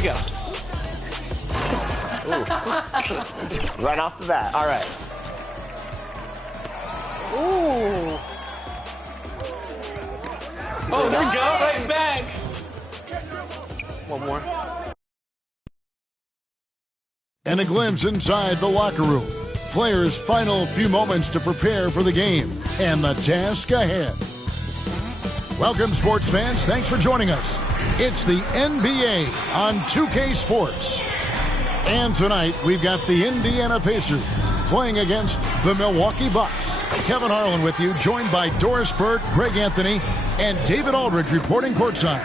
we go. Right off the bat. All right. Ooh. Oh, there we go. Right back. One more. And a glimpse inside the locker room. Players' final few moments to prepare for the game and the task ahead. Welcome, sports fans. Thanks for joining us. It's the NBA on 2K Sports. And tonight, we've got the Indiana Pacers playing against the Milwaukee Bucks. Kevin Harlan with you, joined by Doris Burke, Greg Anthony, and David Aldridge reporting courtside.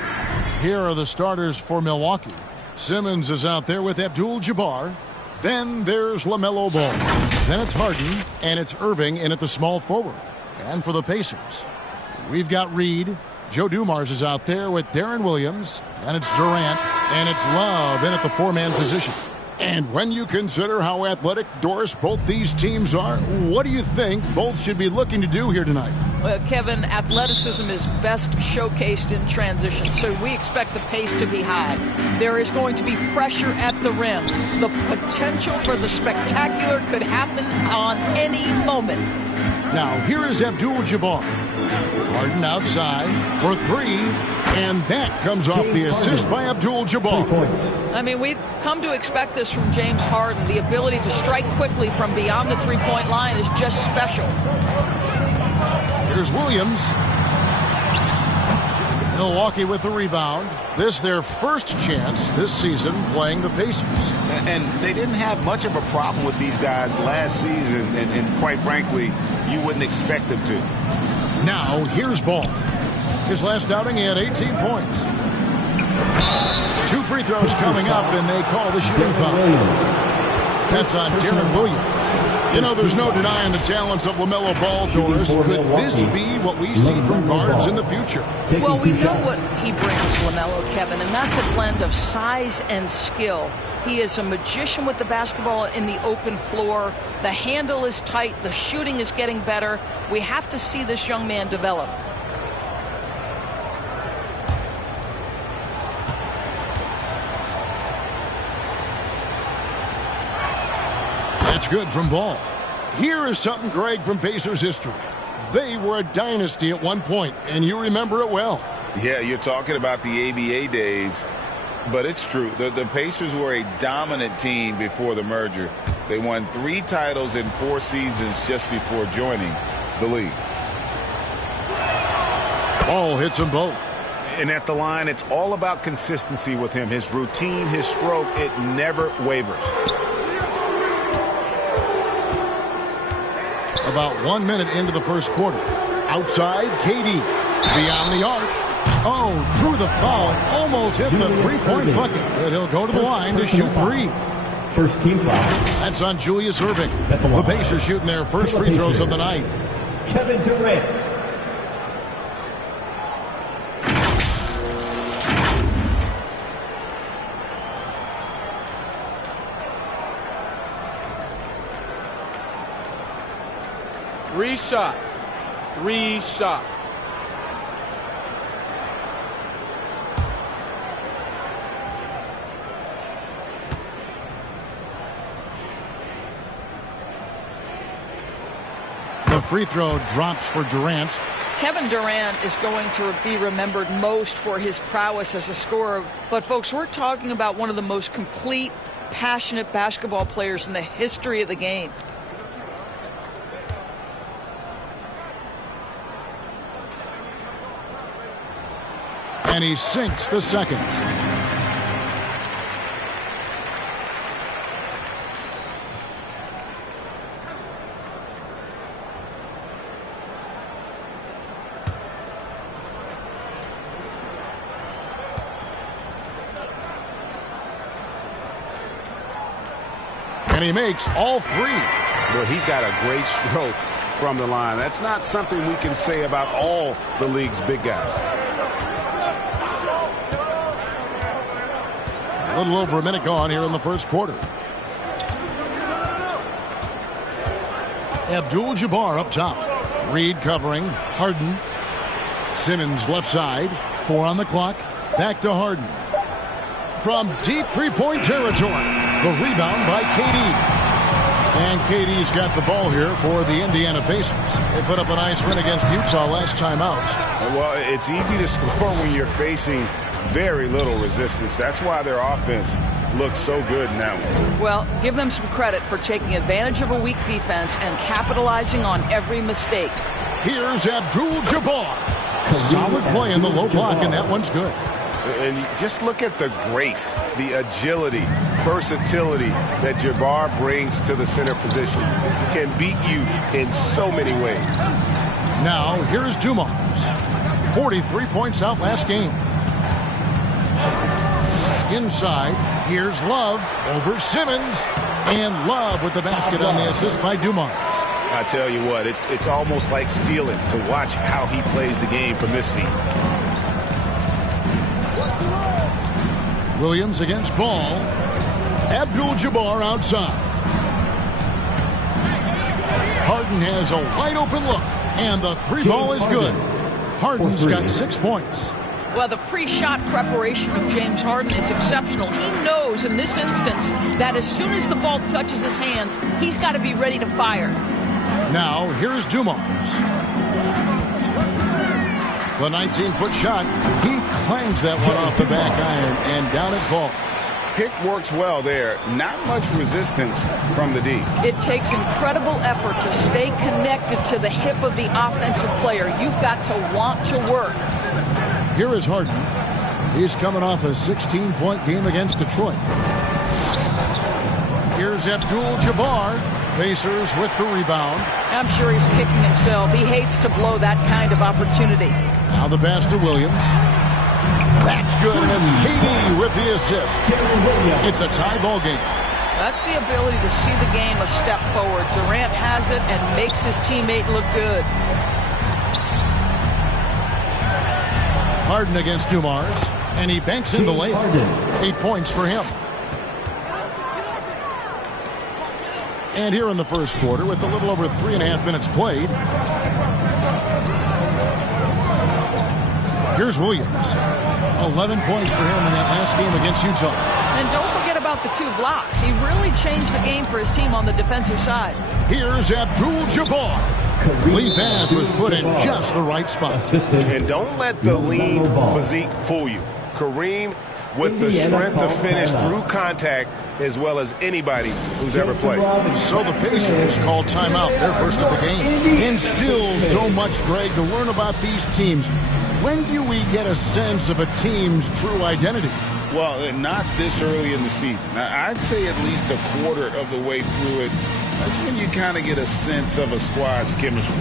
Here are the starters for Milwaukee. Simmons is out there with Abdul-Jabbar. Then there's LaMelo Ball. Then it's Harden, and it's Irving in at the small forward. And for the Pacers, we've got Reed. Joe Dumars is out there with Darren Williams. And it's Durant, and it's Love in at the four-man position. And when you consider how athletic, Doris, both these teams are, what do you think both should be looking to do here tonight? Well, Kevin, athleticism is best showcased in transition, so we expect the pace to be high. There is going to be pressure at the rim. The potential for the spectacular could happen on any moment. Now, here is Abdul-Jabbar. Harden outside for three, and that comes off the assist by Abdul-Jabbar. I mean, we've come to expect this from James Harden. The ability to strike quickly from beyond the three-point line is just special. Here's Williams. Milwaukee with the rebound. This their first chance this season playing the Pacers. And they didn't have much of a problem with these guys last season, and quite frankly, you wouldn't expect them to. Now, here's Ball. His last outing, he had 18 points. 2 free throws coming up, and they call the shooting foul. That's on Darren Williams. You know, there's no denying the talents of LaMelo Ball, Doris. Could this be what we see from guards in the future? Well, we know what he brings, LaMelo, Kevin, and that's a blend of size and skill. He is a magician with the basketball in the open floor. The handle is tight. The shooting is getting better. We have to see this young man develop. That's good from Ball. Here is something, Greg, from Pacers history. They were a dynasty at one point, and you remember it well. Yeah, you're talking about the ABA days, but it's true. The Pacers were a dominant team before the merger. They won 3 titles in 4 seasons just before joining the league. Ball hits them both. And at the line, it's all about consistency with him. His routine, his stroke, it never wavers. About 1 minute into the first quarter. Outside, KD. Beyond the arc. Oh, drew the foul and almost hit the three-point bucket. But he'll go to the line to shoot 3. First team foul. That's on Julius Irving. The Pacers shooting their first free throws of the night. Kevin Durant. Three shots. 3 shots. The free throw drops for Durant. Kevin Durant is going to be remembered most for his prowess as a scorer. But, folks, we're talking about one of the most complete, passionate basketball players in the history of the game. And he sinks the second. And he makes all 3. Well, he's got a great stroke from the line. That's not something we can say about all the league's big guys. A little over a minute gone here in the first quarter. Abdul-Jabbar up top. Reed covering. Harden. Simmons left side. 4 on the clock. Back to Harden. from deep three-point territory. The rebound by KD. And KD's got the ball here for the Indiana Pacers. They put up a nice win against Utah last time out. Well, it's easy to score when you're facing very little resistance. That's why their offense looks so good now. Well, give them some credit for taking advantage of a weak defense and capitalizing on every mistake. Here's Abdul-Jabbar. Solid play in the low block, and that one's good. And just look at the grace, the agility, versatility that Jabbar brings to the center position. Can beat you in so many ways. Now, here's Dumars. 43 points out last game. Inside, here's Love over Simmons. And Love with the basket on the assist by Dumars. I tell you what, it's almost like stealing to watch how he plays the game from this seat. Williams against Ball. Abdul-Jabbar outside. Harden has a wide open look, and the three ball is good. Harden's got 6 points. Well, the pre-shot preparation of James Harden is exceptional. He knows in this instance that as soon as the ball touches his hands, he's got to be ready to fire. Now, here's Dumars. The 19-foot shot, he clangs that one off the back iron, and down it falls. Pick works well there. Not much resistance from the D. It takes incredible effort to stay connected to the hip of the offensive player. You've got to want to work. Here is Harden. He's coming off a 16-point game against Detroit. Here's Abdul-Jabbar. Pacers with the rebound. I'm sure he's kicking himself. He hates to blow that kind of opportunity. Now the pass to Williams. That's good, and it's KD with the assist. It's a tie ball game. That's the ability to see the game a step forward. Durant has it and makes his teammate look good. Harden against Dumars, and he banks in the layup. 8 points for him. And here in the first quarter, with a little over 3.5 minutes played, here's Williams. 11 points for him in that last game against Utah. And don't forget about the 2 blocks. He really changed the game for his team on the defensive side. Here's Abdul-Jabbar. Lee pass was put in just the right spot. And don't let the lean physique fool you. Kareem with the strength to finish through contact as well as anybody who's ever played. So the Pacers call timeout, their first of the game. And still so much, Greg, to learn about these teams. When do we get a sense of a team's true identity? Well, not this early in the season. I'd say at least a quarter of the way through it. That's when you kind of get a sense of a squad's chemistry.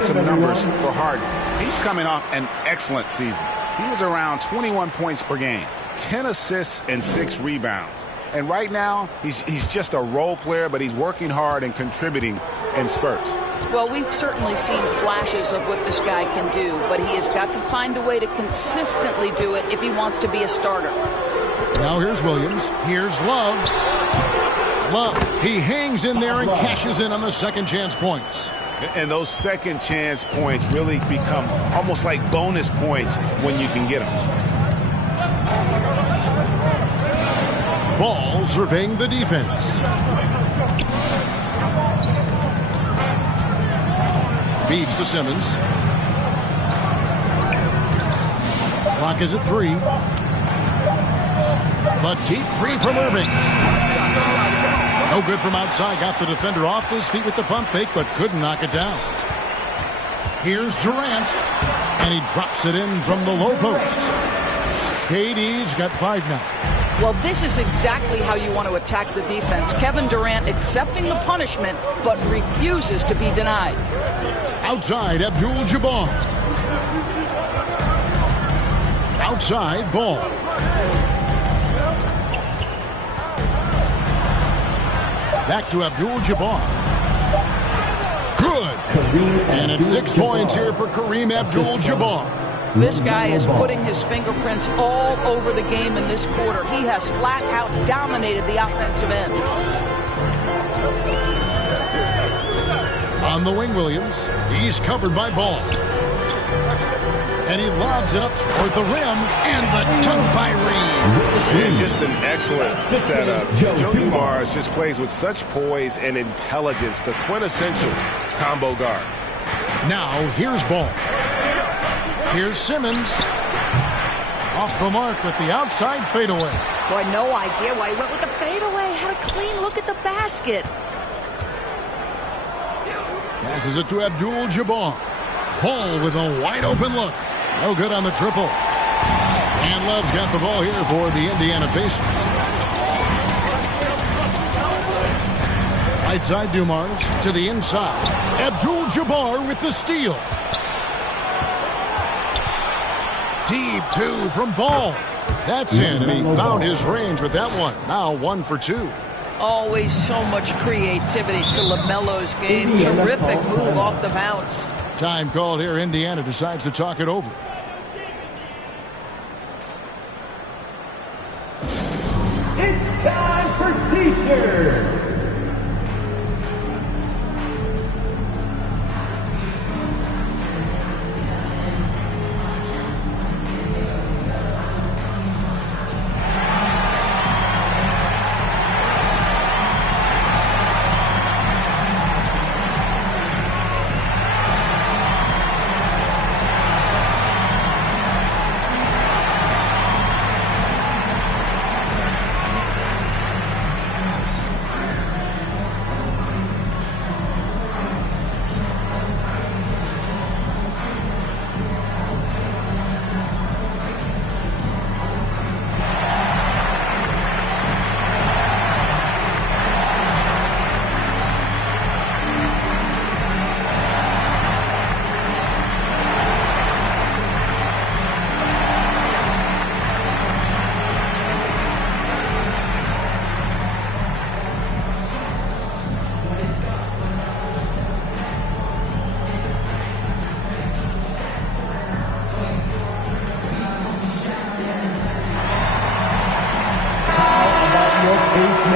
Some numbers for Harden. He's coming off an excellent season. He was around 21 points per game, 10 assists and 6 rebounds. And right now, he's just a role player, but he's working hard and contributing in spurts. Well, we've certainly seen flashes of what this guy can do, but he has got to find a way to consistently do it if he wants to be a starter. Now here's Williams. Here's Love. Love, he hangs in there and cashes in on the second chance points. And those second chance points really become almost like bonus points when you can get them. Ball surveying the defense. Feeds to Simmons. Clock is at 3. The deep 3 from Irving. No No good from outside. Got the defender off his feet with the pump fake, but couldn't knock it down. Here's Durant, and he drops it in from the low post. KD's got 5 now. Well, this is exactly how you want to attack the defense. Kevin Durant accepting the punishment, but refuses to be denied. Outside, Abdul-Jabbar. Outside, Ball. Back to Abdul-Jabbar. Good. And it's 6 points here for Kareem Abdul-Jabbar. This guy is putting his fingerprints all over the game in this quarter. He has flat out dominated the offensive end. On the wing, Williams. He's covered by Ball. And he lobs it up toward the rim, and the dunk by Reed. And just an excellent setup. Joe Dumars just plays with such poise and intelligence, the quintessential combo guard. Now, here's Ball. Here's Simmons. Off the mark with the outside fadeaway. Boy, no idea why he went with the fadeaway. Had a clean look at the basket. Passes it to Abdul-Jabbar. Ball with a wide open look. No good on the triple. And Love's got the ball here for the Indiana Pacers. Right side, Dumars to the inside. Abdul-Jabbar with the steal. Deep 2 from Ball. That's in, and he found his range with that one. Now 1 for 2. Always so much creativity to LaMelo's game. Terrific move off the bounce. Time called here. Indiana decides to talk it over. It's time for T-shirts.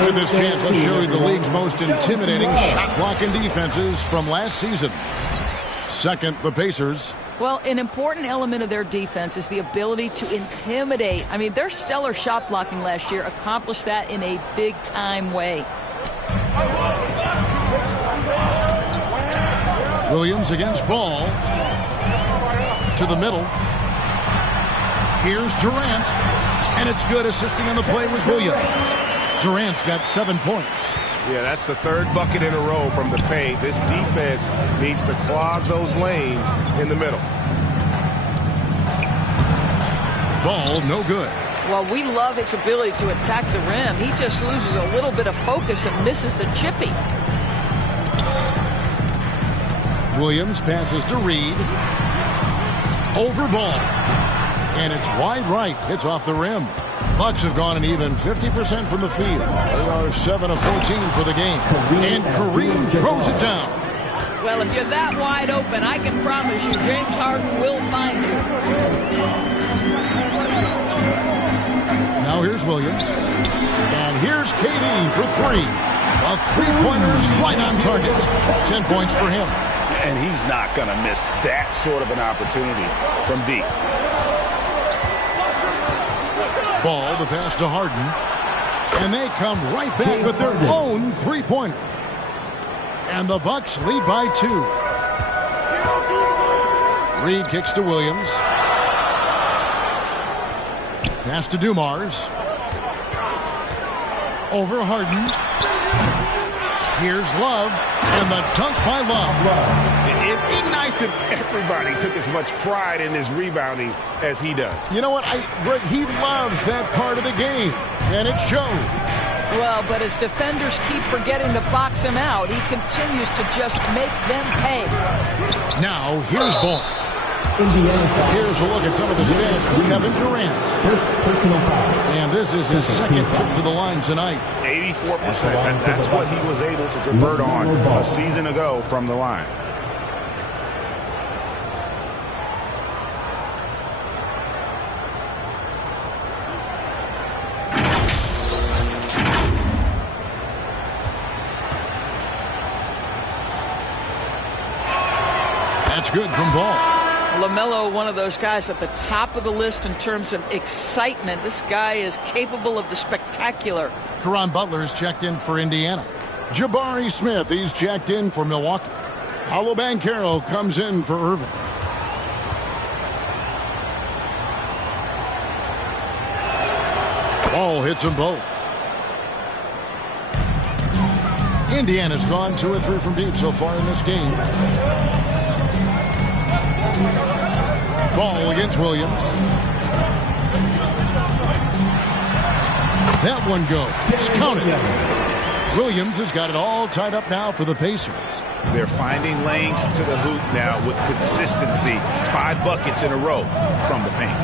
With this chance, let's show you the league's most intimidating shot-blocking defenses from last season. Second, the Pacers. Well, an important element of their defense is the ability to intimidate. I mean, their stellar shot blocking last year accomplished that in a big-time way. Williams against Ball. To the middle. Here's Durant. And it's good. Assisting on the play was Williams. Durant's got 7 points. Yeah, that's the 3rd bucket in a row from the paint. This defense needs to clog those lanes in the middle. Ball, no good. Well, we love his ability to attack the rim. He just loses a little bit of focus and misses the chippy. Williams passes to Reed. Over Ball. And it's wide right. It's off the rim. Bucks have gone an even 50% from the field. They are 7 of 14 for the game. And Kareem throws it down. Well, if you're that wide open, I can promise you James Harden will find you. Now here's Williams. And here's KD for 3. A three-pointer's right on target. 10 points for him. And he's not going to miss that sort of an opportunity from deep. Ball, the pass to Harden. And they come right back with their own three-pointer. And the Bucks lead by 2. Reed kicks to Williams. Pass to Dumars. Over Harden. Here's Love, and the dunk by Love. It'd be nice if everybody took as much pride in his rebounding as he does. You know what? Greg, he loves that part of the game, and it shows. Well, but as defenders keep forgetting to box him out, he continues to just make them pay. Now, here's Ball. Here's a look at some of the stats for Kevin Durant. First personal foul. And this is his second trip to the line tonight. 84%. That's what he was able to convert on a season ago from the line. That's good from Ball. LaMelo, one of those guys at the top of the list in terms of excitement. This guy is capable of the spectacular. Caron Butler's checked in for Indiana. Jabari Smith, he's checked in for Milwaukee. Paolo Banchero comes in for Irving. Ball hits them both. Indiana's gone 2 or 3 from deep so far in this game. Ball against Williams. That one goes. Count it. Williams has got it all tied up now for the Pacers. They're finding lanes to the hoop now with consistency. 5 buckets in a row from the paint.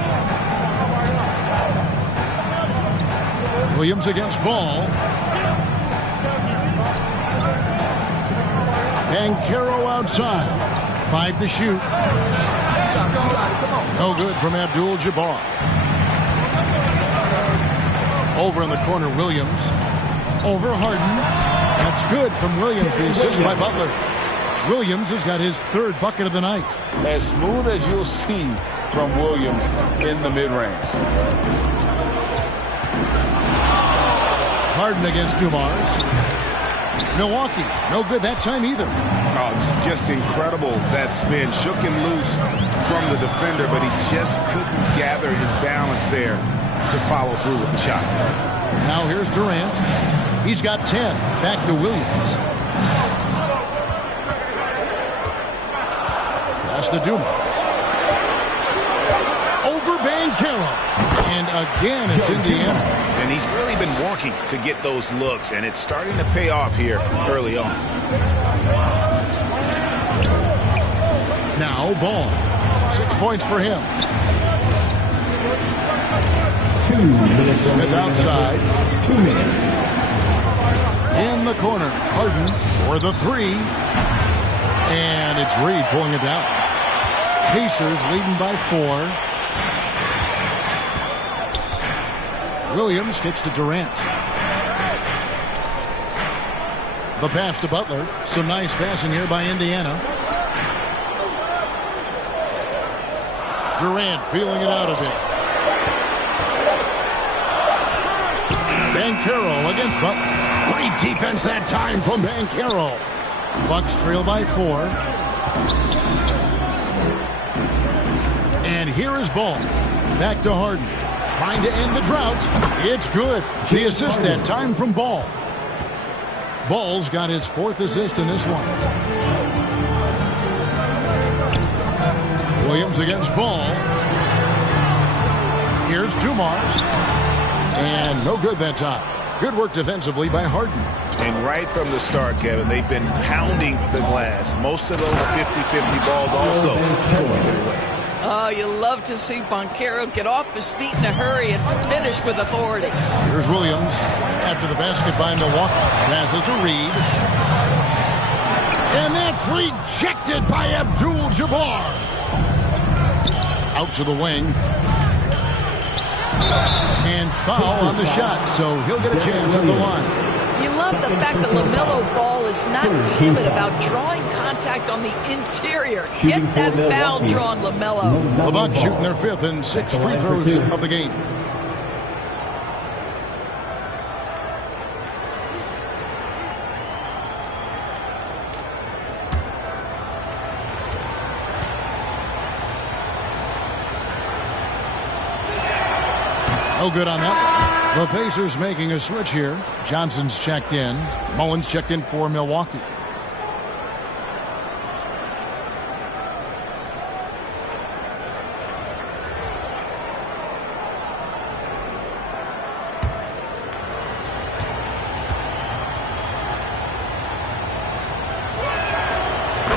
Williams against Ball. Banchero outside. 5 to shoot. No good from Abdul-Jabbar. Over in the corner, Williams. Over Harden. That's good from Williams, the assist by Butler. Williams has got his 3rd bucket of the night. As smooth as you'll see from Williams in the mid-range. Harden against Dumars. Milwaukee, no good that time either. Oh, just incredible. That spin shook him loose from the defender, but he just couldn't gather his balance there to follow through with the shot. Now here's Durant. He's got 10. Back to Williams. Pass to Dumars. Over Banchero. And again, it's Indiana. And he's really been working to get those looks, and it's starting to pay off here early on. Now Ball. 6 points for him. 2 minutes. Smith outside. 2 minutes. In the corner. Harden for the 3. And it's Reed pulling it down. Pacers leading by 4. Williams gets to Durant. The pass to Butler. Some nice passing here by Indiana. Durant feeling it out a bit. Banchero against Butler. Great defense that time from Banchero. Bucks trail by 4. And here is Ball. Back to Harden. Trying to end the drought. It's good. The assist that time from Ball. Ball's got his 4th assist in this one. Williams against Ball. Here's Dumars. And no good that time. Good work defensively by Harden. And right from the start, Kevin, they've been pounding the glass. Most of those 50-50 balls also going their way. Oh, you love to see Banchero get off his feet in a hurry and finish with authority. Here's Williams after the basket by Milwaukee. Passes to Reed. And that's rejected by Abdul-Jabbar. Out to the wing. And foul on the shot, so he'll get a chance at the line. You love the fact that LaMelo Ball is not timid about drawing contact on the interior. Get that foul drawn, LaMelo. The Bucks shooting their 5th and 6th free throws of the game. No good on that. The Pacers making a switch here. Johnson's checked in. Mullins checked in for Milwaukee.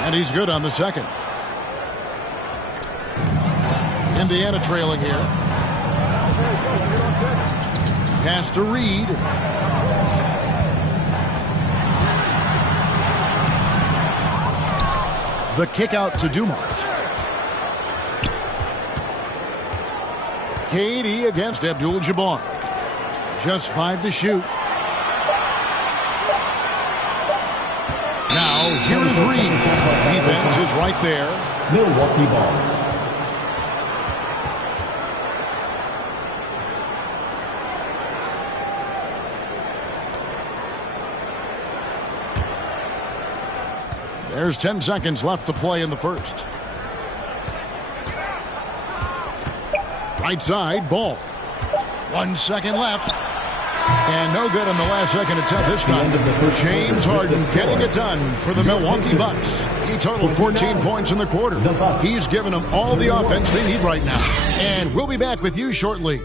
And he's good on the second. Indiana trailing here. Pass to Reed. The kick out to Dumars. KD against Abdul-Jabbar. Just 5 to shoot. Now, here is Reed. Defense is right there. Milwaukee ball. There's 10 seconds left to play in the first. Right side, Ball. 1 second left. And no good on the last second attempt this time. James Harden getting it done for the Milwaukee Bucks. He totaled 14 points in the quarter. He's given them all the offense they need right now. And we'll be back with you shortly.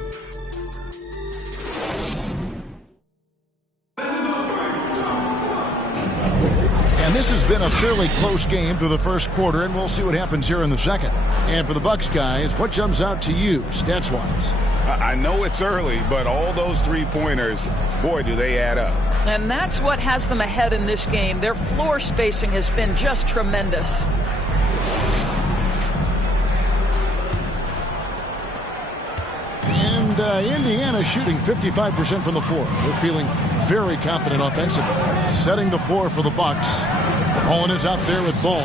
And this has been a fairly close game through the first quarter, and we'll see what happens here in the second. And for the Bucks guys, what jumps out to you, stats-wise? I know it's early, but all those three-pointers, boy, do they add up. And that's what has them ahead in this game. Their floor spacing has been just tremendous. And Indiana shooting 55% from the floor. They're feeling very confident offensively. Setting the floor for the Bucks. Owen is out there with Ball.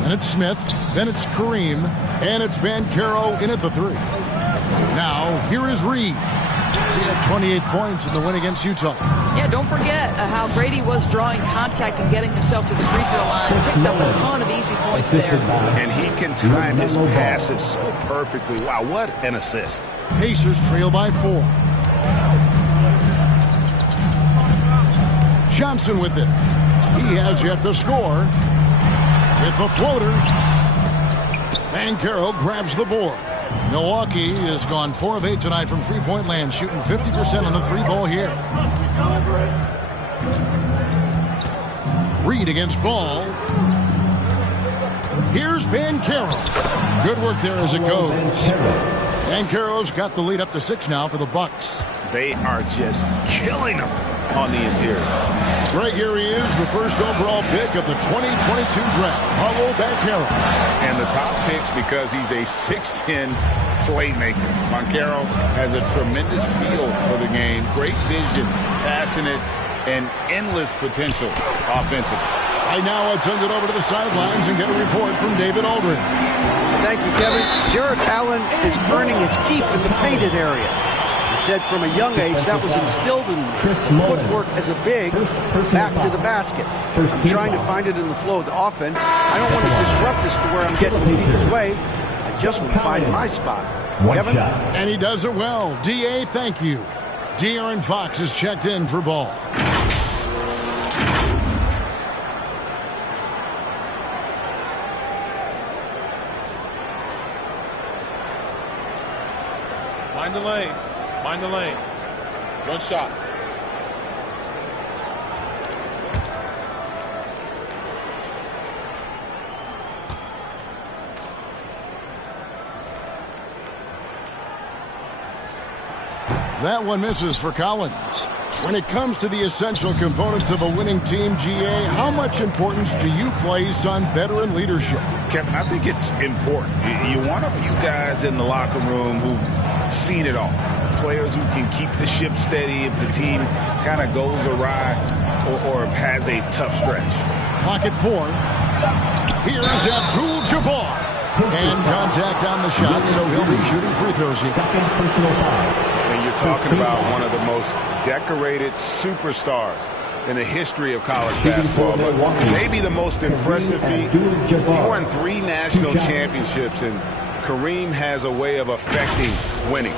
Then it's Smith. Then it's Kareem. And it's Banchero in at the three. Now, here is Reed. He had 28 points in the win against Utah. Yeah, don't forget how great he was drawing contact and getting himself to the free throw line. Picked up a ton of easy points there. And he can time his passes so perfectly. Wow, what an assist. Pacers trail by 4. Johnson with it. He has yet to score. With the floater. Banchero grabs the board. Milwaukee has gone 4 of 8 tonight from three-point land, shooting 50% on the three ball here. Reed against Ball. Here's Banchero. Good work there as it goes. Banchero's got the lead up to 6 now for the Bucks. They are just killing them on the interior. Greg, here he is, the first overall pick of the 2022 draft, Paolo Banchero. And the top pick because he's a 6'10 playmaker. Banchero has a tremendous feel for the game, great vision, passionate, and endless potential offensively. Right now, let's send it over to the sidelines and get a report from David Aldridge. Thank you, Kevin. Jarrett Allen is earning his keep in the painted area. He said from a young age that was instilled in footwork as a big, back to the basket. I'm trying to find it in the flow of the offense. I don't want to disrupt this to where I'm getting in people's way. I just want to find my spot. Kevin? And he does it well. D.A., thank you. De'Aaron Fox is checked in for Ball. Mind the lanes. Mind the lanes. One shot. That one misses for Collins. When it comes to the essential components of a winning team, GA, how much importance do you place on veteran leadership? Kevin, I think it's important. You want a few guys in the locker room who've seen it all. Players who can keep the ship steady if the team kind of goes awry or has a tough stretch. Clock at 4. Here's Abdul-Jabbar. And contact on the shot, so he'll be shooting free throws here. Second personal foul. And you're talking about one of the most decorated superstars in the history of college basketball, but maybe the most impressive feat. He won 3 national championships, and Kareem has a way of affecting winning.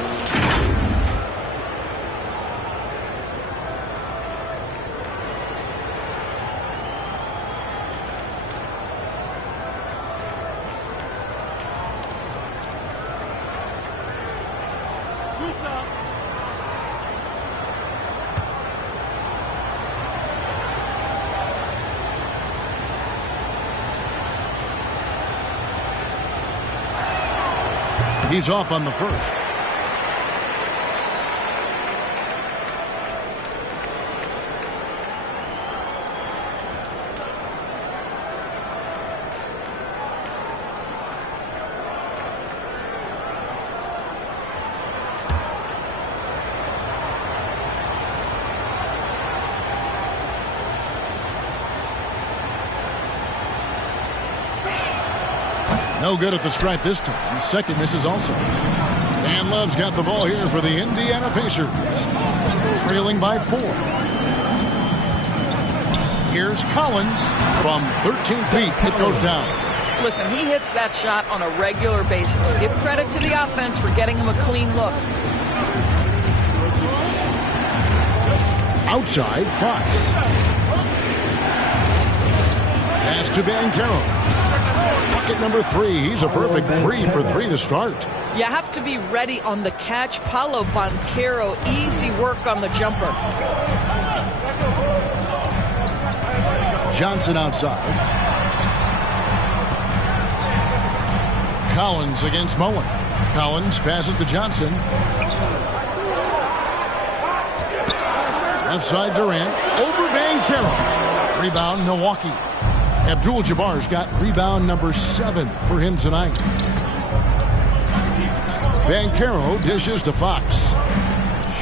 He's off on the first. No good at the stripe this time. Second misses also. Dan Love's got the ball here for the Indiana Pacers. Trailing by 4. Here's Collins from 13 feet. It goes down. Listen, he hits that shot on a regular basis. Give credit to the offense for getting him a clean look. Outside, Fox. Pass to Banchero. Bucket number 3. He's a perfect 3 for 3 to start. You have to be ready on the catch. Paolo Banchero, easy work on the jumper. Johnson outside. Collins against Mullen. Collins passes to Johnson. Left side Durant. Over Banchero. Rebound Milwaukee. Abdul-Jabbar's got rebound number 7 for him tonight. Banchero dishes to Fox.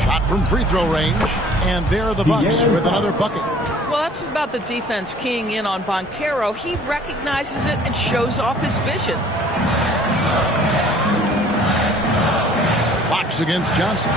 Shot from free throw range. And there are the Bucks with another bucket. Well, that's about the defense keying in on Banchero. He recognizes it and shows off his vision. Fox against Johnson.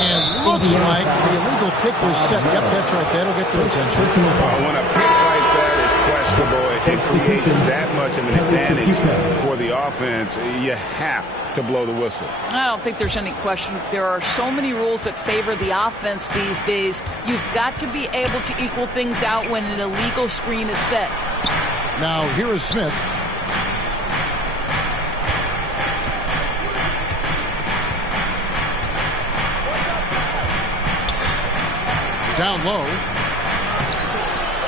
And looks like the illegal pick was set. Yep, that's right. That'll get their attention. When a pick like that is questionable, it creates that much of an advantage for the offense. You have to blow the whistle. I don't think there's any question. There are so many rules that favor the offense these days. You've got to be able to equal things out when an illegal screen is set. Now, here is Smith. Down low.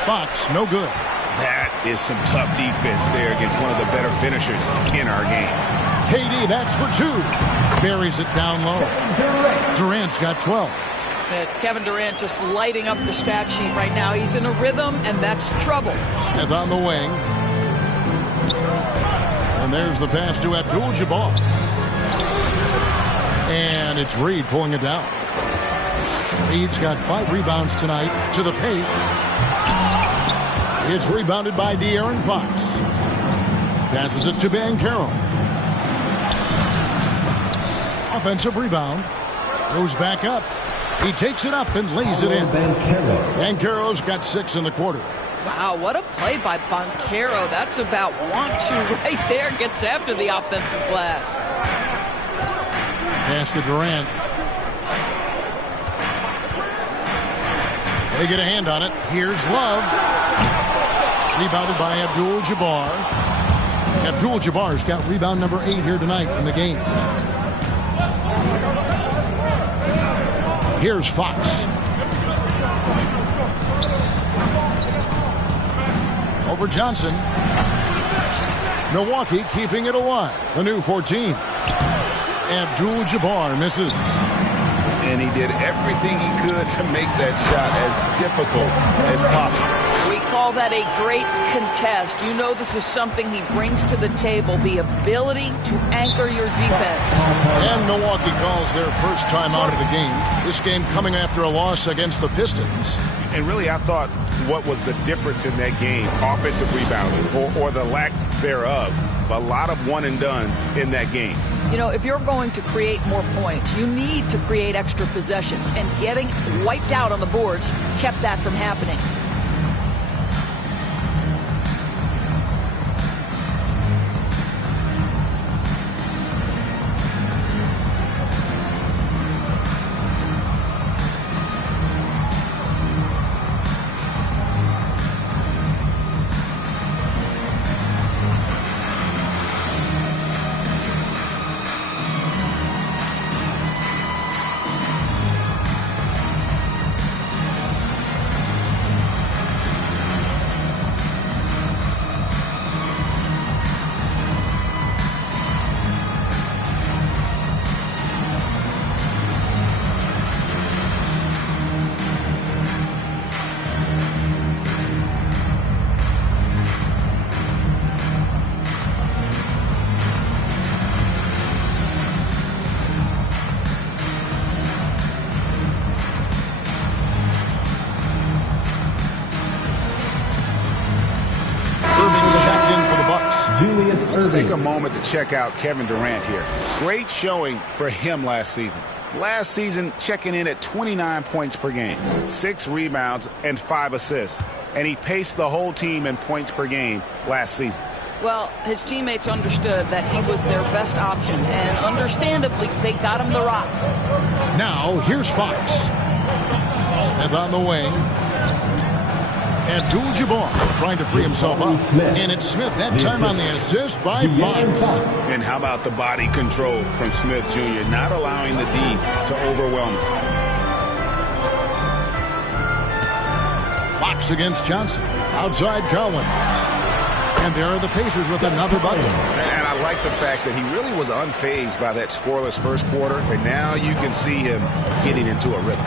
Fox, no good. That is some tough defense there against one of the better finishers in our game. KD, that's for 2. Buries it down low. Durant's got 12. Kevin Durant just lighting up the stat sheet right now. He's in a rhythm, and that's trouble. Smith on the wing. And there's the pass to Abdul-Jabbar. And it's Reed pulling it down. Reed's got 5 rebounds tonight to the paint. It's rebounded by De'Aaron Fox. Passes it to Banchero. Offensive rebound. Goes back up. He takes it up and lays it in. Banchero's got 6 in the quarter. Wow, what a play by Banchero. That's about 1-2 right there. Gets after the offensive glass. Pass to Durant. They get a hand on it. Here's Love. Rebounded by Abdul-Jabbar. Abdul-Jabbar's got rebound number 8 here tonight in the game. Here's Fox. Over Johnson. Milwaukee keeping it alive. The new 14. Abdul-Jabbar misses. And he did everything he could to make that shot as difficult as possible. We call that a great contest. You know this is something he brings to the table, the ability to anchor your defense. And Milwaukee calls their first time out of the game. This game coming after a loss against the Pistons. And really, I thought what was the difference in that game? Offensive rebounding or the lack thereof. A lot of one-and-dones in that game. You know, if you're going to create more points, you need to create extra possessions. And getting wiped out on the boards kept that from happening. Let's take a moment to check out Kevin Durant here. Great showing for him last season. Last season, checking in at 29 points per game, 6 rebounds, and 5 assists. And he paced the whole team in points per game last season. Well, his teammates understood that he was their best option, and understandably, they got him the rock. Now, here's Fox. Smith on the wing. Abdul-Jabbar trying to free himself up. And it's Smith that time on the assist by Fox. And how about the body control from Smith Jr., not allowing the D to overwhelm him. Fox against Johnson. Outside Collins. And there are the Pacers with another bucket. And I like the fact that he really was unfazed by that scoreless first quarter. And now you can see him getting into a rhythm.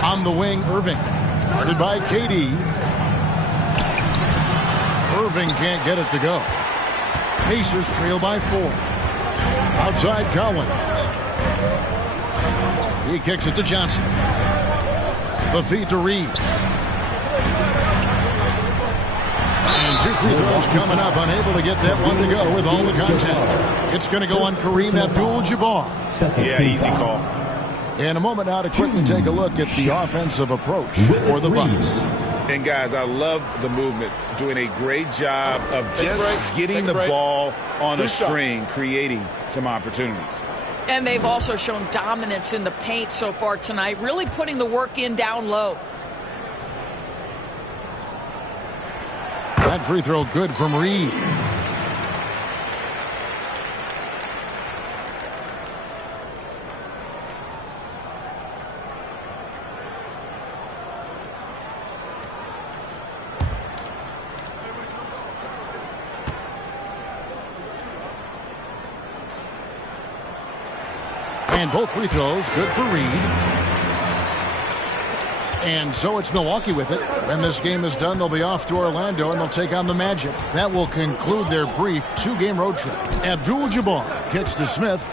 On the wing, Irving. Guarded by KD. Irving can't get it to go. Pacers trail by 4. Outside Collins. He kicks it to Johnson. The feed to Reed. And 2 free throws coming up. Unable to get that one to go with all the contact. It's going to go on Kareem Abdul-Jabbar. Yeah, easy call. In a moment now to quickly take a look at the offensive approach for the Bucks. And guys, I love the movement. Doing a great job of just getting the ball on the string, creating some opportunities. And they've also shown dominance in the paint so far tonight, really putting the work in down low. That free throw good from Reed. And both free throws good for Reed. And so it's Milwaukee with it. When this game is done, they'll be off to Orlando and they'll take on the Magic. That will conclude their brief 2-game road trip. Abdul-Jabbar kicks to Smith.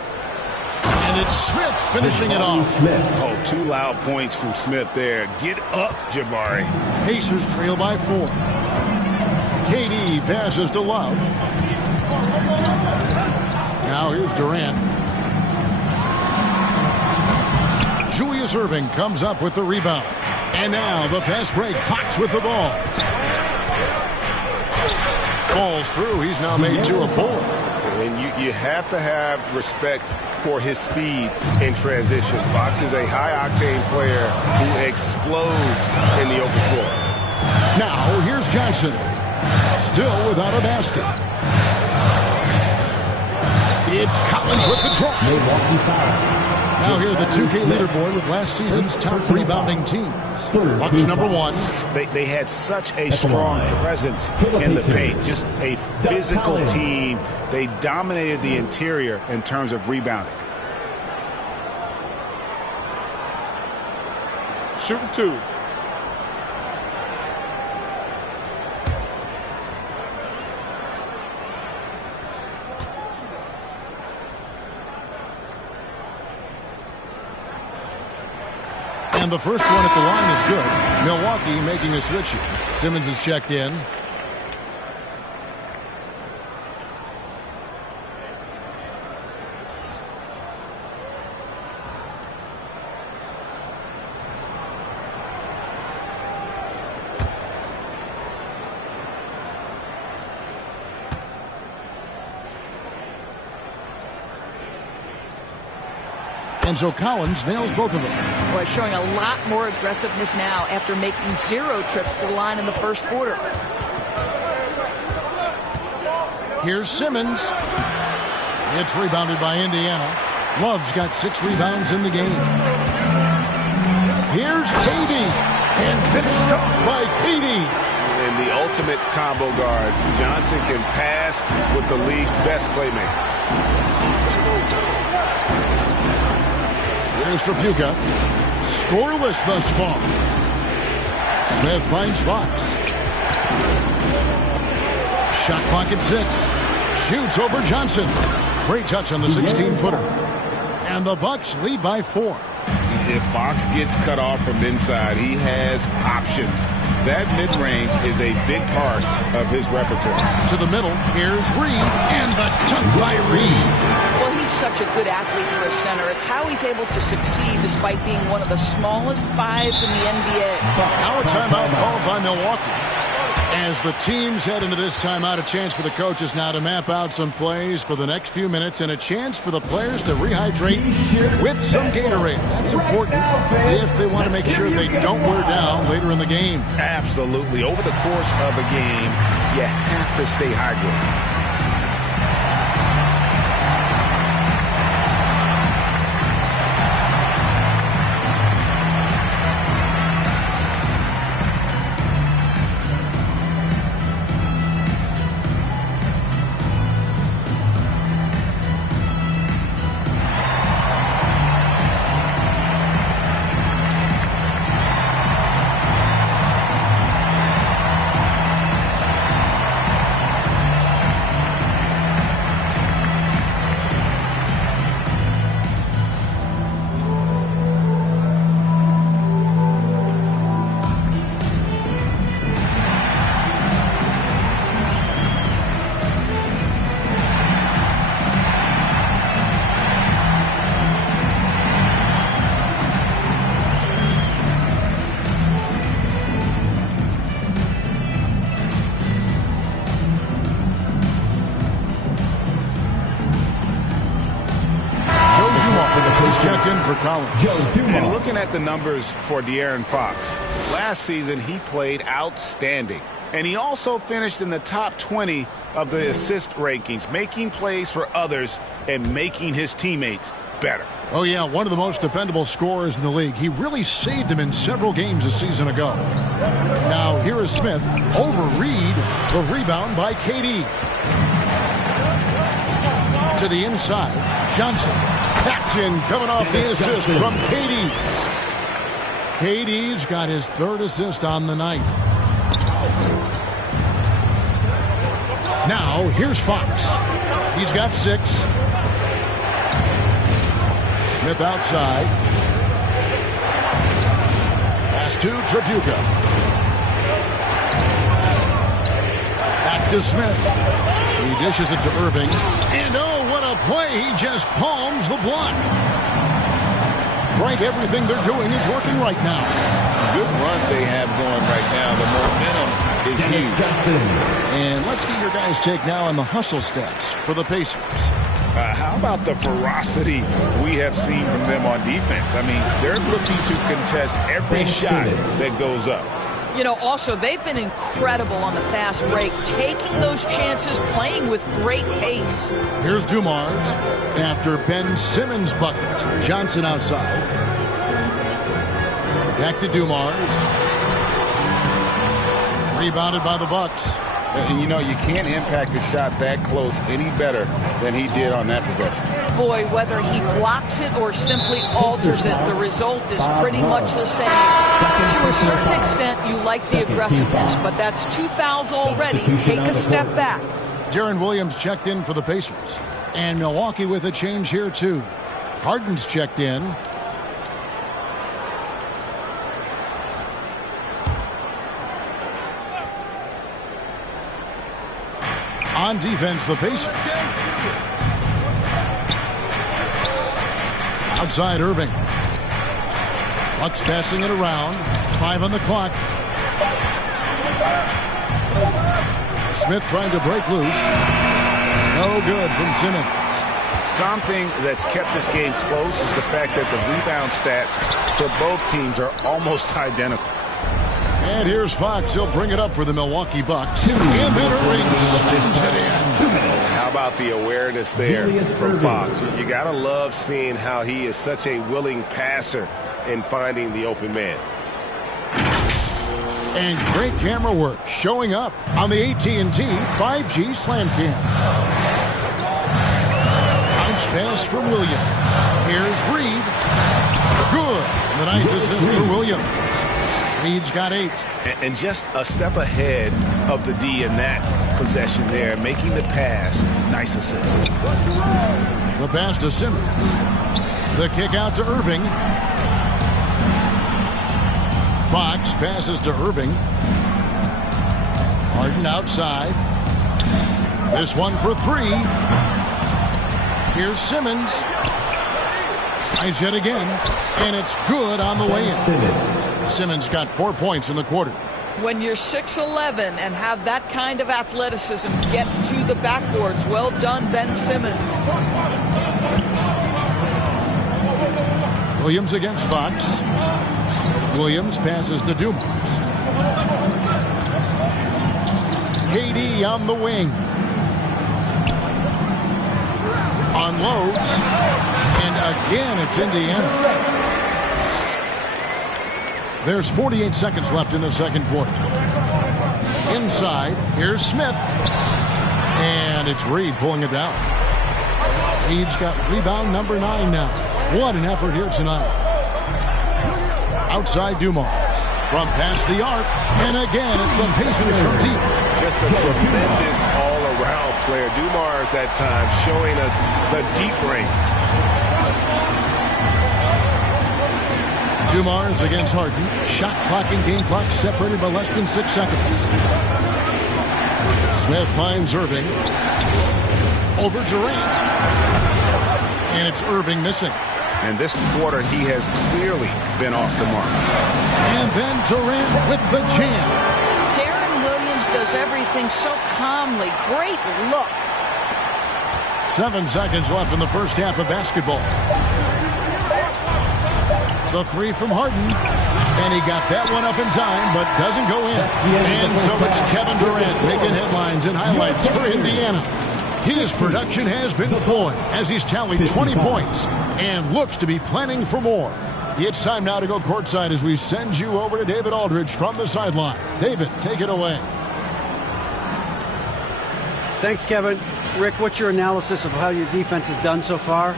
And it's Smith finishing it off. Oh, 2 loud points from Smith there. Get up, Jabari. Pacers trail by 4. KD passes to Love. Now here's Durant. Julius Irving comes up with the rebound. And now the fast break. Fox with the ball. Falls through. He's now made 2 of 4. And you have to have respect for his speed in transition. Fox is a high-octane player who explodes in the open floor. Now here's Johnson. Still without a basket. It's Collins with the drop. Milwaukee foul. Now here the 2K leaderboard with last season's top rebounding teams. Bucks number 1. They had such a strong presence in the paint. Just a physical team. They dominated the interior in terms of rebounding. Shooting 2. And the first one at the line is good. Milwaukee making a switch here. Simmons is checked in. And so Collins nails both of them. Boy, showing a lot more aggressiveness now after making 0 trips to the line in the first quarter. Here's Simmons. It's rebounded by Indiana. Love's got 6 rebounds in the game. Here's KD. And finished off by KD. And the ultimate combo guard. Johnson can pass with the league's best playmaker. Here's Trapuka. Scoreless thus far. Smith finds Fox. Shot clock at 6. Shoots over Johnson. Great touch on the 16-footer. And the Bucks lead by 4. if Fox gets cut off from inside, he has options. That mid-range is a big part of his repertoire. To the middle, here's Reed, and the dunk by Reed. Well, he's such a good athlete for a center. It's how he's able to succeed despite being one of the smallest fives in the NBA. Now a timeout called by Milwaukee. As the teams head into this timeout, a chance for the coaches now to map out some plays for the next few minutes and a chance for the players to rehydrate with some Gatorade. That's important if they want to make sure they don't wear down later in the game. Absolutely. Over the course of a game, you have to stay hydrated. And looking at the numbers for De'Aaron Fox, last season he played outstanding. And he also finished in the top 20 of the assist rankings, making plays for others and making his teammates better. Oh, yeah, one of the most dependable scorers in the league. He really saved him in several games a season ago. Now, here is Smith over Reed. The rebound by KD. To the inside, Johnson. Action coming off the assist from KD. KD's got his third assist on the night. Now, here's Fox. He's got 6. Smith outside. Pass to Tripucka. Back to Smith. He dishes it to Irving. And oh, what a play. He just palms the block. Right, everything they're doing is working right now. Good run they have going right now. The momentum is huge. And let's get your guys' take now on the hustle stats for the Pacers. How about the ferocity we have seen from them on defense? I mean, they're looking to contest every shot that goes up. You know, also, they've been incredible on the fast break, taking those chances, playing with great pace. Here's Dumars after Ben Simmons' bucket. Johnson outside. Back to Dumars. Rebounded by the Bucks. And, you know, you can't impact a shot that close any better than he did on that possession. Boy, whether he blocks it or simply alters it, the result is pretty much the same. To a certain extent, you like the aggressiveness, but that's 2 fouls already. Take a step back. Deron Williams checked in for the Pacers. And Milwaukee with a change here, too. Harden's checked in. On defense, the Pacers. Outside Irving. Bucks passing it around. 5 on the clock. Smith trying to break loose. No good from Simmons. Something that's kept this game close is the fact that the rebound stats for both teams are almost identical. And here's Fox. He'll bring it up for the Milwaukee Bucks. And then Irving slams it in. How about the awareness there from Fox? You got to love seeing how he is such a willing passer in finding the open man. And great camera work showing up on the AT&T 5G Slam Cam. Bounce pass for Williams. Here's Reed. Good. The nice assist for Williams. Reed's got 8. And just a step ahead of the D in that possession there, making the pass. Nice assist. The pass to Simmons. The kick out to Irving. Fox passes to Irving. Harden outside. This one for three. Here's Simmons. Tries yet again, and it's good on the way in. Simmons got 4 points in the quarter. When you're 6'11" and have that kind of athleticism, get to the backboards. Well done, Ben Simmons. Williams against Fox. Williams passes to Dumars. KD on the wing. Unloads. And again, it's Indiana. There's 48 seconds left in the second quarter. Inside, here's Smith. And it's Reed pulling it down. Reed's got rebound number 9 now. What an effort here tonight. Outside Dumars. From past the arc. And again, it's the Pacers from deep. Just a tremendous all-around player. Dumars at times showing us the deep range. Dumars against Harden. Shot clock and game clock separated by less than 6 seconds. Smith finds Irving. Over Durant. And it's Irving missing. And this quarter, he has clearly been off the mark. And then Durant with the jam. Darren Williams does everything so calmly. Great look. 7 seconds left in the first half of basketball. The three from Harden. And he got that one up in time, but doesn't go in. And so it's Kevin Durant making headlines and highlights for Indiana. His production has been flowing as he's tallied 20 points and looks to be planning for more. It's time now to go courtside as we send you over to David Aldridge from the sideline. David, take it away. Thanks, Kevin. Rick, what's your analysis of how your defense has done so far?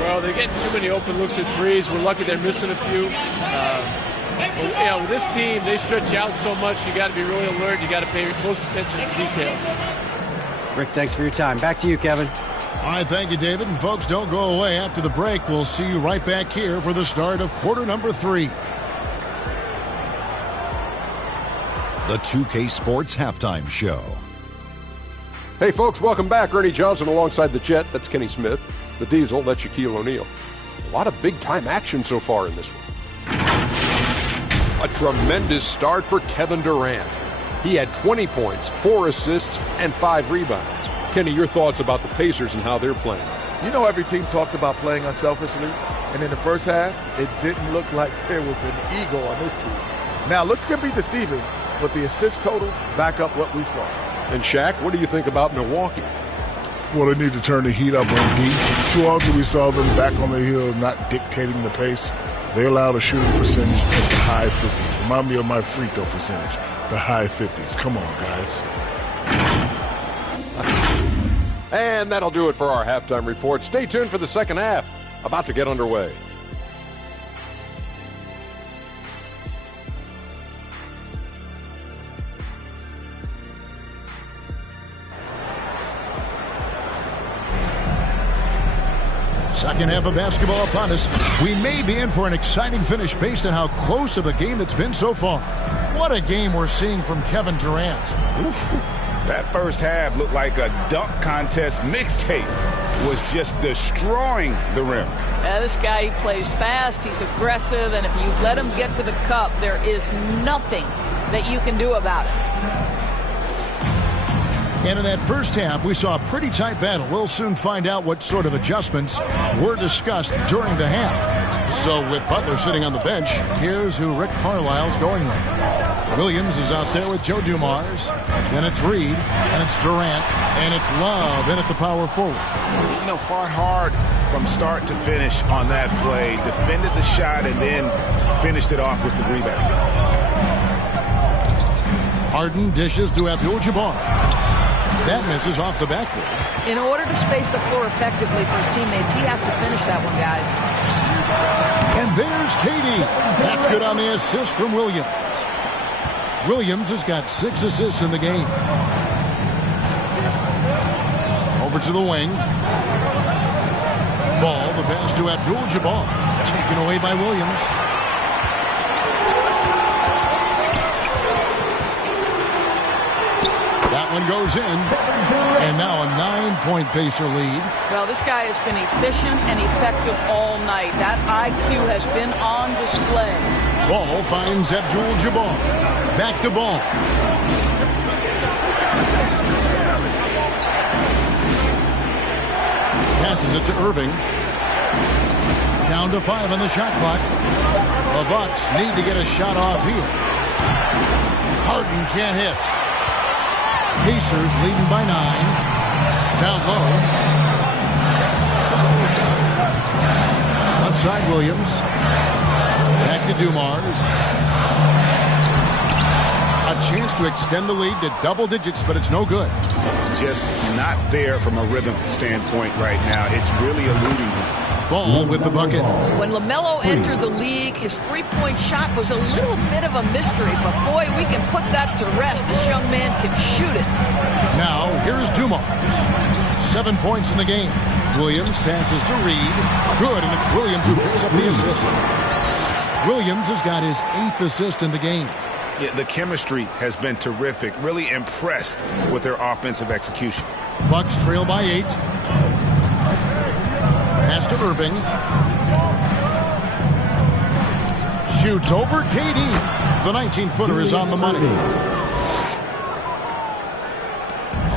Well, they're getting too many open looks at threes. We're lucky they're missing a few. With this team, they stretch out so much. You got to be really alert. You got to pay close attention to details. Rick, thanks for your time. Back to you, Kevin. All right, thank you, David. And folks, don't go away. After the break, we'll see you right back here for the start of quarter number 3. The 2K Sports Halftime Show. Hey, folks, welcome back. Ernie Johnson alongside the Jet. That's Kenny Smith. The Diesel, that's Shaquille O'Neal. A lot of big-time action so far in this one. A tremendous start for Kevin Durant. He had 20 points, 4 assists, and 5 rebounds. Kenny, your thoughts about the Pacers and how they're playing? You know, every team talks about playing unselfishly, and in the first half, it didn't look like there was an ego on this team. Now, looks can be deceiving, but the assist totals back up what we saw. And Shaq, what do you think about Milwaukee? Well, they need to turn the heat up on D. Too often we saw them back on the hill, not dictating the pace. They allowed a shooting percentage of the high 50s. Remind me of my free throw percentage, the high 50s. Come on, guys. And that'll do it for our halftime report. Stay tuned for the second half, about to get underway. Second half of basketball upon us. We may be in for an exciting finish based on how close of a game it's been so far. What a game we're seeing from Kevin Durant. That first half looked like a dunk contest mixtape. Was just destroying the rim. This guy, he plays fast, he's aggressive, and if you let him get to the cup, there is nothing that you can do about it. And in that first half, we saw a pretty tight battle. We'll soon find out what sort of adjustments were discussed during the half. So with Butler sitting on the bench, here's who Rick Carlisle's going with. Williams is out there with Joe Dumars. Then it's Reed, and it's Durant, and it's Love in at the power forward. You know, fought hard from start to finish on that play. Defended the shot and then finished it off with the rebound. Harden dishes to Abdul-Jabbar. That misses off the backboard. In order to space the floor effectively for his teammates, he has to finish that one, guys. And there's KD. That's good on the assist from Williams. Williams has got 6 assists in the game. Over to the wing. Ball, the pass to Abdul-Jabbar. Taken away by Williams. That one goes in. And now a 9-point Pacer lead. Well, this guy has been efficient and effective all night. That IQ has been on display. Ball finds Abdul-Jabbar. Back to Ball. Passes it to Irving. Down to 5 on the shot clock. The Bucks need to get a shot off here. Harden can't hit. Pacers leading by 9. Down low. Left side Williams. Back to Dumars. A chance to extend the lead to double digits, but it's no good. Just not there from a rhythm standpoint right now. It's really eluding him. Ball with the bucket. When LaMelo entered the league, his three-point shot was a little bit of a mystery, but boy, we can put that to rest. This young man can shoot it. Now, here's Dumars. 7 points in the game. Williams passes to Reed. Good, and it's Williams who picks up the assist. Williams has got his 8th assist in the game. Yeah, the chemistry has been terrific. Really impressed with their offensive execution. Bucks trail by 8. Pass to Irving. Shoots over KD. The 19-footer is on the money.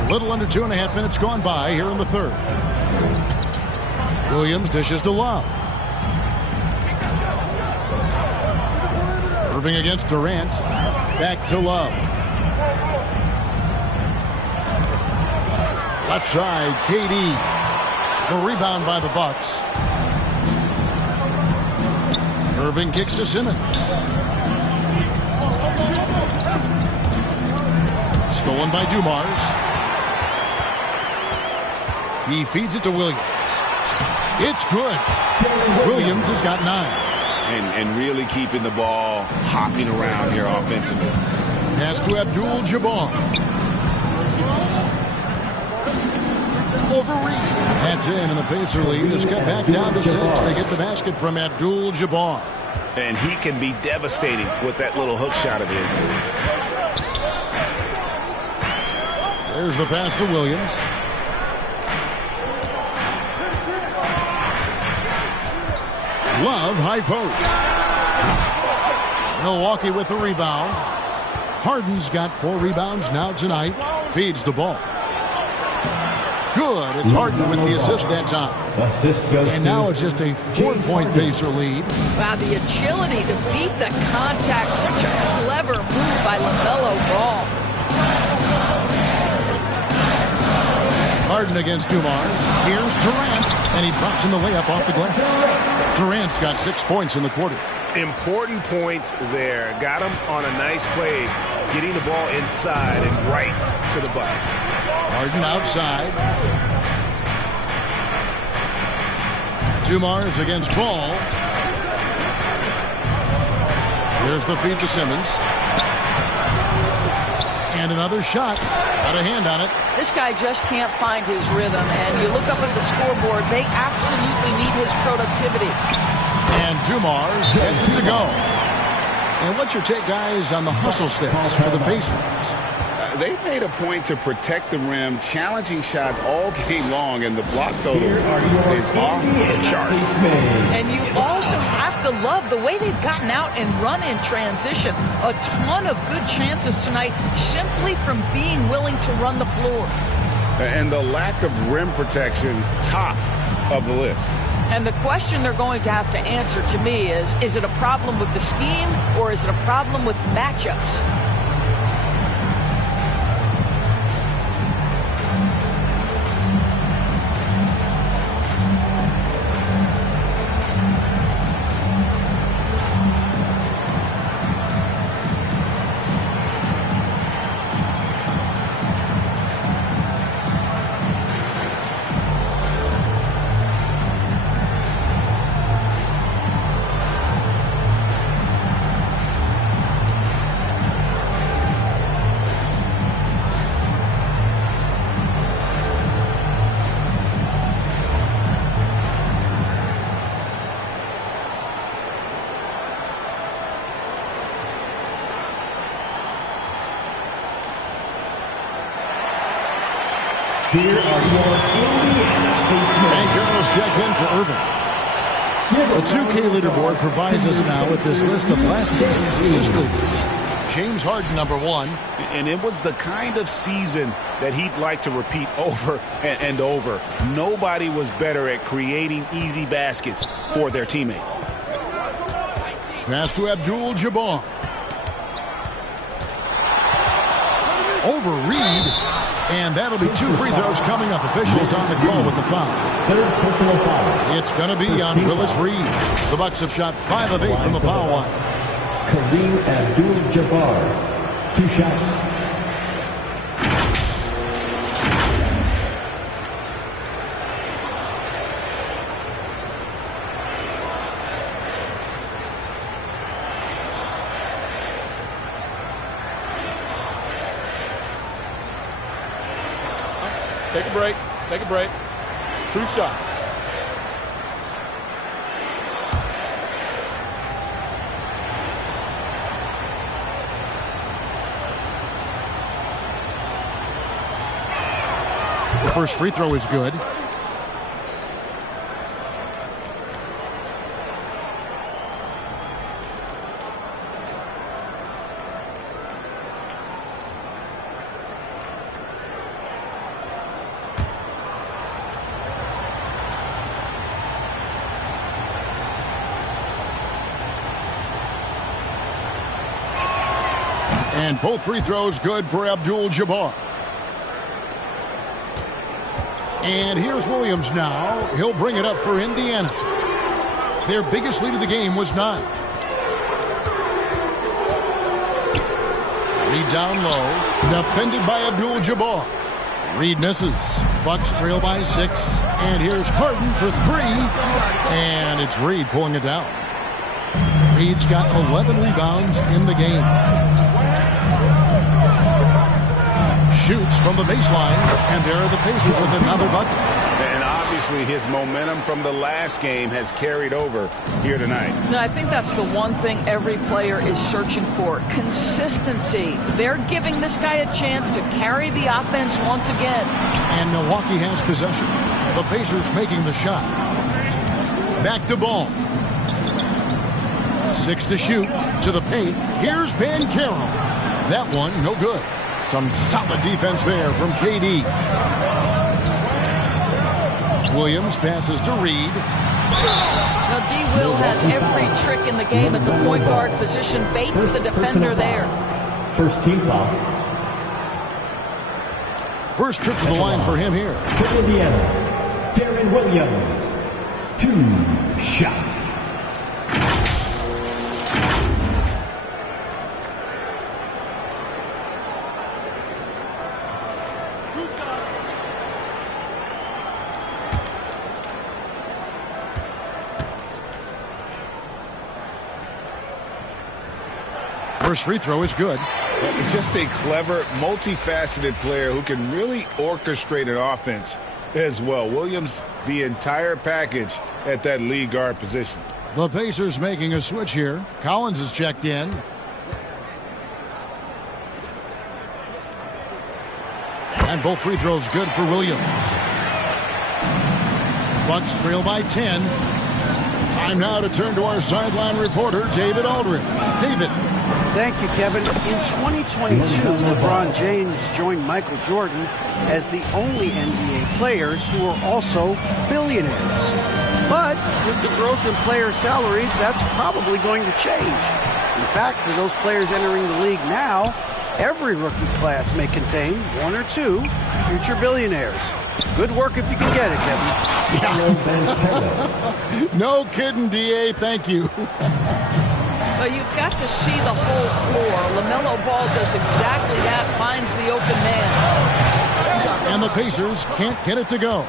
A little under 2.5 minutes gone by here in the third. Williams dishes to Love. Irving against Durant. Back to Love. Left side, KD. The rebound by the Bucks. Irving kicks to Simmons. Stolen by Dumars. He feeds it to Williams. It's good. Williams has got 9. And really keeping the ball hopping around here offensively. Pass to Abdul-Jabbar. Over Reed. That's in, and the Pacer lead is cut back down to 6. They get the basket from Abdul-Jabbar. And he can be devastating with that little hook shot of his. There's the pass to Williams. Love, high post. Milwaukee with the rebound. Harden's got 4 rebounds now tonight. Feeds the ball. Good. It's Harden with the assist that time. And now it's just a 4-point Pacer lead. Wow, the agility to beat the contact. Such a clever move by LaMelo Ball. Harden against Dumars. Here's Durant, and he drops in the layup off the glass. Durant's got 6 points in the quarter. Important points there. Got him on a nice play, getting the ball inside and right to the bucket. Harden outside. Dumars against Ball. There's the feed to Simmons. And another shot. Got a hand on it. This guy just can't find his rhythm, and you look up at the scoreboard, they absolutely need his productivity. And Dumars gets it to go. And what's your take, guys, on the hustle steps for the Pacers? They've made a point to protect the rim, challenging shots all game long, and the block total is off the charts. And you also have to love the way they've gotten out and run in transition. A ton of good chances tonight simply from being willing to run the floor. And the lack of rim protection, top of the list. And the question they're going to have to answer to me is it a problem with the scheme or is it a problem with matchups? Here are your Indiana basemen. And Carroll's checked in for Irving. The 2K leaderboard provides us now with this list of last season's assist leaders. James Harden, number 1. And it was the kind of season that he'd like to repeat over and over. Nobody was better at creating easy baskets for their teammates. Pass to Abdul-Jabbar. Over Reed. And that'll be 2 free throws coming up. Officials on the call with the foul. Third personal foul. It's going to be on Willis Reed. The Bucks have shot 5 of 8 from the foul line. Kareem Abdul-Jabbar. 2 shots. Take a break. Take a break. 2 shots. The first free throw is good. And both free throws good for Abdul-Jabbar. And here's Williams now. He'll bring it up for Indiana. Their biggest lead of the game was 9. Reed down low. Defended by Abdul-Jabbar. Reed misses. Bucks trail by 6. And here's Harden for 3. And it's Reed pulling it down. Reed's got 11 rebounds in the game. Shoots from the baseline, and there are the Pacers with another bucket. And obviously his momentum from the last game has carried over here tonight. No, I think that's the one thing every player is searching for. Consistency. They're giving this guy a chance to carry the offense once again. And Milwaukee has possession. The Pacers making the shot. Back to ball. 6 to shoot. To the paint. Here's Banchero. That one, no good. Some solid defense there from KD. Williams passes to Reed. Now, D. Will has every trick in the game at the point guard position. Bates the defender there. First team foul. First trip to the line for him here. For Indiana, Darren Williams. 2 shots. First free throw is good. Just a clever, multifaceted player who can really orchestrate an offense as well. Williams, the entire package at that lead guard position. The Pacers making a switch here. Collins is checked in. And both free throws good for Williams. Bucks trail by 10. Time now to turn to our sideline reporter, David Aldridge. David. Thank you, Kevin. In 2022, LeBron James joined Michael Jordan as the only NBA players who are also billionaires. But with the growth in player salaries, that's probably going to change. In fact, for those players entering the league now, every rookie class may contain 1 or 2 future billionaires. Good work if you can get it, Kevin. No kidding, D.A. Thank you. Well, you've got to see the whole floor. LaMelo Ball does exactly that, finds the open man. And the Pacers can't get it to go.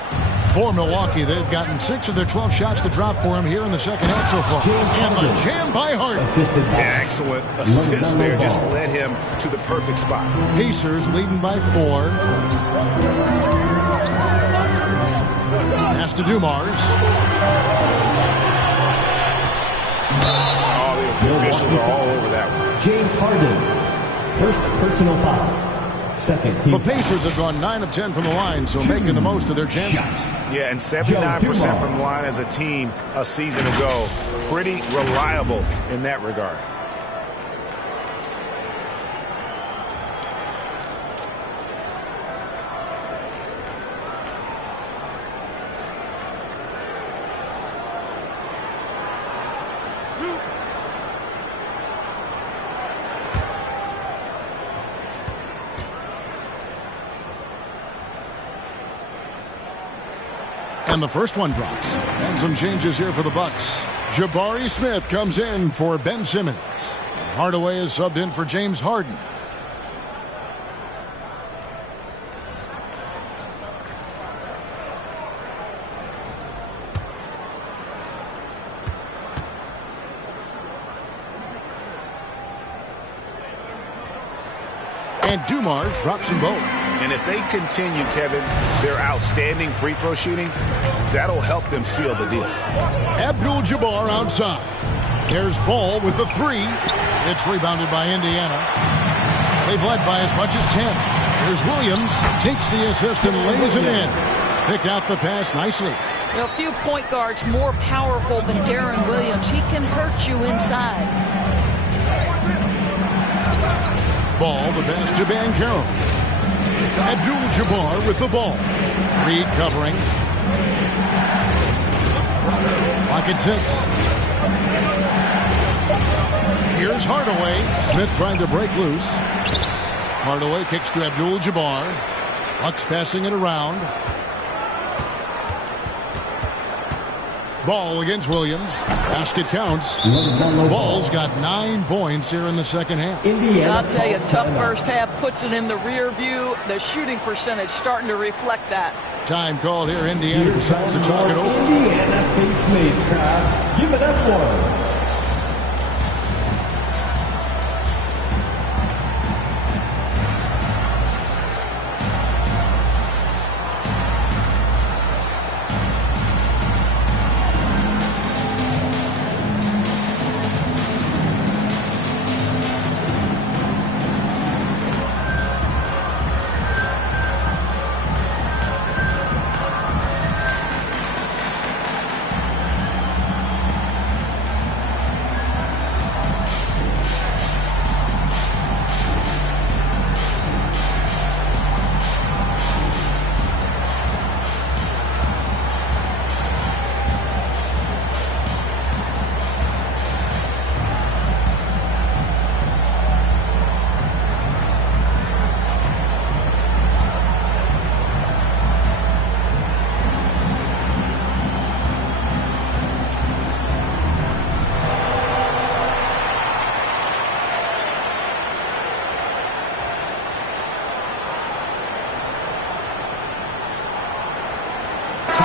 For Milwaukee, they've gotten 6 of their 12 shots to drop for him here in the second half so far. And the jam by Harden. Yeah, excellent assist there. Just led him to the perfect spot. Pacers leading by 4. Pass to Dumars. The officials are all over that one. James Harden. First personal foul. The Pacers have gone 9 of 10 from the line, so making the most of their chances. Yeah, and 79% from the line as a team a season ago. Pretty reliable in that regard. And the first one drops. And some changes here for the Bucks. Jabari Smith comes in for Ben Simmons. Hardaway is subbed in for James Harden. And Dumars drops them both. And if they continue, Kevin, their outstanding free throw shooting, that'll help them seal the deal. Abdul-Jabbar outside. There's Ball with the 3. It's rebounded by Indiana. They've led by as much as 10. Here's Williams. Takes the assist and lays it in. Picked out the pass nicely. You know, a few point guards more powerful than Darren Williams. He can hurt you inside. Ball, the pass to Banchero. Abdul-Jabbar with the ball. Reed covering. Clock at 6. Here's Hardaway. Smith trying to break loose. Hardaway kicks to Abdul-Jabbar. Bucks passing it around. Ball against Williams. Basket counts. Ball's got 9 points here in the second half. I'll tell you, tough first half puts it in the rear view. The shooting percentage starting to reflect that. Time called here. Indiana decides to talk it over. Indiana face mates, crowd. Give it up for him.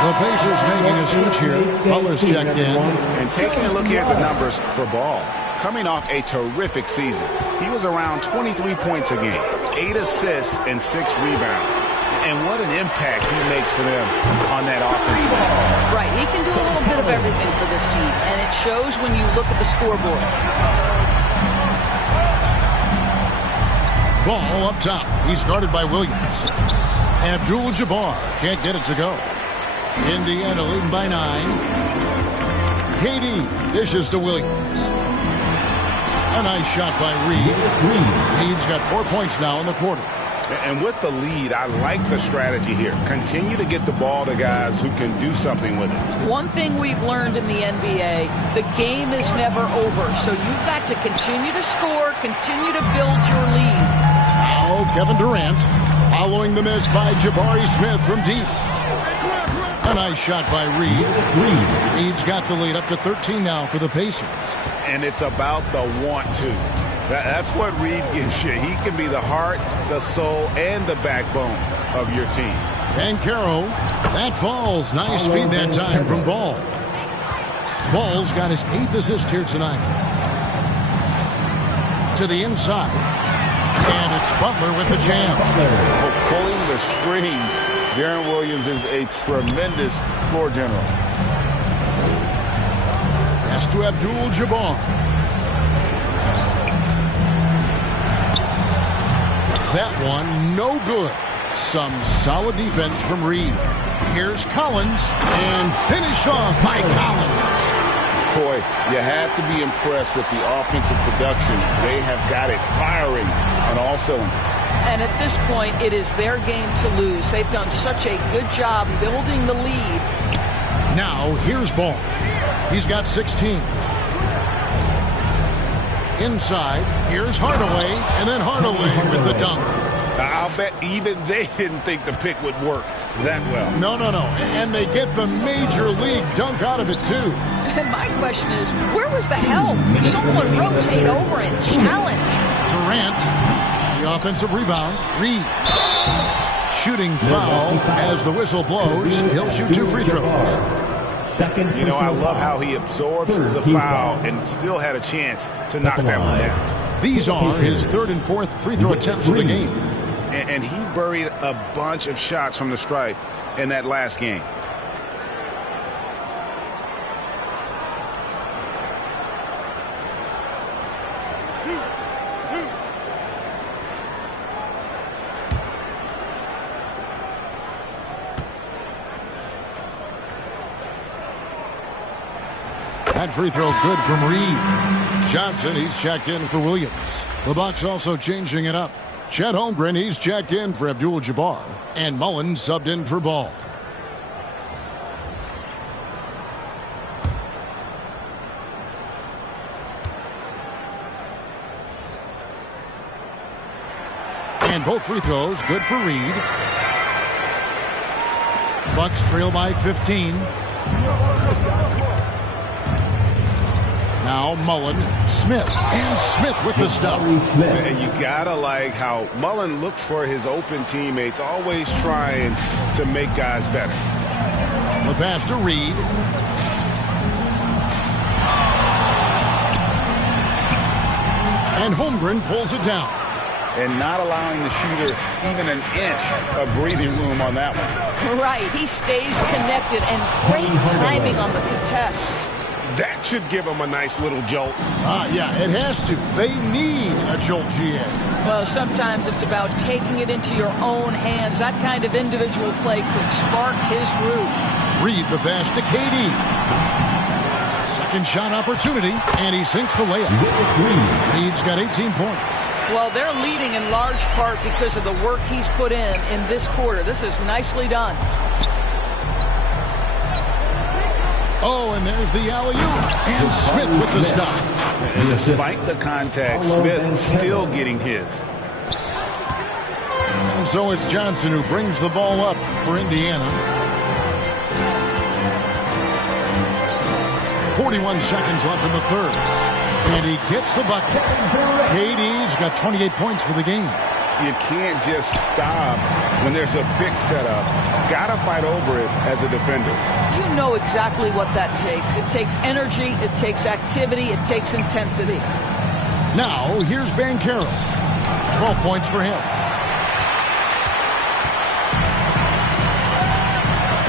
The Pacers making a switch here. Butler's checked in. And taking a look here at the numbers for Ball. Coming off a terrific season. He was around 23 points a game, 8 assists, and 6 rebounds. And what an impact he makes for them on that offensive end. Right, he can do a little bit of everything for this team, and it shows when you look at the scoreboard. Ball up top. He's guarded by Williams. Abdul-Jabbar can't get it to go. Indiana leading by 9. KD dishes to Williams. A nice shot by Reed. Reed's got 4 points now in the quarter. And with the lead, I like the strategy here. Continue to get the ball to guys who can do something with it. One thing we've learned in the NBA, the game is never over. So you've got to continue to score, continue to build your lead. Now Kevin Durant following the miss by Jabari Smith from deep. A nice shot by Reed. Reed's got the lead up to 13 now for the Pacers. And it's about the want to. That's what Reed gives you. He can be the heart, the soul, and the backbone of your team. Banchero, that falls. Nice feed that time from Ball. Ball's got his 8th assist here tonight. To the inside. And it's Butler with the jam. Pulling the strings. Darren Williams is a tremendous floor general. Pass to Abdul-Jabbar. That one, no good. Some solid defense from Reed. Here's Collins, and finished off by Collins. Boy, you have to be impressed with the offensive production. They have got it firing on all cylinders. And at this point, it is their game to lose. They've done such a good job building the lead. Now, here's Ball. He's got 16. Inside, here's Hardaway, and then Hardaway with the dunk. I'll bet even they didn't think the pick would work that well. No. And they get the major league dunk out of it, too. And my question is, where was the help? Someone rotate over and challenge. Durant, the offensive rebound. Reed. Shooting foul as the whistle blows. He'll shoot 2 free throws. You know, I love how he absorbs the foul and still had a chance to knock that one down. These are his 3rd and 4th free throw attempts of the game. And he buried a bunch of shots from the stripe in that last game. That free throw good from Reed. Johnson, he's checked in for Williams. The Bucks also changing it up. Chet Holmgren, he's checked in for Abdul-Jabbar. And Mullen subbed in for Ball. And both free throws good for Reed. Bucks trail by 15. Now Mullen, Smith, and Smith with the stuff. And you gotta like how Mullen looks for his open teammates, always trying to make guys better. The pass to Reed. And Holmgren pulls it down. And not allowing the shooter even an inch of breathing room on that one. Right, he stays connected, and great timing on the contest. That should give them a nice little jolt. Yeah, it has to. They need a jolt, GA. Well, sometimes it's about taking it into your own hands. That kind of individual play could spark his groove. Reed the pass to KD. Second shot opportunity, and he sinks the layup. Reed's got 18 points. Well, they're leading in large part because of the work he's put in this quarter. This is nicely done. Oh, and there's the alley-oop. And Smith with the stop. And despite the contact, Smith still getting his. And so it's Johnson who brings the ball up for Indiana. 41 seconds left in the third. And he gets the bucket. KD's got 28 points for the game. You can't just stop when there's a pick set up. Got to fight over it as a defender. You know exactly what that takes. It takes energy, it takes activity, it takes intensity. Now, here's Banchero. 12 points for him.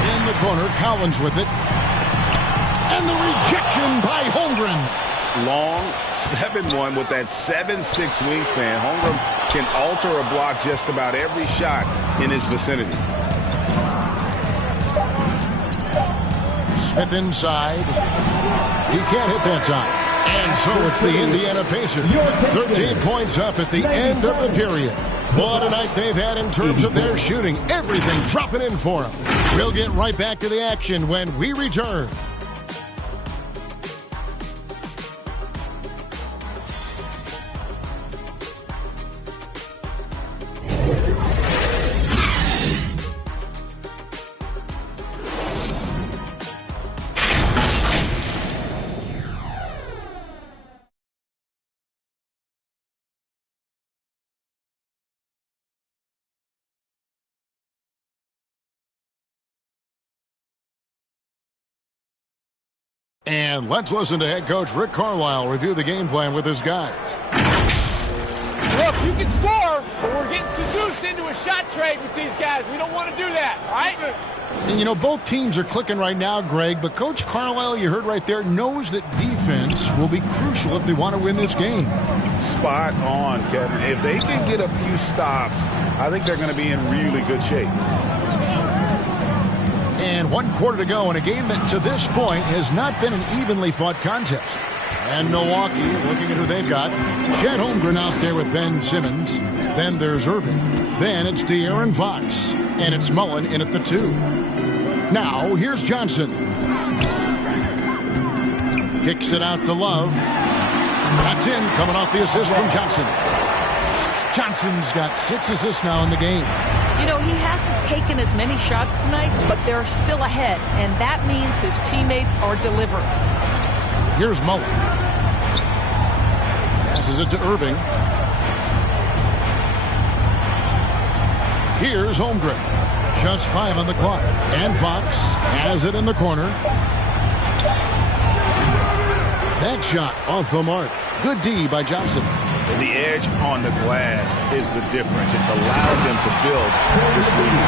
In the corner, Collins with it. And the rejection by Holmgren. Long 7-1 with that 7'6" wingspan. Holmgren can alter a block just about every shot in his vicinity. Smith inside. He can't hit that time. And so it's the Indiana Pacers. 13 points up at the end of the period. What a night they've had in terms of their shooting. Everything dropping in for them. We'll get right back to the action when we return. And let's listen to head coach Rick Carlisle review the game plan with his guys. Look, you can score, but we're getting seduced into a shot trade with these guys. We don't want to do that, all right? And, you know, both teams are clicking right now, Greg, but Coach Carlisle, you heard right there, knows that defense will be crucial if they want to win this game. Spot on, Kevin. If they can get a few stops, I think they're going to be in really good shape. And 1 quarter to go in a game that to this point has not been an evenly fought contest. And Milwaukee, looking at who they've got, Chet Holmgren out there with Ben Simmons. Then there's Irving. Then it's De'Aaron Fox. And it's Mullen in at the 2. Now, here's Johnson. Kicks it out to Love. That's in, coming off the assist from Johnson. Johnson's got 6 assists now in the game. You know, he hasn't taken as many shots tonight, but they're still ahead, and that means his teammates are delivering. Here's Mullen. Passes it to Irving. Here's Holmgren. Just 5 on the clock. And Fox has it in the corner. That shot off the mark. Good D by Johnson. And the edge on the glass is the difference. It's allowed them to build this lead.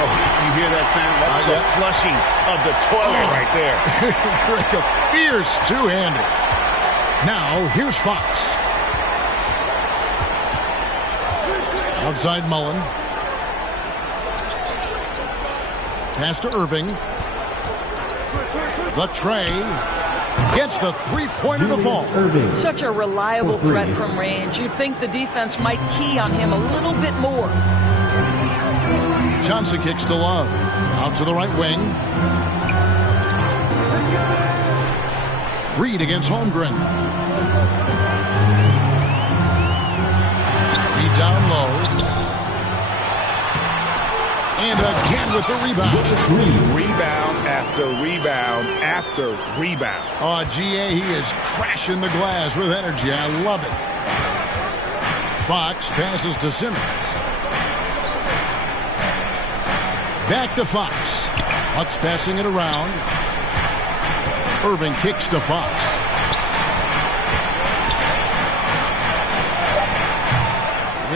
Oh, you hear that sound? That's the flushing of the toilet right there. Like a fierce two-handed. Now, here's Fox. Outside Mullen. Pass to Irving. The tray. Gets the three-pointer to fall. Such a reliable threat from range. You'd think the defense might key on him a little bit more. Johnson kicks to Love. Out to the right wing. Reed against Holmgren. Reed down low. And again with the rebound. Rebound after rebound after rebound. Oh, GA, he is crashing the glass with energy. I love it. Fox passes to Simmons. Back to Fox. Bucks passing it around. Irving kicks to Fox.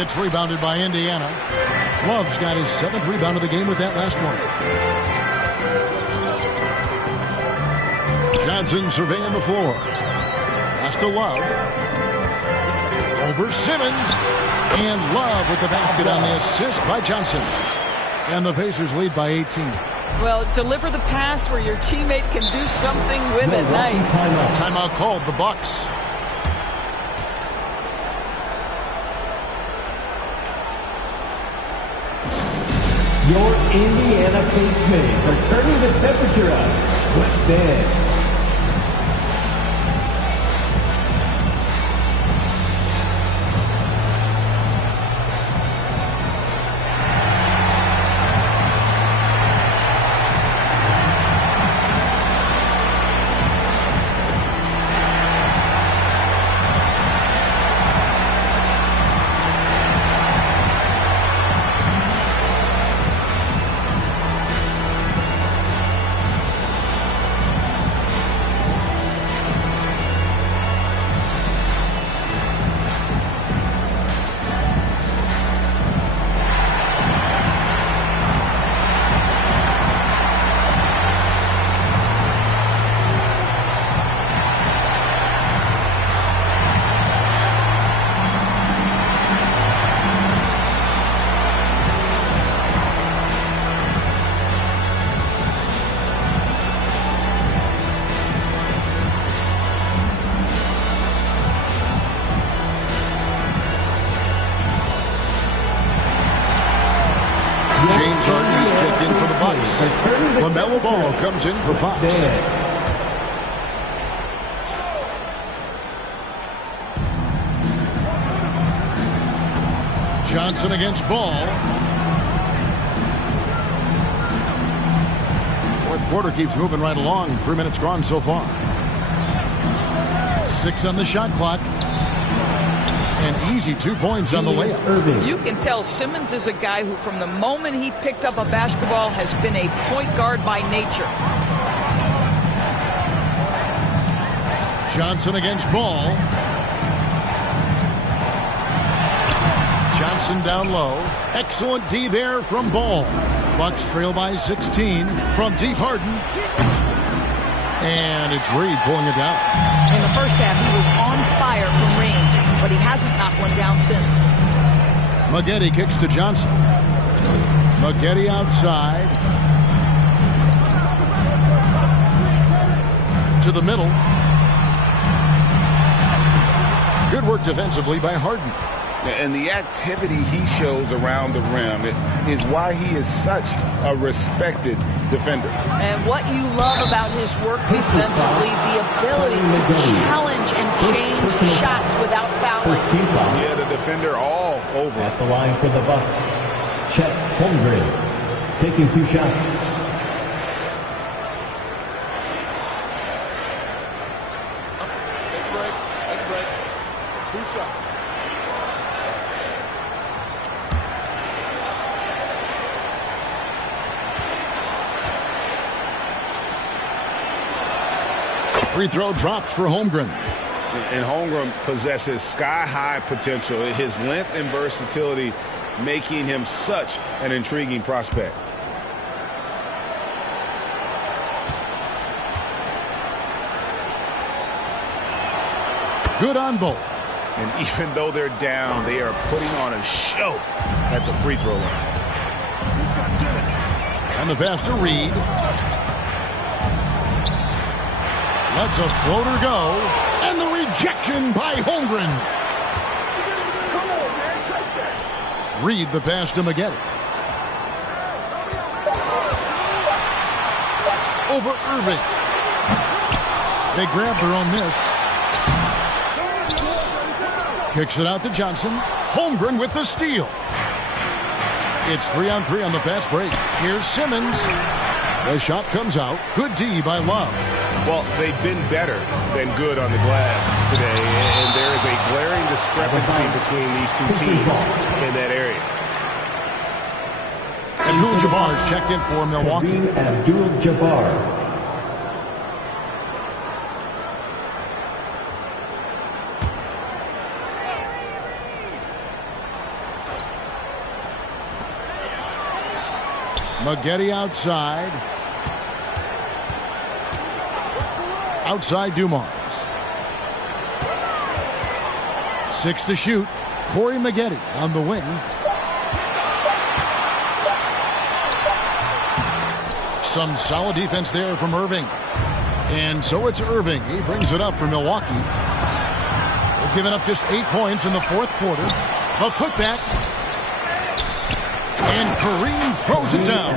It's rebounded by Indiana. Love's got his 7th rebound of the game with that last one. Johnson surveying the floor. Pass to Love. Over Simmons. And Love with the basket on the assist by Johnson. And the Pacers lead by 18. Well, deliver the pass where your teammate can do something with it. Nice. Timeout called, the Bucks. Your Indiana Pacemates are turning the temperature up. Let's dance. James Harden is checked in for the Bucks. LaMelo Ball comes in for Fox. Johnson against Ball. Fourth quarter keeps moving right along. 3 minutes gone so far. 6 on the shot clock. And easy 2 points on the layup. You can tell Simmons is a guy who, from the moment he picked up a basketball, has been a point guard by nature. Johnson against Ball. Johnson down low. Excellent D there from Ball. Bucks trail by 16 from deep. Harden. And it's Reed pulling it down. In the first half, he was on fire from range, but he hasn't knocked one down since. Maggette kicks to Johnson. Maggette outside. To the middle. Good work defensively by Harden. And the activity he shows around the rim is why he is such a respected defender. And what you love about his work defensively, the ability to challenge and change shots without fouling. Yeah, the defender all over. At the line for the Bucks, Chet Holmgren taking 2 shots. Take a break. 2 shots. Free throw drops for Holmgren. And Holmgren possesses sky-high potential. His length and versatility making him such an intriguing prospect. Good on both. And even though they're down, they are putting on a show at the free throw line. And the pass to Reed. Lets a floater go. And the rejection by Holmgren. Reed the pass to Maggette. Over Irving. They grab their own miss. Kicks it out to Johnson. Holmgren with the steal. It's 3-on-3 on the fast break. Here's Simmons. The shot comes out. Good D by Love. Well, they've been better than good on the glass today, and there is a glaring discrepancy between these two teams in that area. Abdul-Jabbar's checked in for Milwaukee. Kareem Abdul-Jabbar. Maggette outside. Outside Dumars. 6 to shoot. Corey Maggette on the wing. Some solid defense there from Irving. And so it's Irving. He brings it up for Milwaukee. They've given up just 8 points in the fourth quarter. A putback. And Kareem throws it down.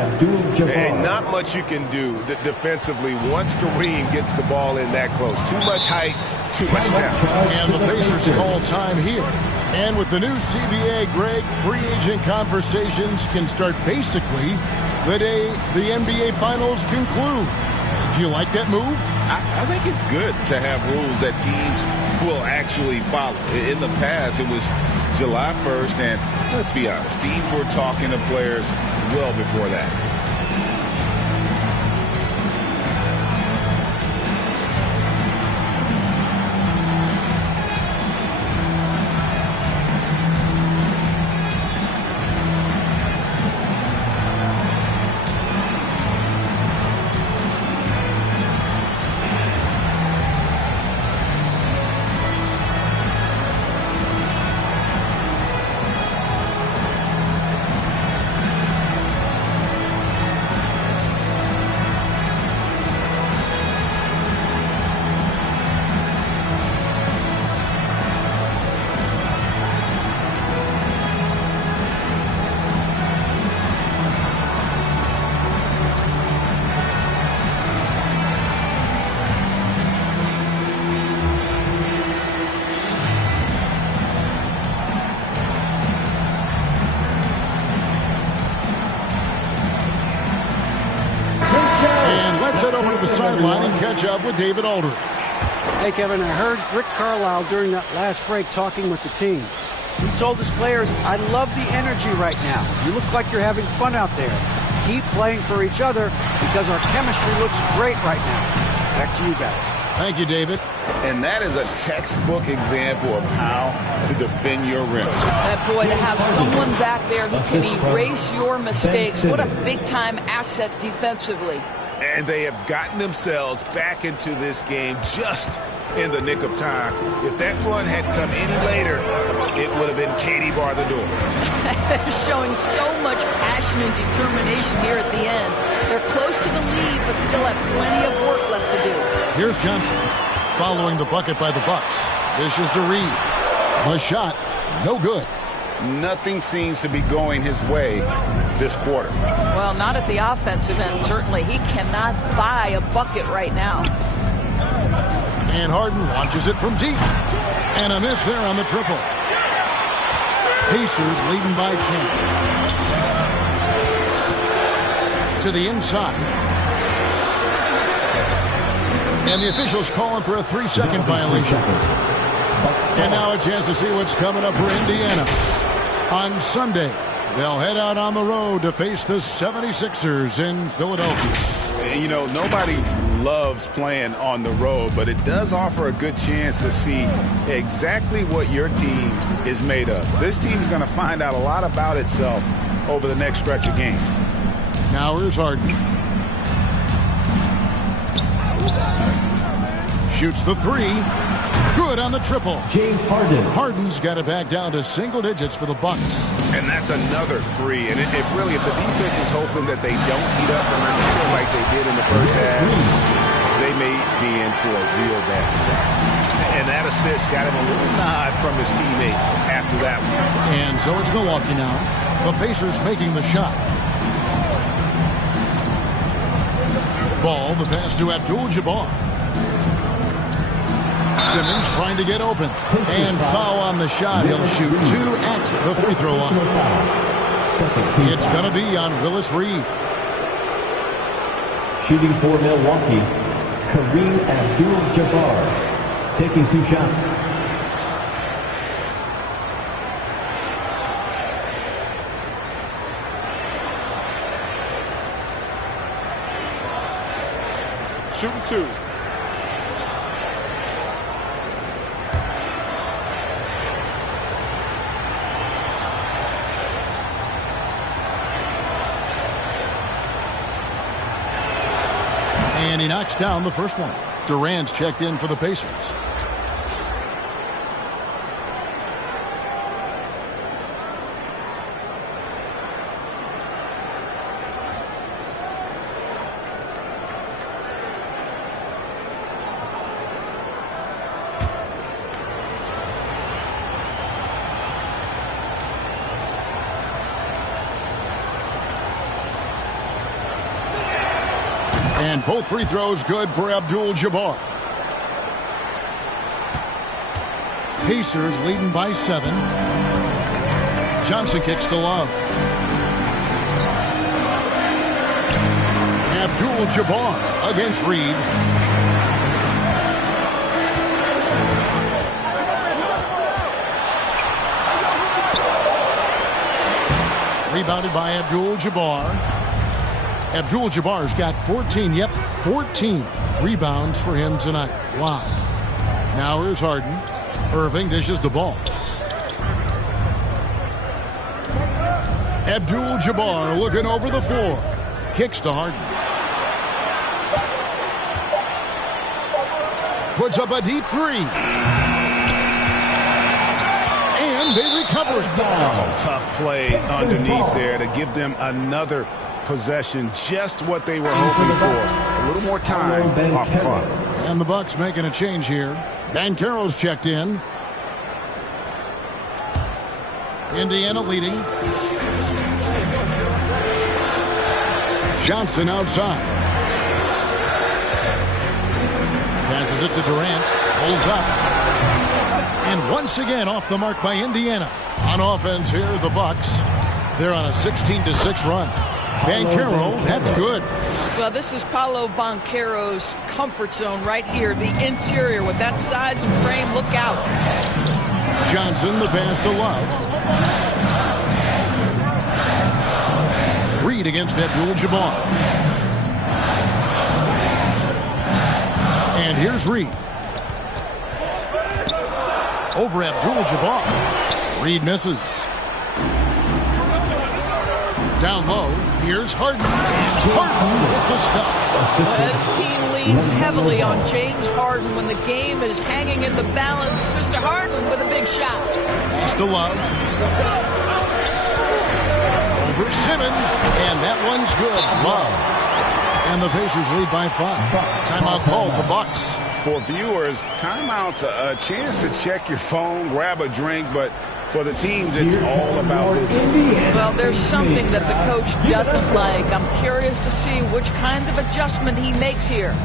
And not much you can do defensively once Kareem gets the ball in that close. Too much height, too much talent. And the Pacers call time here. And with the new CBA, Greg, free agent conversations can start basically the day the NBA Finals conclude. Do you like that move? I think it's good to have rules that teams will actually follow. In the past, it was July 1st, and let's be honest, teams were talking to players well before that. Sideline and catch up with David Aldridge. Hey, Kevin, I heard Rick Carlisle during that last break talking with the team. He told his players, I love the energy right now. You look like you're having fun out there. Keep playing for each other because our chemistry looks great right now. Back to you guys. Thank you, David. And that is a textbook example of how to defend your rim. Boy, to have someone back there who can erase your mistakes, what a big-time asset defensively. And they have gotten themselves back into this game just in the nick of time. If that one had come any later, it would have been Katie bar the door. Showing so much passion and determination here at the end. They're close to the lead, but still have plenty of work left to do. Here's Johnson following the bucket by the Bucks. Dishes to Reed. The shot, no good. Nothing seems to be going his way this quarter. Well, not at the offensive end, certainly. He cannot buy a bucket right now. And Harden launches it from deep. And a miss there on the triple. Pacers leading by 10. To the inside. And the officials calling for a 3-second violation. And now a chance to see what's coming up for Indiana. On Sunday, they'll head out on the road to face the 76ers in Philadelphia. You know, nobody loves playing on the road, but it does offer a good chance to see exactly what your team is made of. This team is going to find out a lot about itself over the next stretch of games. Now here's Harden. Shoots the three. Good on the triple. James Harden. Harden's got it back down to single digits for the Bucks. And that's another three. And if the defense is hoping that they don't heat up from round two like they did in the first half, they may be in for a real bad surprise. And that assist got him a little nod from his teammate after that one. And so it's Milwaukee now. The Pacers making the shot. Ball, the pass to Abdul-Jabbar. Simmons trying to get open. And foul on the shot. He'll shoot 2 at the free throw line. It's going to be on Willis Reed. Shooting for Milwaukee, Kareem Abdul-Jabbar. Taking 2 shots. Shooting 2. And he knocks down the first one. Durant's checked in for the Pacers. And both free throws good for Abdul-Jabbar. Pacers leading by 7. Johnson kicks to Love. Abdul-Jabbar against Reed. Rebounded by Abdul-Jabbar. Abdul-Jabbar's got 14 rebounds for him tonight. Wow. Now here's Harden. Irving dishes the ball. Abdul-Jabbar looking over the floor. Kicks to Harden. Puts up a deep 3. And they recover it. Oh, tough play underneath there to give them another possession, just what they were hoping for. A little more time off the clock. And the Bucks making a change here. Banchero's checked in. Indiana leading. Johnson outside. Passes it to Durant. Pulls up. And once again off the mark by Indiana. On offense here, the Bucks. They're on a 16-6 run. Banchero, that's good. Well, this is Paolo Banchero's comfort zone right here. The interior with that size and frame. Look out. Johnson, the pass to Love. Reed against Abdul-Jabbar. And And here's Reed. Over Abdul-Jabbar. Reed misses. Down low, here's Harden. Harden with the stuff. This team leans heavily on James Harden when the game is hanging in the balance. Mr. Harden with a big shot. Pass to Love. Over Simmons, and that one's good. Love. And the Pacers lead by 5. Timeout called, the Bucks. For viewers, timeout's a chance to check your phone, grab a drink, but for the teams, it's all about business. Well, there's something that the coach doesn't like. I'm curious to see which kind of adjustment he makes here.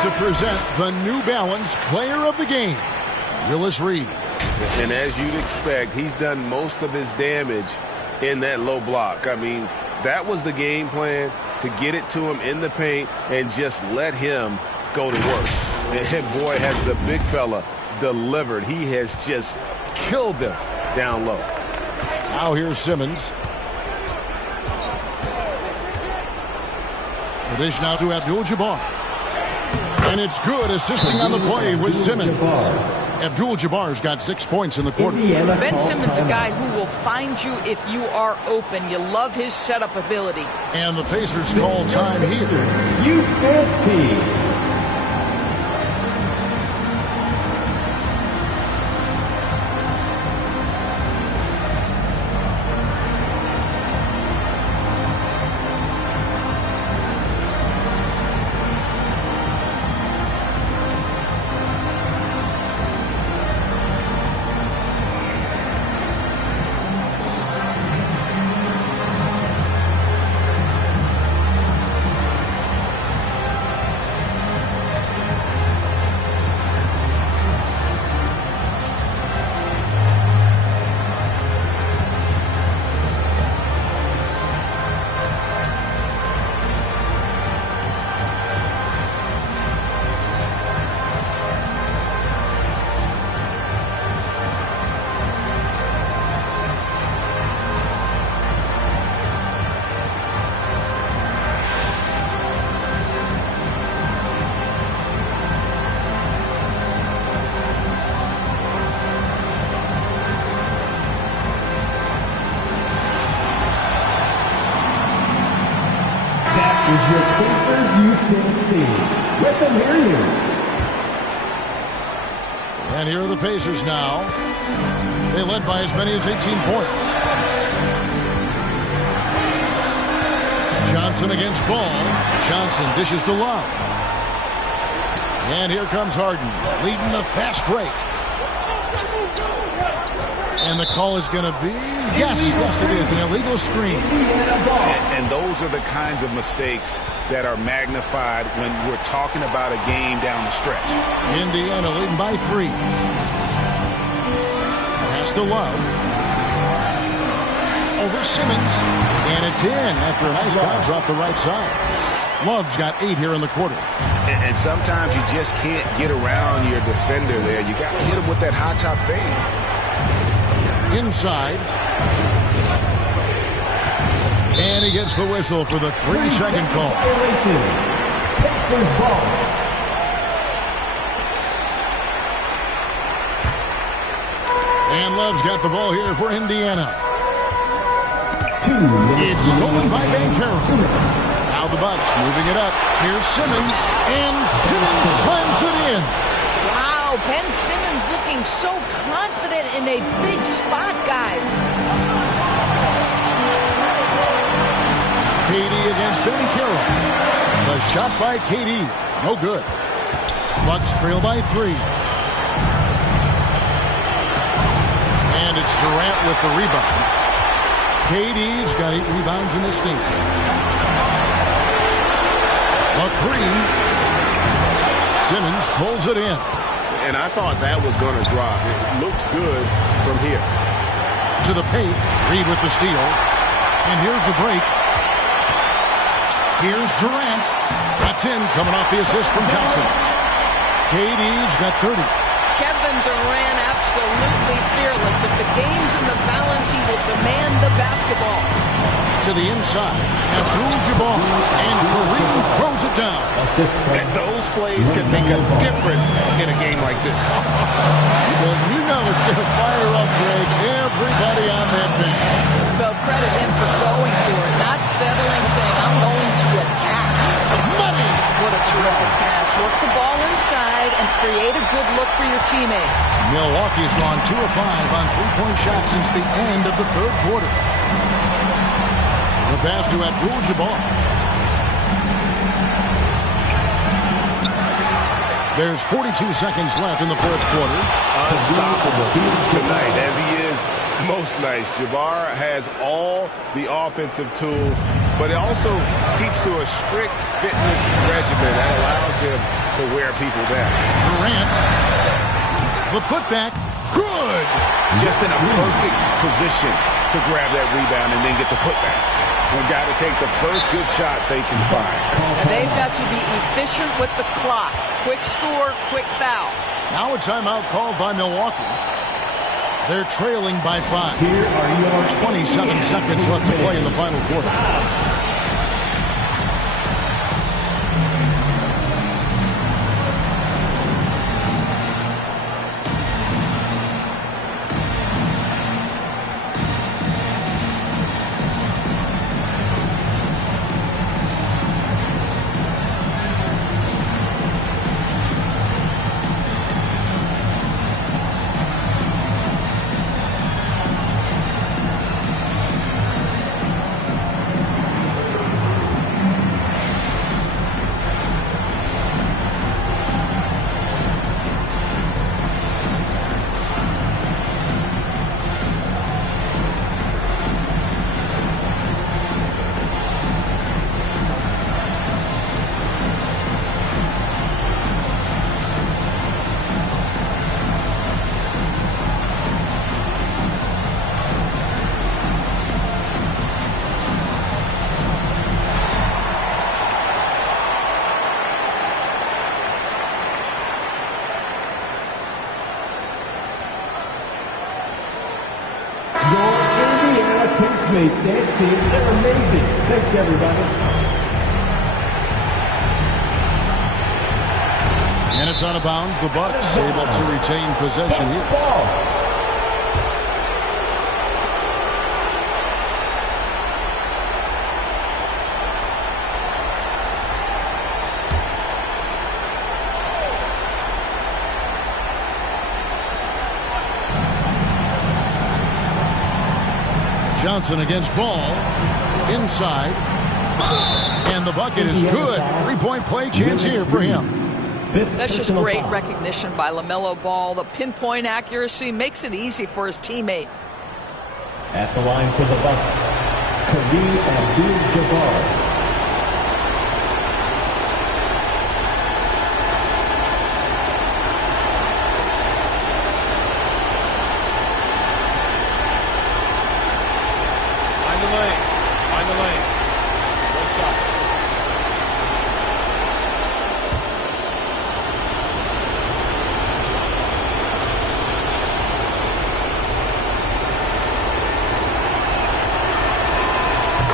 To present the New Balance Player of the Game, Willis Reed. And as you'd expect, he's done most of his damage in that low block. I mean, that was the game plan, to get it to him in the paint and just let him go to work. And boy, has the big fella delivered. He has just killed them down low. Now here's Simmons. The dish now to Abdul-Jabbar. And it's good, assisting on the play with Simmons. Abdul-Jabbar's got 6 points in the quarter. Ben Simmons, a guy who will find you if you are open. You love his setup ability. And the Pacers call time here. Youth dance team. Is your Pacers Youth Dance team. Let them hear you. And here are the Pacers now. They led by as many as 18 points. Johnson against Ball. Johnson dishes to Love. And here comes Harden, leading the fast break. And the call is going to be, yes, it is, an illegal screen. And those are the kinds of mistakes that are magnified when we're talking about a game down the stretch. Indiana leading by 3. Pass to Love. Over Simmons. And it's in after a nice bounce off the right side. Love's got 8 here in the quarter. And sometimes you just can't get around your defender there. You got to hit him with that high top fade. Inside. And he gets the whistle for the 3-second call. Pacers ball. And Love's got the ball here for Indiana. It's stolen by Banchero. Now the Bucks moving it up. Here's Simmons, and Simmons slams it in. Wow, Ben Simmons looking so confident in a big spot, guys. KD against Banchero. The shot by KD. No good. Bucks trail by 3. And it's Durant with the rebound. KD's got 8 rebounds in this game. A 3. Simmons pulls it in. And I thought that was going to drop. It looked good from here. To the paint. Reed with the steal. And here's the break. Here's Durant. That's in, coming off the assist from Johnson. KD's got 30. Kevin Durant absolutely fearless. If the game's in the balance, he will demand the basketball. To the inside. Abdul-Jabbar. And Kareem throws it down. And those plays can make a difference in a game like this. Well, you know it's going to fire up, Greg, everybody on that bench. Well, credit him for going for it, not settling, saying, I'm going to attack. Money! What a terrific pass. Work the ball inside and create a good look for your teammate. Milwaukee's gone 2 of 5 on three-point shots since the end of the third quarter. The pass to Abdul-Jabbar. There's 42 seconds left in the fourth quarter. Unstoppable tonight, as he is most nights. Jabbar has all the offensive tools, but it also keeps to a strict fitness regimen that allows him to wear people down. Durant. The putback. Good. Just in a perfect position to grab that rebound and then get the putback. They've got to take the first good shot they can find. And they've got to be efficient with the clock. Quick score, quick foul. Now a timeout called by Milwaukee. They're trailing by 5. Here are your 27 seconds left to play in the final quarter. Mates dance team. They're amazing. Thanks, everybody. And it's out of bounds. The Bucks able to retain possession here. Johnson against Ball. Inside. And the bucket is good. 3-point play chance here for him. That's just great recognition by LaMelo Ball. The pinpoint accuracy makes it easy for his teammate. At the line for the Bucks, Kareem Abdul-Jabbar.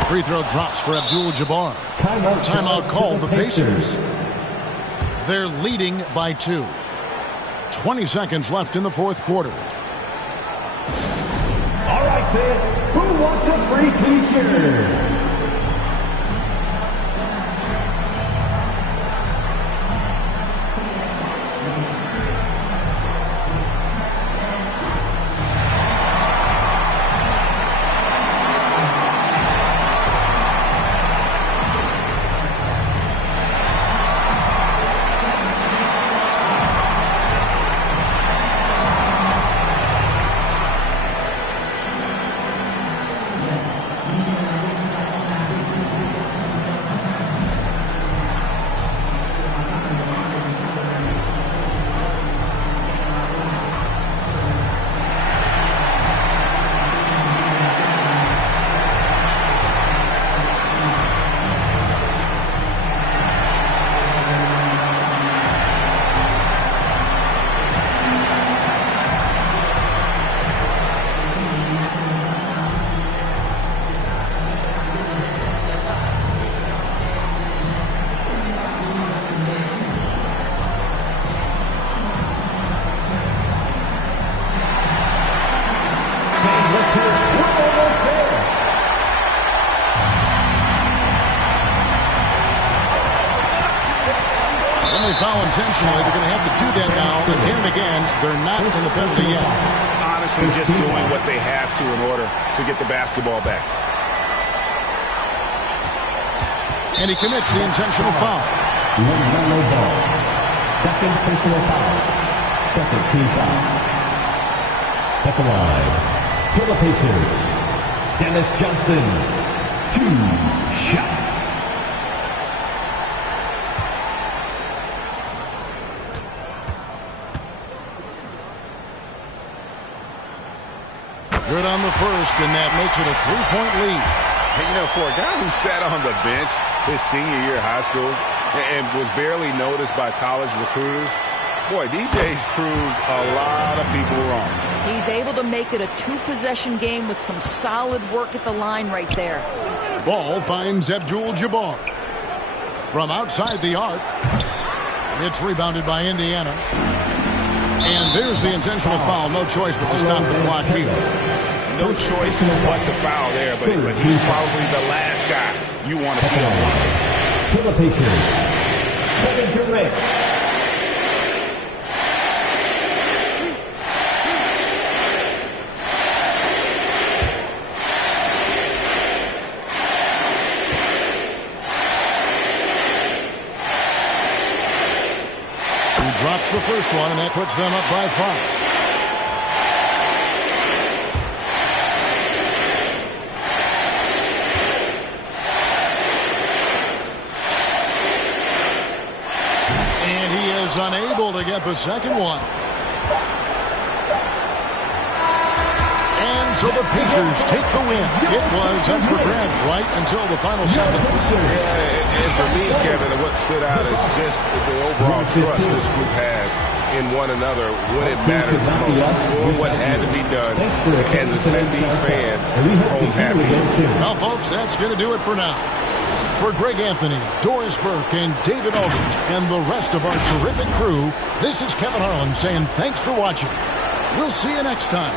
Free throw drops for Abdul-Jabbar. Timeout called the Pacers. They're leading by 2. 20 seconds left in the fourth quarter. All right, fans, who wants a free t-shirt? Foul intentionally. They're going to have to do that now. And here and again, they're not in the penalty yet. Honestly, just doing what they have to in order to get the basketball back. And he commits the intentional foul. LaMelo Ball. Second personal foul. Second team foul. At the line, for the Pacers, Dennis Johnson. 2 shots. Good on the first, and that makes it a 3-point lead. Hey, you know, for a guy who sat on the bench his senior year of high school and was barely noticed by college recruiters, boy, DJ's proved a lot of people wrong. He's able to make it a 2-possession game with some solid work at the line right there. Ball finds Abdul-Jabbar. From outside the arc, it's rebounded by Indiana. And there's the intentional foul. No choice but to stop the clock here. No choice but to foul there, but he's probably the last guy you want to see on the line. For the Pacers, Kevin Durant. He drops the first one, and that puts them up by 5. Unable to get the second one. And so the Pacers take the win. It was up for grabs right until the final seconds. Yeah, and for me, Kevin, what stood out is just the overall trust this group has in one another when it mattered the most. Doing what had to be done and to send these fans home happy. Well, folks, that's going to do it for now. For Greg Anthony, Doris Burke, and David Aldridge, and the rest of our terrific crew, this is Kevin Harlan saying thanks for watching. We'll see you next time.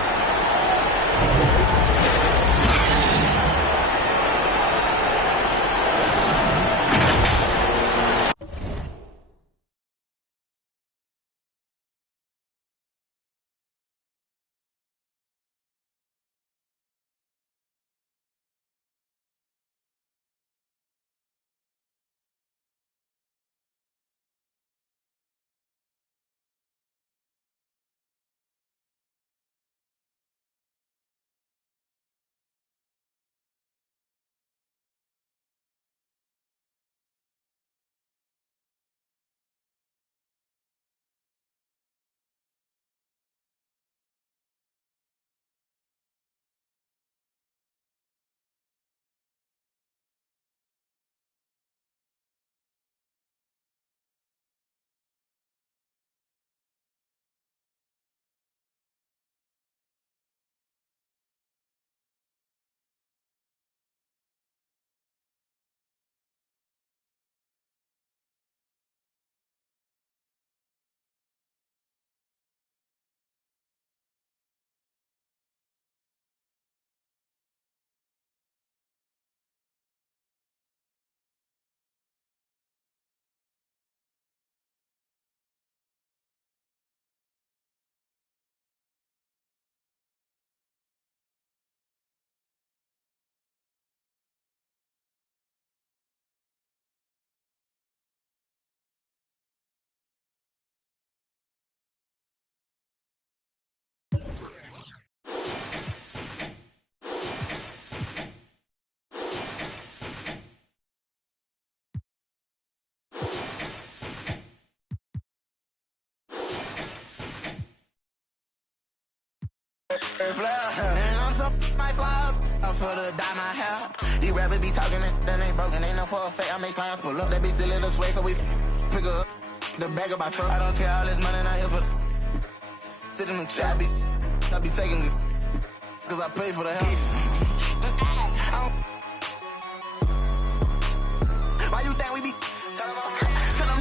And I'm so might fly up for the dye my hair. These rappers be talking and then they broken. Ain't no for a fake. I make slimes pull up. That be still in the sway, so we pick up the bag of my truck. I don't care all this money not here for. Sit in the chat, I be taking it. Cause I pay for the house. Why you think we be tell them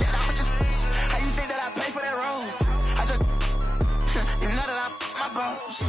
that I'm just. How you think that I pay for that rose? I just. You know that I my bones.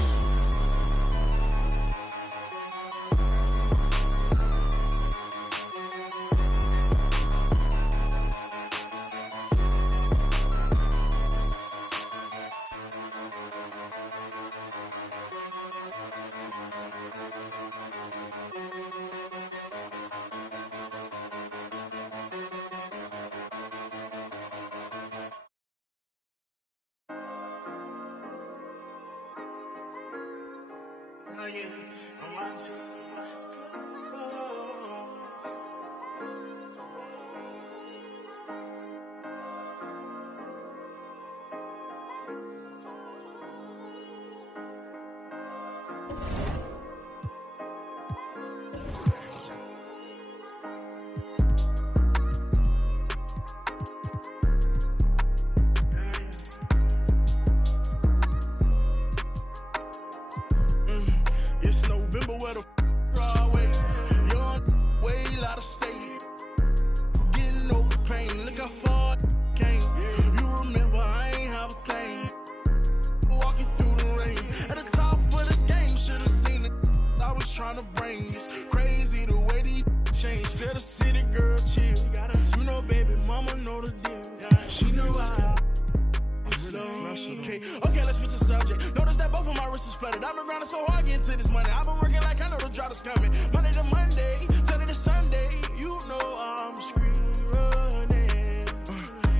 Okay, let's switch the subject. Notice that both of my wrists is flooded. I've been grinding so hard getting to this money. I've been working like I know the drought is coming. Monday to Monday, Sunday to Sunday. You know I'm street running.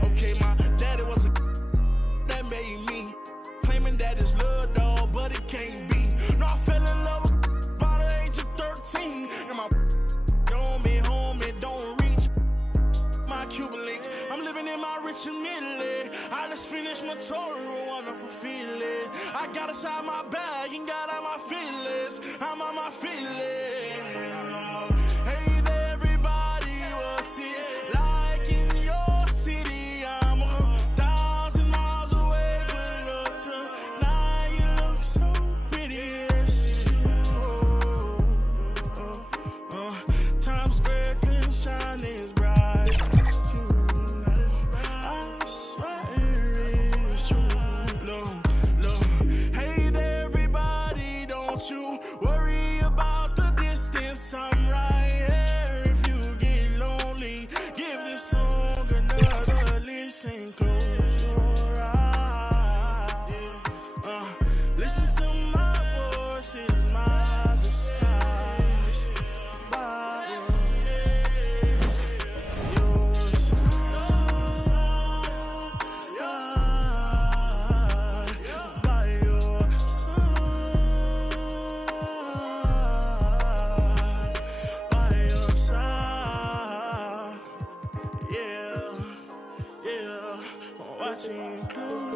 Okay, my daddy was a that made me. Claiming that it's love, dog, but it can't be. No, I fell in love with by the age of 13. And my homie, don't reach my Cuban link. I'm living in my rich and middle. I just finished my tour, wanna fulfill it. I got inside my bag and got out my feelings. I'm on my feelings. Hey there, everybody, what's it like in your city? I'm 1,000 miles away, but look tonight, you look so pretty. Times Square can shine as bright. You worry about the distance, I'm right here. If you get lonely, give this song another listen. Close your eyes. Listen to my voice, it's my disguise. By your side, by your side. Watching close.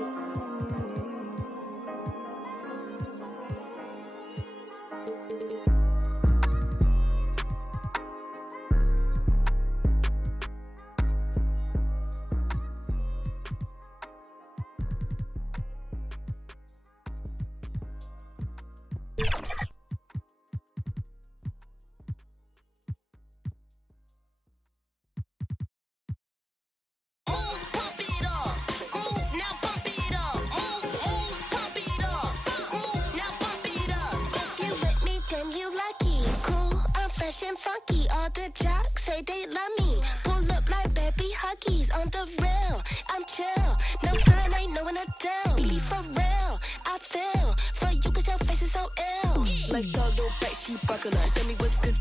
Funky, all the jocks say they love me. Pull up like baby huggies on the rail. I'm chill, no sun, ain't no one to tell. Be for real, I feel for you cause your face is so ill. Like the little back, she buckle up. Show me what's good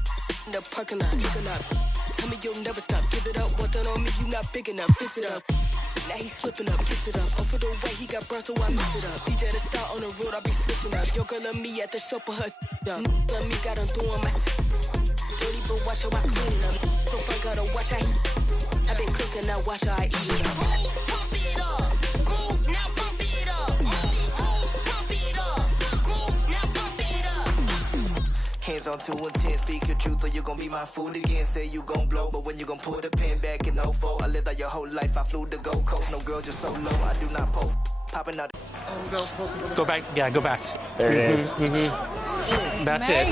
in the parking lot. Chicken up. Tell me you'll never stop. Give it up, what done on me, you not big enough. Fix it up. Now he slipping up, kiss it up. Over the way he got burned, so I mix it up. DJ the star on the road, I be switching up. Your girl and me at the show for her up. Love me, got him doing my dirty, but watch how I clean it up. So far, gotta watch how he. I been cooking, now watch how I eat it up. Groove, pump it up. Groove, now pump it up. Groove, pump it up. Groove, now Hands on 2 and 10, speak your truth or you gon' be my food again. Say you gon' blow, but when you gon' pull the pin back in 04, I lived out your whole life, I flew to Gold Coast. No girl, just so low, I do not post. Popping out. Go back. Yeah, go back. There it is. That's it.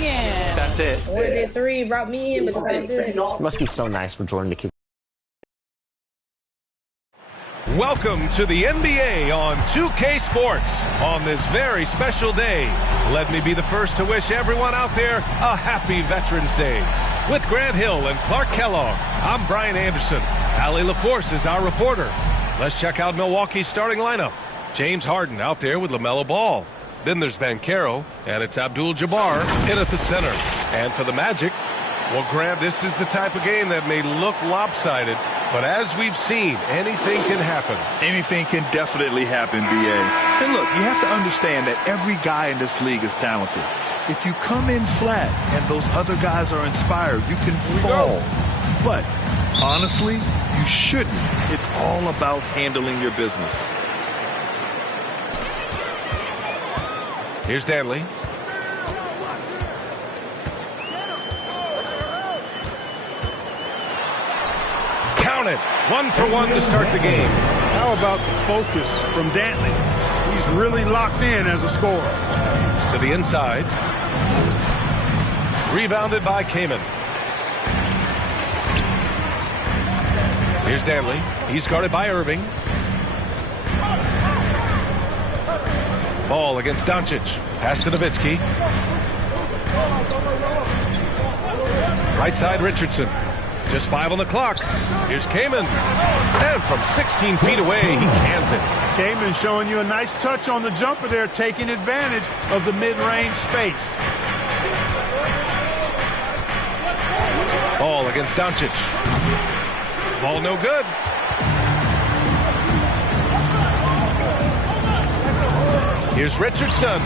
That's it. Ordered 3, brought me in, but it's all good. It must be so nice for Jordan to keep. Welcome to the NBA on 2K Sports on this very special day. Let me be the first to wish everyone out there a happy Veterans Day. With Grant Hill and Clark Kellogg, I'm Brian Anderson. Allie LaForce is our reporter. Let's check out Milwaukee's starting lineup. James Harden out there with LaMelo Ball. Then there's Banchero, and it's Abdul-Jabbar in at the center. And for the Magic, well, Grant, this is the type of game that may look lopsided, but as we've seen, anything can happen. Anything can definitely happen, B.A. And look, you have to understand that every guy in this league is talented. If you come in flat and those other guys are inspired, you can fall. But honestly, you shouldn't. It's all about handling your business. Here's Danley. Count it. 1 for 1 to start the game. How about the focus from Dantley? He's really locked in as a scorer. To the inside. Rebounded by Kaman. Here's Danley. He's guarded by Irving. Ball against Doncic. Pass to Nowitzki. Right side Richardson. Just 5 on the clock. Here's Kaman. And from 16 feet away, he cans it. Kaman showing you a nice touch on the jumper there, taking advantage of the mid-range space. Ball against Doncic. Ball no good. Here's Richardson.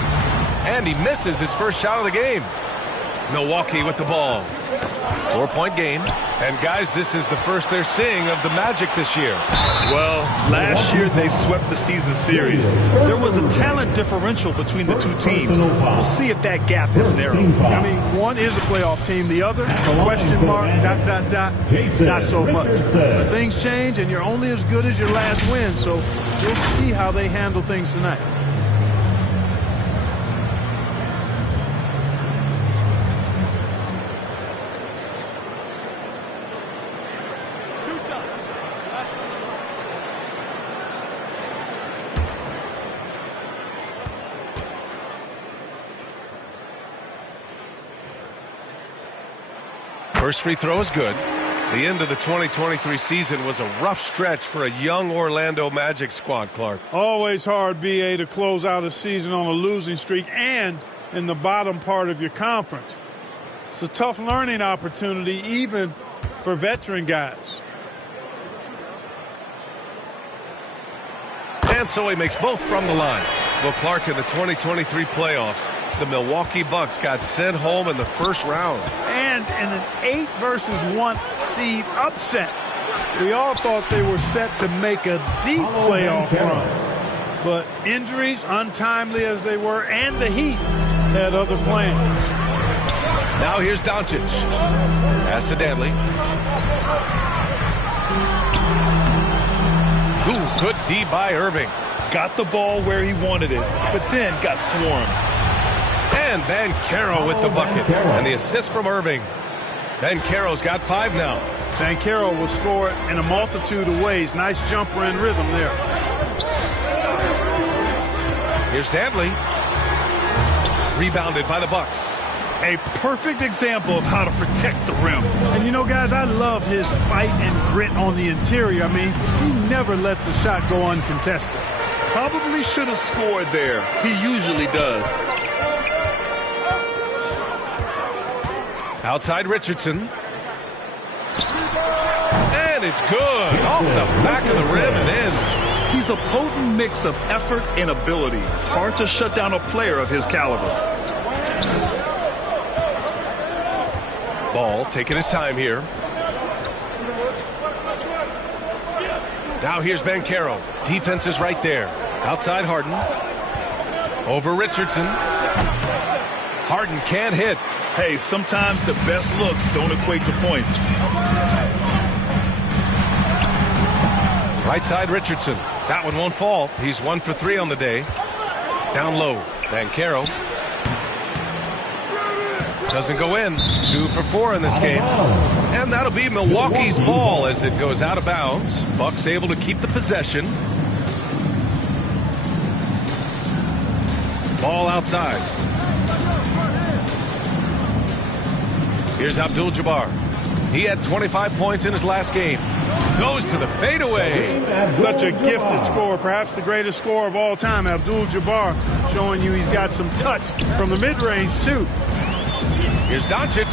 And he misses his first shot of the game. Milwaukee with the ball. 4-point game. And guys, this is the first they're seeing of the Magic this year. Well, last year they swept the season series. There was a talent differential between the two teams. We'll see if that gap has narrowed. I mean, one is a playoff team. The other, question mark, ... not so much. But things change, and you're only as good as your last win. So we'll see how they handle things tonight. First free throw is good. The end of the 2023 season was a rough stretch for a young Orlando Magic squad, Clark. Always hard, B.A., to close out a season on a losing streak and in the bottom part of your conference. It's a tough learning opportunity, even for veteran guys. And so he makes both from the line. Well, Clark, in the 2023 playoffs, the Milwaukee Bucks got sent home in the first round. And in an 8-versus-1 seed upset. We all thought they were set to make a deep playoff run. But injuries, untimely as they were, and the Heat had other plans. Now here's Doncic. Pass to Danley. Ooh, good D by Irving. Got the ball where he wanted it, but then got swarmed. And Banchero with the bucket. And the assist from Irving. Banchero's got 5 now. Banchero will score it in a multitude of ways. Nice jumper and rhythm there. Here's Danley. Rebounded by the Bucks. A perfect example of how to protect the rim. And you know, guys, I love his fight and grit on the interior. I mean, he never lets a shot go uncontested. Probably should have scored there. He usually does. Outside Richardson. And it's good. Off the back of the rim and in. He's a potent mix of effort and ability. Hard to shut down a player of his caliber. Ball taking his time here. Now here's Banchero. Defense is right there. Outside Harden. Over Richardson. Harden can't hit. Hey, sometimes the best looks don't equate to points. Right side, Richardson. That one won't fall. He's 1 for 3 on the day. Down low, Banchero. Doesn't go in. 2 for 4 in this game. And that'll be Milwaukee's ball as it goes out of bounds. Bucks able to keep the possession. Ball outside. Here's Abdul-Jabbar. He had 25 points in his last game. Goes to the fadeaway. Such a gifted scorer, perhaps the greatest scorer of all time, Abdul-Jabbar, showing you he's got some touch from the mid-range, too. Here's Doncic.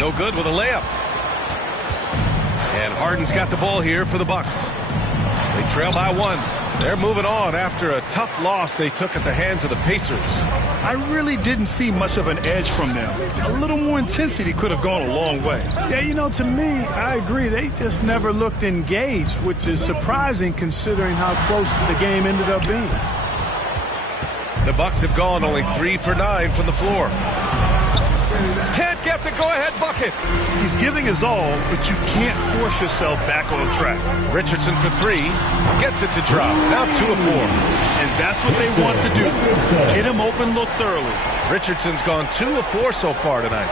No good with a layup. And Harden's got the ball here for the Bucks. They trail by 1. They're moving on after a tough loss they took at the hands of the Pacers. I really didn't see much of an edge from them. A little more intensity could have gone a long way. Yeah, you know, to me, I agree. They just never looked engaged, which is surprising considering how close the game ended up being. The Bucks have gone only 3 for 9 from the floor. Can't get the go-ahead bucket. He's giving his all, but you can't force yourself back on track. Richardson for 3. Gets it to drop. Now 2 of 4. And that's what they want to do. Get him open looks early. Richardson's gone 2 of 4 so far tonight.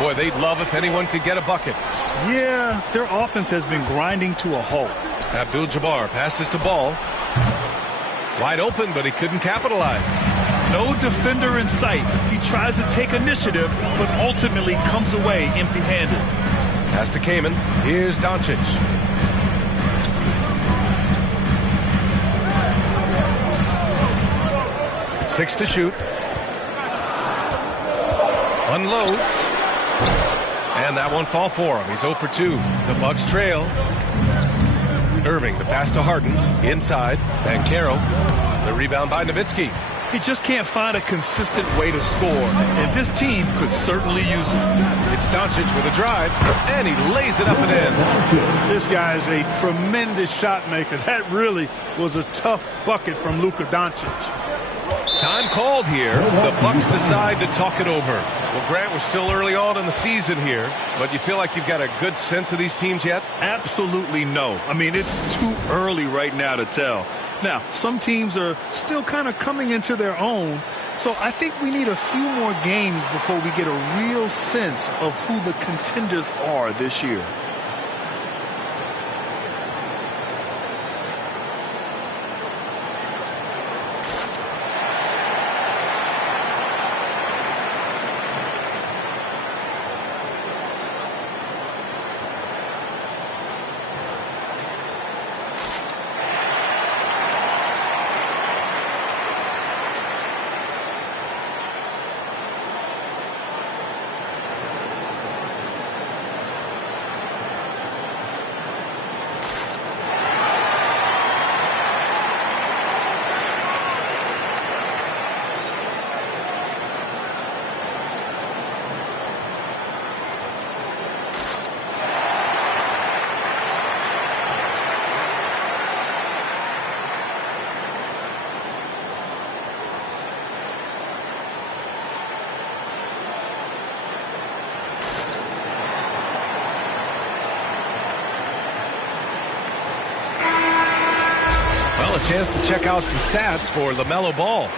Boy, they'd love if anyone could get a bucket. Yeah, their offense has been grinding to a halt. Abdul-Jabbar passes to Ball. Wide open, but he couldn't capitalize. No defender in sight. He tries to take initiative, but ultimately comes away empty-handed. Pass to Kaman. Here's Doncic. Six to shoot. Unloads. And that won't fall for him. He's 0 for 2. The Bucks trail. Irving, the pass to Harden. Inside. Banchero. The rebound by Nowitzki. He just can't find a consistent way to score, and this team could certainly use it. It's Doncic with a drive, and he lays it up and in. This guy is a tremendous shot maker. That really was a tough bucket from Luka Doncic. Time called here. The Bucks decide to talk it over. Well, Grant, we're still early on in the season here, but you feel like you've got a good sense of these teams yet? Absolutely no. I mean, it's too early right now to tell. Now, some teams are still kind of coming into their own, so I think we need a few more games before we get a real sense of who the contenders are this year. A chance to check out some stats for LaMelo Ball.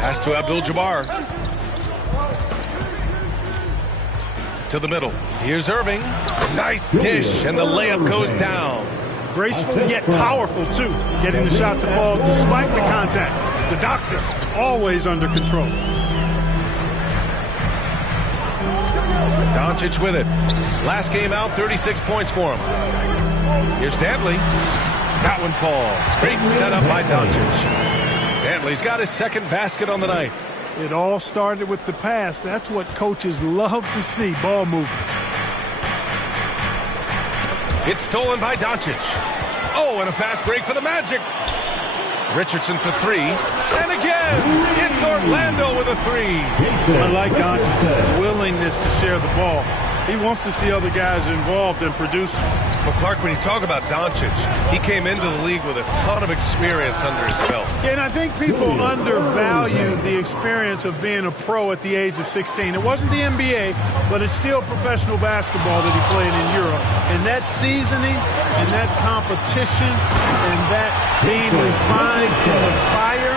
Pass to Abdul-Jabbar. To the middle. Here's Irving. Nice dish, and the layup goes down. Graceful yet powerful, too. Getting the shot to fall despite the contact. The doctor, always under control. Doncic with it. Last game out, 36 points for him. Here's Dantley. That one falls. Great setup by Doncic. Dantley's got his second basket on the night. It all started with the pass. That's what coaches love to see, ball movement. It's stolen by Doncic. Oh, and a fast break for the Magic. Richardson for three. And again, it's Orlando with a three. I like Doncic's willingness to share the ball. He wants to see other guys involved and producing. Well, Clark, when you talk about Doncic, he came into the league with a ton of experience under his belt. Yeah, and I think people undervalue the experience of being a pro at the age of 16. It wasn't the NBA, but it's still professional basketball that he played in Europe. And that seasoning and that competition and that being refined in the fire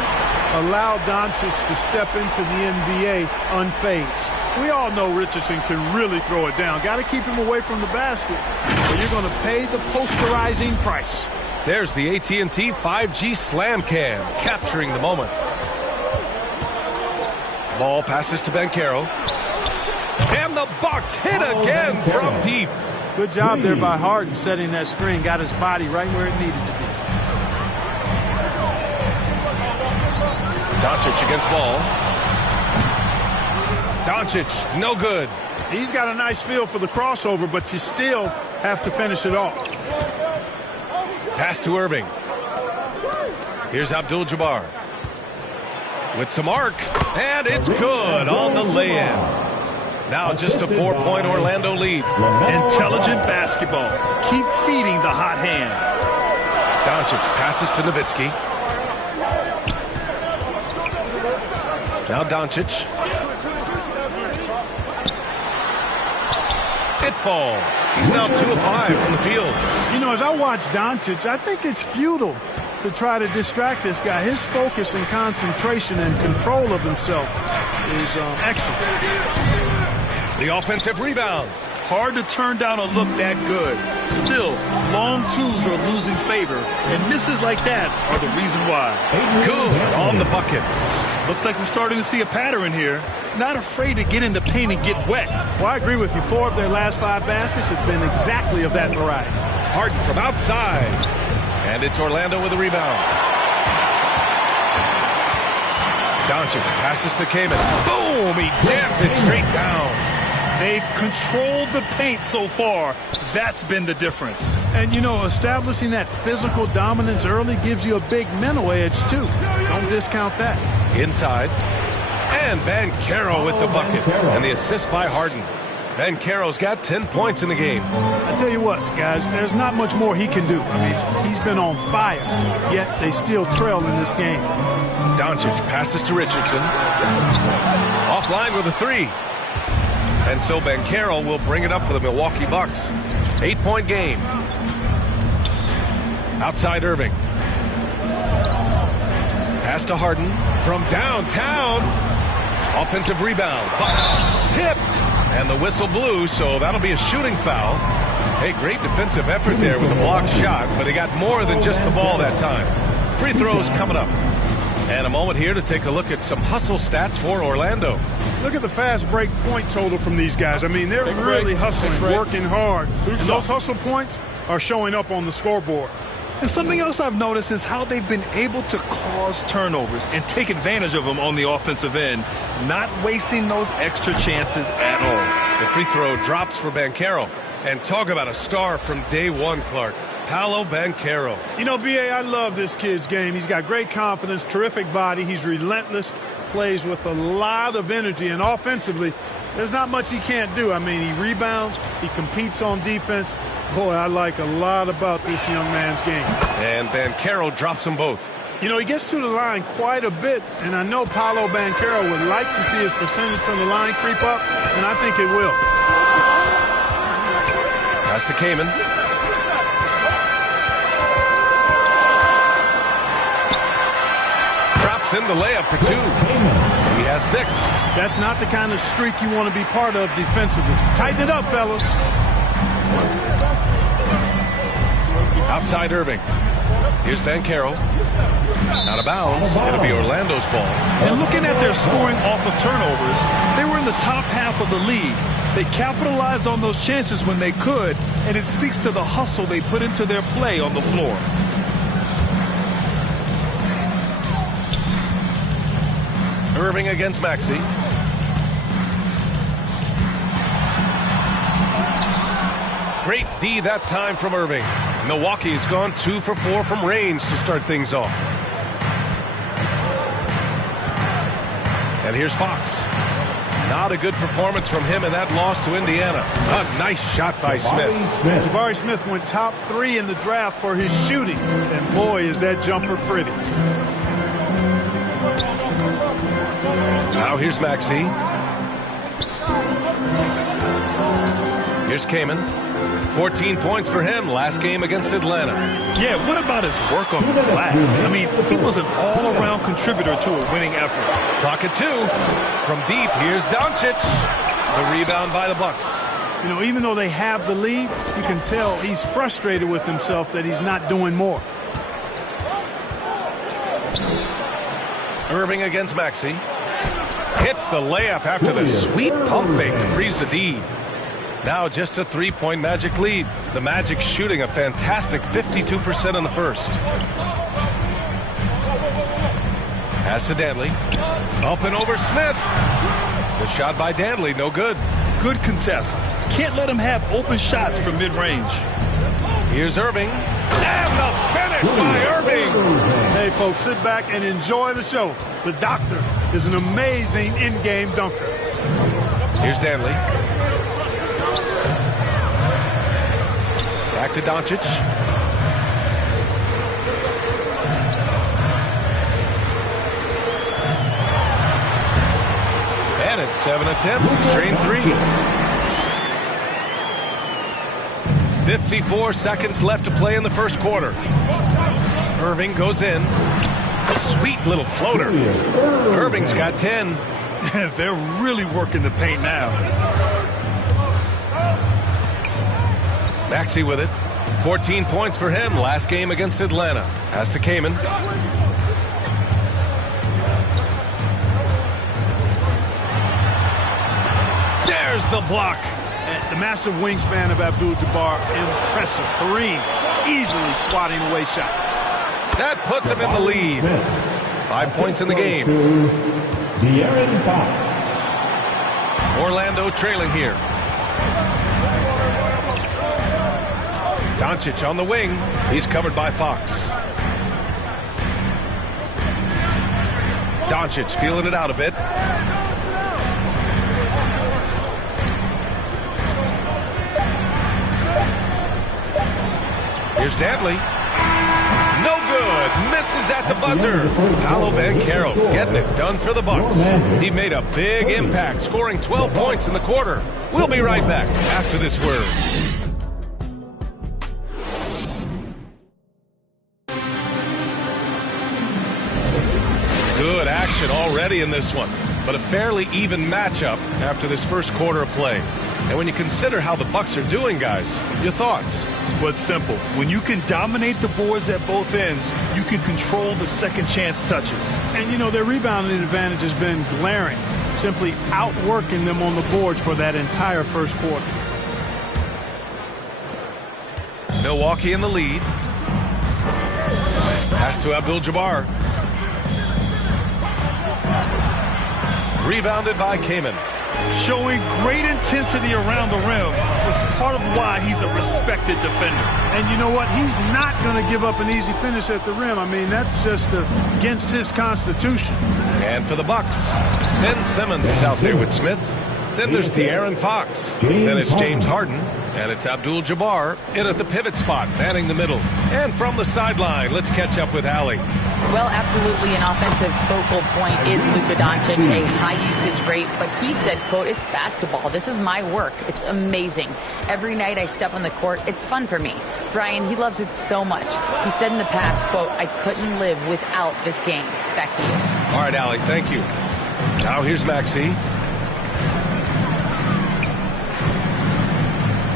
allowed Doncic to step into the NBA unfazed. We all know Richardson can really throw it down. Got to keep him away from the basket, or you're going to pay the posterizing price. There's the AT&T 5G Slam Cam, capturing the moment. Ball passes to Banchero. And the Bucks hit again from deep. Good job there by Harden setting that screen. Got his body right where it needed to be. Doncic against Ball. Doncic, no good. He's got a nice feel for the crossover, but you still have to finish it off. Pass to Irving. Here's Abdul-Jabbar. With some arc, and it's good on the lay-in. Now just a 4-point Orlando lead. Intelligent basketball. Keep feeding the hot hand. Doncic passes to Nowitzki. Now Doncic. It falls. He's now 2 of 5 from the field. You know, as I watch Doncic, I think it's futile to try to distract this guy. His focus and concentration and control of himself is excellent. The offensive rebound. Hard to turn down a look that good. Still, long twos are losing favor, and misses like that are the reason why. Good on the bucket. Looks like we're starting to see a pattern here. Not afraid to get in the paint and get wet. Well, I agree with you. 4 of their last 5 baskets have been exactly of that variety. Harden from outside. And it's Orlando with a rebound. Doncic passes to Kaman. Boom! He jams it straight down. They've controlled the paint so far. That's been the difference. And, you know, establishing that physical dominance early gives you a big mental edge, too. Don't discount that. Inside. And Banchero with the bucket. And the assist by Harden. Banchero's got 10 points in the game. I tell you what, guys, there's not much more he can do. I mean, he's been on fire, yet they still trail in this game. Doncic passes to Richardson. Offline with a 3. And so Banchero will bring it up for the Milwaukee Bucks. 8-point game. Outside Irving. Pass to Harden from downtown. Offensive rebound. Bucks tipped. And the whistle blew, so that'll be a shooting foul. Hey, great defensive effort there with a blocked shot, but he got more than just the ball that time. Free throws coming up. And a moment here to take a look at some hustle stats for Orlando. Look at the fast break point total from these guys. I mean, they're really hustling, working hard. And those hustle points are showing up on the scoreboard. And something else I've noticed is how they've been able to cause turnovers and take advantage of them on the offensive end, not wasting those extra chances at all. The free throw drops for Banchero. And talk about a star from day one, Clark. Paolo Banchero. You know, B.A., I love this kid's game. He's got great confidence, terrific body. He's relentless, plays with a lot of energy, and offensively, there's not much he can't do. I mean, he rebounds, he competes on defense. Boy, I like a lot about this young man's game. And Banchero drops them both. You know, he gets to the line quite a bit, and I know Paolo Banchero would like to see his percentage from the line creep up, and I think it will. Pass to Kaman. Drops in the layup for 2. He has 6. That's not the kind of streak you want to be part of defensively. Tighten it up, fellas. Outside Irving. Here's Banchero. Out of bounds. It'll be Orlando's ball. And looking at their scoring off of turnovers, they were in the top half of the league. They capitalized on those chances when they could, and it speaks to the hustle they put into their play on the floor. Irving against Maxey. Great D that time from Irving. Milwaukee's gone 2 for 4 from range to start things off. And here's Fox. Not a good performance from him in that loss to Indiana. A nice shot by Smith. Jabari Smith went top 3 in the draft for his shooting. And boy, is that jumper pretty. Now here's Maxey. Here's Kaman. 14 points for him last game against Atlanta. Yeah, what about his work on the glass? I mean, he was an all-around contributor to a winning effort. Clock at 2. From deep, here's Doncic. The rebound by the Bucks. You know, even though they have the lead, you can tell he's frustrated with himself that he's not doing more. Irving against Maxey. Hits the layup after the sweet pump fake to freeze the D. Now just a 3-point Magic lead. The Magic shooting a fantastic 52% in the first. Pass to Danley. Up and over Smith. The shot by Danley, no good. Good contest. Can't let him have open shots from mid-range. Here's Irving. And the finish by Irving. Hey, folks, sit back and enjoy the show. The Doctor is an amazing in-game dunker. Here's Danley. Back to Doncic. And it's 7 attempts. He's drained 3. 54 seconds left to play in the first quarter. Irving goes in. Sweet little floater. Irving's got 10. They're really working the paint now. Maxey with it. 14 points for him last game against Atlanta. Pass to Kaman. There's the block. The massive wingspan of Abdul-Jabbar, impressive. Kareem easily swatting away shots. That puts him in the lead. 5 points in the game. De'Aaron Fox. Orlando trailing here. Doncic on the wing. He's covered by Fox. Doncic feeling it out a bit. Here's Danley. No good. Misses at the buzzer. Paolo Banchero getting it done for the Bucks. He made a big impact, scoring 12 points in the quarter. We'll be right back after this word. Good action already in this one, but a fairly even matchup after this first quarter of play. And when you consider how the Bucks are doing, guys, your thoughts? Well, it's simple. When you can dominate the boards at both ends, you can control the second chance touches. And, you know, their rebounding advantage has been glaring, simply outworking them on the boards for that entire first quarter. Milwaukee in the lead. Pass to Abdul-Jabbar. Rebounded by Kaman. Showing great intensity around the rim is part of why he's a respected defender. And you know what? He's not going to give up an easy finish at the rim. I mean, that's just against his constitution. And for the Bucks, Ben Simmons is out there with Smith. Then there's De'Aaron Fox. Then it's James Harden. And it's Abdul-Jabbar in at the pivot spot, manning the middle. And from the sideline, let's catch up with Allie. Well, absolutely an offensive focal point is Luka Doncic, a high usage rate, but he said, quote, it's basketball. This is my work. It's amazing. Every night I step on the court, it's fun for me. Brian, he loves it so much. He said in the past, quote, I couldn't live without this game. Back to you. All right, Allie, thank you. Now here's Maxey.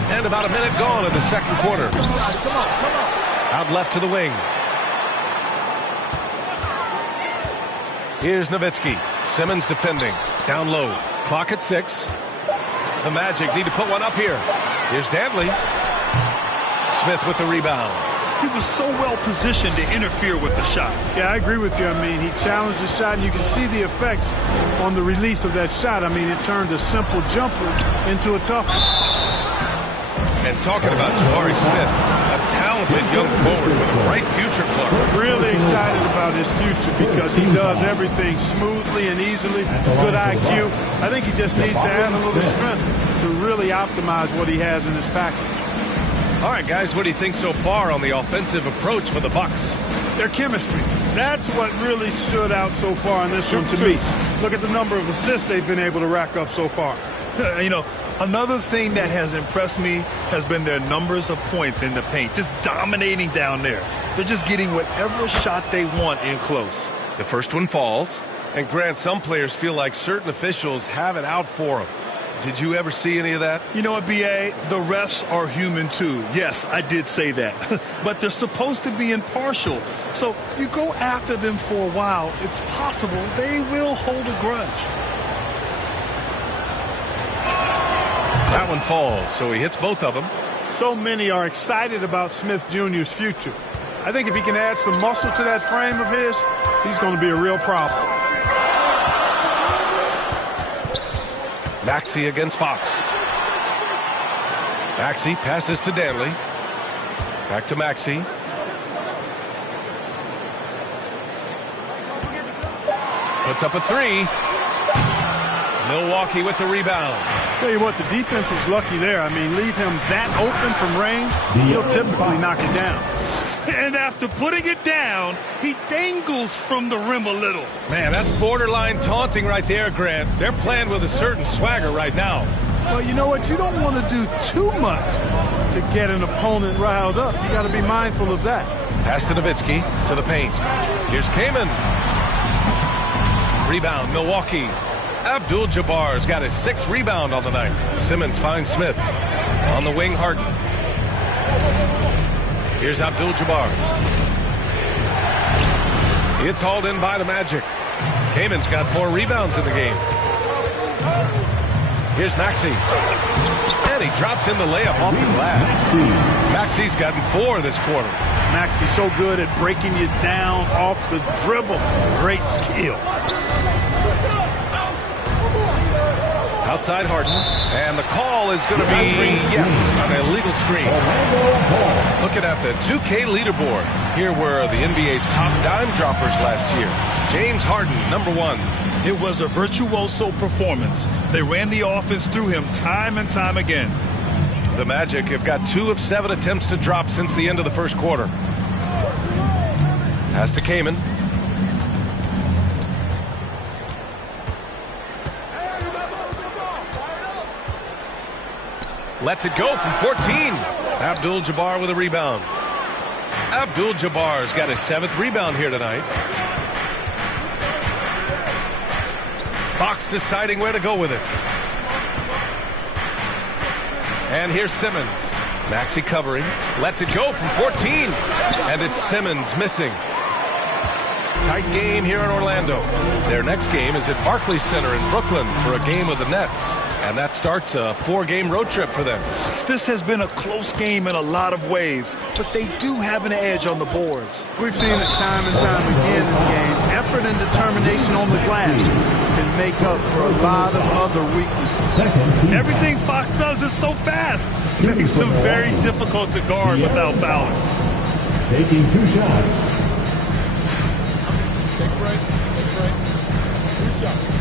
And about a minute gone in the second quarter. Out left to the wing. Here's Nowitzki. Simmons defending. Down low. Clock at 6. The Magic need to put one up here. Here's Danley. Smith with the rebound. He was so well positioned to interfere with the shot. Yeah, I agree with you. I mean, he challenged the shot, and you can see the effects on the release of that shot. I mean, it turned a simple jumper into a tough one. And talking about Jabari Smith, a talented young forward with a bright future, Clark. really excited about his future because he does everything smoothly and easily. Good IQ. I think he just needs to add a little strength to really optimize what he has in his package. All right, guys, what do you think so far on the offensive approach for the Bucks? Their chemistry. That's what really stood out so far in this one to me. Look at the number of assists they've been able to rack up so far. You know, another thing that has impressed me has been their numbers of points in the paint, just dominating down there. They're just getting whatever shot they want in close. The first one falls. And, Grant, some players feel like certain officials have it out for them. Did you ever see any of that? You know what, B.A.? The refs are human, too. Yes, I did say that. But they're supposed to be impartial. So you go after them for a while, it's possible they will hold a grudge. That one falls, so he hits both of them. So many are excited about Smith Jr.'s future. I think if he can add some muscle to that frame of his, he's going to be a real problem. Maxey against Fox. Maxey passes to Danley. Back to Maxey. Puts up a three. Milwaukee with the rebound. Tell you what, the defense was lucky there. I mean, leave him that open from range, he'll typically knock it down. And after putting it down, he dangles from the rim a little. Man, that's borderline taunting right there, Grant. They're playing with a certain swagger right now. Well, you know what? You don't want to do too much to get an opponent riled up. You got to be mindful of that. Pass to Nowitzki to the paint. Here's Kaman. Rebound, Milwaukee. Abdul-Jabbar's got his 6th rebound on the night. Simmons finds Smith. On the wing, Harden. Here's Abdul-Jabbar. It's hauled in by the Magic. Kaman's got 4 rebounds in the game. Here's Maxey. And he drops in the layup off the glass. Maxey's gotten 4 this quarter. Maxey's so good at breaking you down off the dribble. Great skill. Outside Harden, and the call is going to be, yes, an illegal screen. Looking at the 2K leaderboard, here were the NBA's top dime droppers last year. James Harden, number 1. It was a virtuoso performance. They ran the offense through him time and time again. The Magic have got 2 of 7 attempts to drop since the end of the first quarter. Pass to Kaman. Lets it go from 14. Abdul-Jabbar with a rebound. Abdul-Jabbar's got his 7th rebound here tonight. Fox deciding where to go with it. And here's Simmons. Maxey covering. Lets it go from 14. And it's Simmons missing. Tight game here in Orlando. Their next game is at Barclays Center in Brooklyn for a game with the Nets. And that starts a 4-game road trip for them. This has been a close game in a lot of ways, but they do have an edge on the boards. We've seen it time and time again in the game. Effort and determination on the glass can make up for a lot of other weaknesses. Everything Fox does is so fast. It makes him very difficult to guard without fouling. Taking 2 shots. Take a break. Take a break. 2 shots.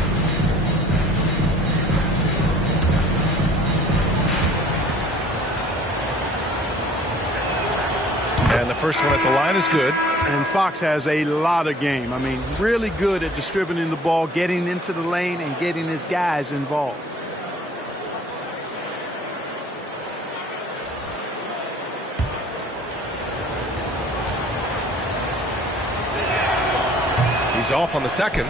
And the first one at the line is good. And Fox has a lot of game. I mean, really good at distributing the ball, getting into the lane, and getting his guys involved. He's off on the second.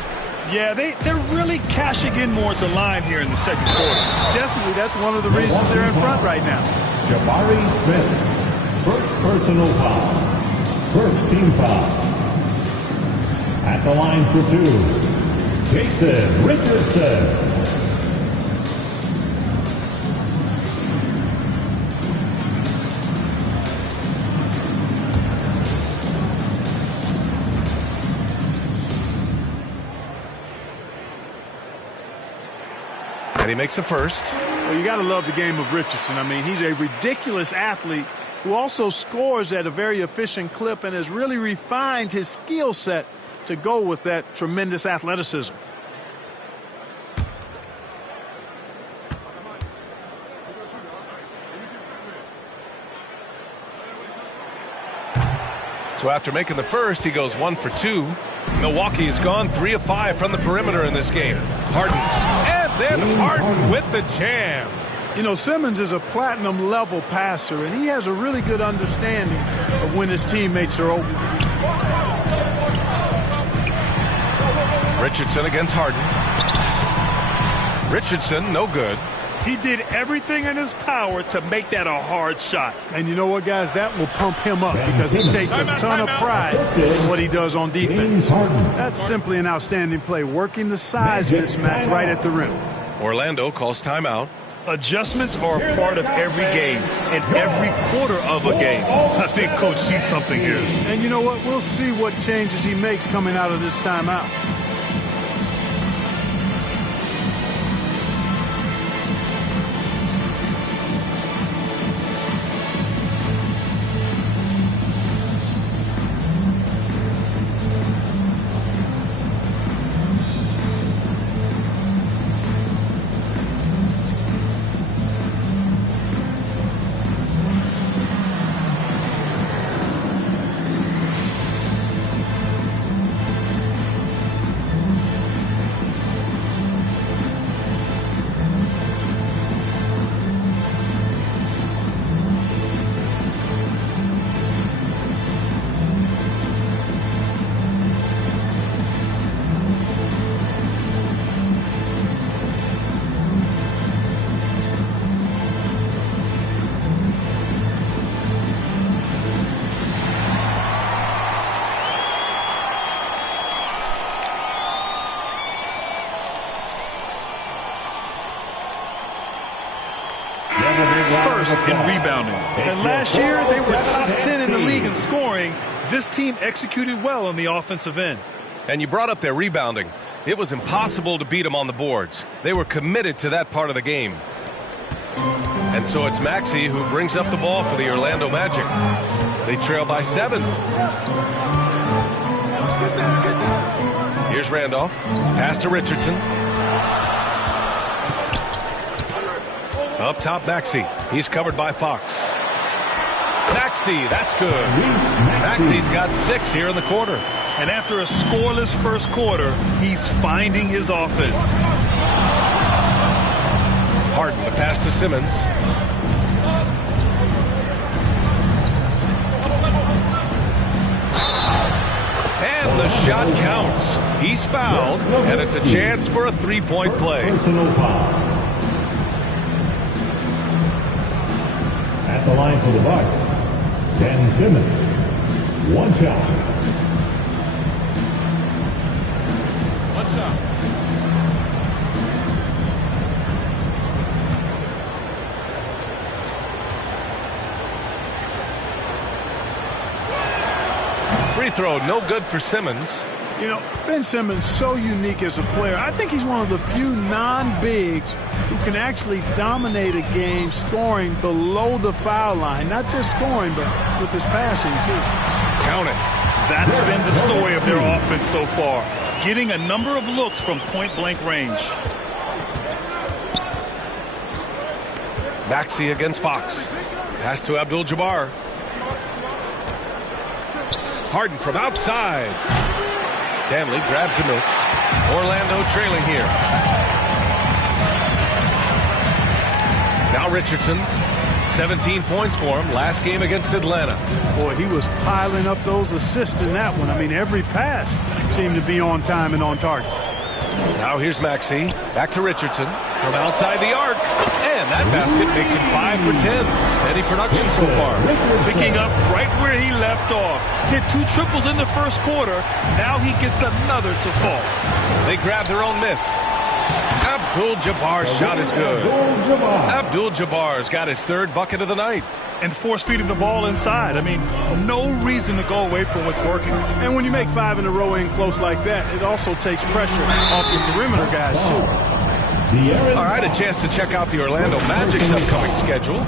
Yeah, they're really cashing in more at the line here in the second quarter. Definitely, that's one of the reasons they're in front right now. Jabari Smith. First personal foul. First team foul. At the line for 2, Jason Richardson. And he makes the first. Well, you got to love the game of Richardson. I mean, he's a ridiculous athlete, who also scores at a very efficient clip and has really refined his skill set to go with that tremendous athleticism. So after making the first, he goes 1 for 2. Milwaukee has gone 3 of 5 from the perimeter in this game. Harden. And then Harden with the jam. You know, Simmons is a platinum-level passer, and he has a really good understanding of when his teammates are open. Richardson against Harden. Richardson, no good. He did everything in his power to make that a hard shot. And you know what, guys? That will pump him up because he takes a ton of pride in what he does on defense. That's simply an outstanding play, working the size mismatch right at the rim. Orlando calls timeout. Adjustments are a part of every game and every quarter of a game. I think Coach sees something here. And you know what? We'll see what changes he makes coming out of this timeout. First in rebounding. And last year, they were top 10 in the league in scoring. This team executed well on the offensive end. And you brought up their rebounding. It was impossible to beat them on the boards. They were committed to that part of the game. And so it's Maxey who brings up the ball for the Orlando Magic. They trail by 7. Here's Randolph. Pass to Richardson. Up top, Maxey. He's covered by Fox. Maxey, that's good. Maxey's got 6 here in the quarter. And after a scoreless first quarter, he's finding his offense. Harden, the pass to Simmons. And the shot counts. He's fouled, and it's a chance for a three-point play. At the line for the Bucks, Ben Simmons. One shot. What's up? Free throw, no good for Simmons. You know, Ben Simmons so unique as a player. I think he's one of the few non-bigs who can actually dominate a game scoring below the foul line. Not just scoring, but with his passing, too. Count it. That's been the story of their offense so far. Getting a number of looks from point-blank range. Maxey against Fox. Pass to Abdul-Jabbar. Harden from outside. Danley grabs a miss. Orlando trailing here. Now Richardson. 17 points for him last game against Atlanta. Boy, he was piling up those assists in that one. I mean, every pass seemed to be on time and on target. Now here's Maxey. Back to Richardson from outside the arc. And that basket makes him 5 for 10. Steady production so far. Picking up right where he left off. Hit 2 triples in the first quarter. Now he gets another to fall. They grab their own miss. Abdul-Jabbar's shot is good. Abdul-Jabbar's got his 3rd bucket of the night. And force-feeding the ball inside. I mean, no reason to go away from what's working. And when you make 5 in a row in close like that, it also takes pressure off your perimeter guys, too. All right, a chance to check out the Orlando Magic's upcoming schedule.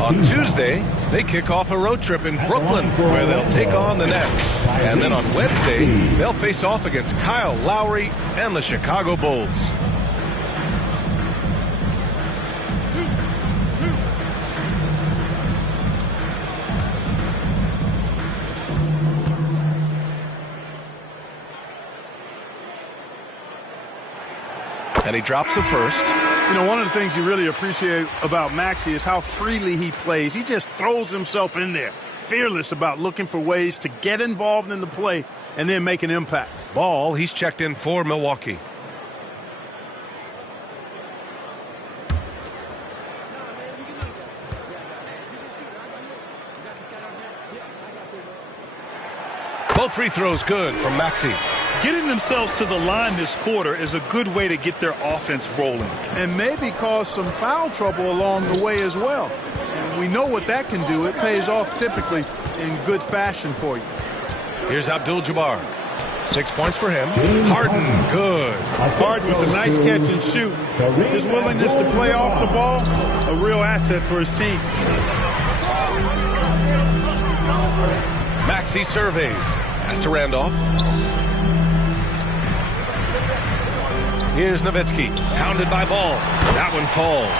On Tuesday, they kick off a road trip in Brooklyn where they'll take on the Nets. And then on Wednesday, they'll face off against Kyle Lowry and the Chicago Bulls. And he drops the first. You know, one of the things you really appreciate about Maxey is how freely he plays. He just throws himself in there, fearless about looking for ways to get involved in the play and then make an impact. Ball, he's checked in for Milwaukee. Both free throws good from Maxey. Getting themselves to the line this quarter is a good way to get their offense rolling. And maybe cause some foul trouble along the way as well. And we know what that can do. It pays off typically in good fashion for you. Here's Abdul-Jabbar. 6 points for him. Harden, good. Harden with a nice catch and shoot. His willingness to play off the ball, a real asset for his team. Maxey surveys. Pass to Randolph. Here's Nowitzki, pounded by Ball. That one falls.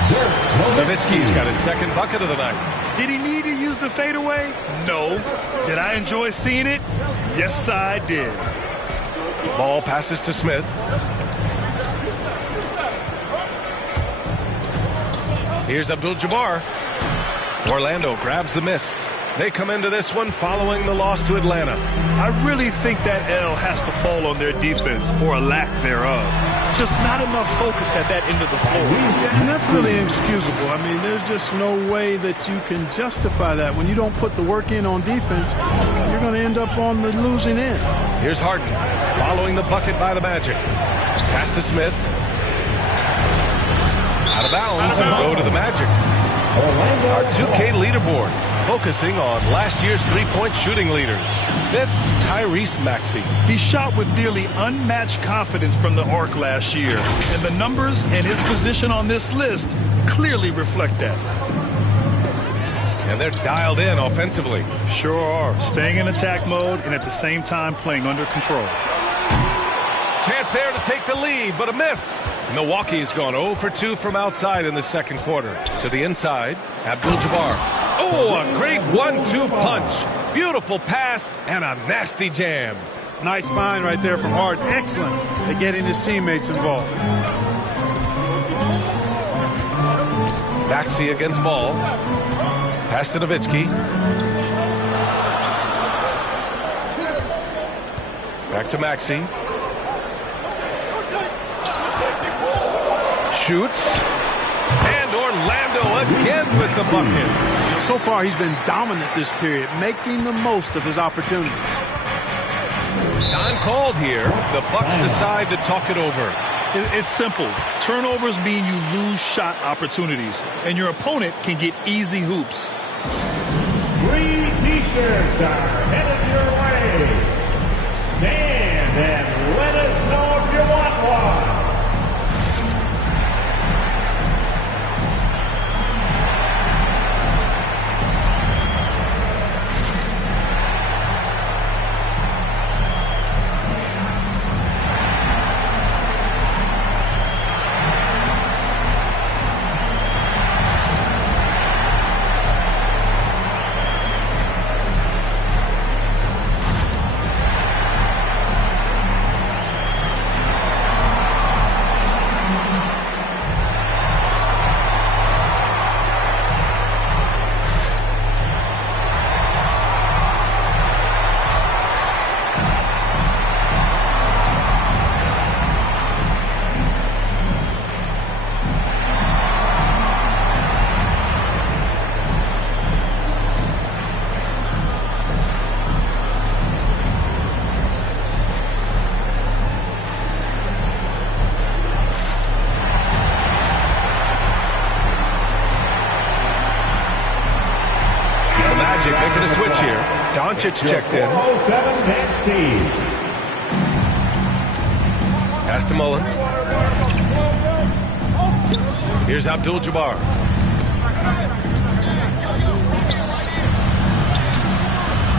Nowitzki's got his second bucket of the night. Did he need to use the fadeaway? No. Did I enjoy seeing it? Yes, I did. Ball passes to Smith. Here's Abdul-Jabbar. Orlando grabs the miss. They come into this one following the loss to Atlanta. I really think that L has to fall on their defense, or a lack thereof. Just not enough focus at that end of the floor. Yeah, and that's really inexcusable. I mean, there's just no way that you can justify that. When you don't put the work in on defense, you're going to end up on the losing end. Here's Harden, following the bucket by the Magic. Pass to Smith. Out of bounds and go to the Magic. Our 2K leaderboard, focusing on last year's three-point shooting leaders. 5th, Tyrese Maxey. He shot with nearly unmatched confidence from the arc last year, and the numbers and his position on this list clearly reflect that. And they're dialed in offensively. Sure are. Staying in attack mode and at the same time playing under control. Chance there to take the lead, but a miss. Milwaukee's gone 0 for 2 from outside in the second quarter. To the inside, Abdul-Jabbar. Oh, a great 1-2 punch. Beautiful pass and a nasty jam. Nice find right there from Harden. Excellent at getting his teammates involved. Maxey against Ball. Pass to Nowitzki. Back to Maxey. Shoots. And Orlando again with the bucket. So far, he's been dominant this period, making the most of his opportunity. Time called here. The Bucks decide to talk it over. It's simple. Turnovers mean you lose shot opportunities, and your opponent can get easy hoops. 3 T-shirts are headed your way. Stand and let us know if you want one. Making a switch here. Doncic checked in. Pass to Mullen. Here's Abdul-Jabbar.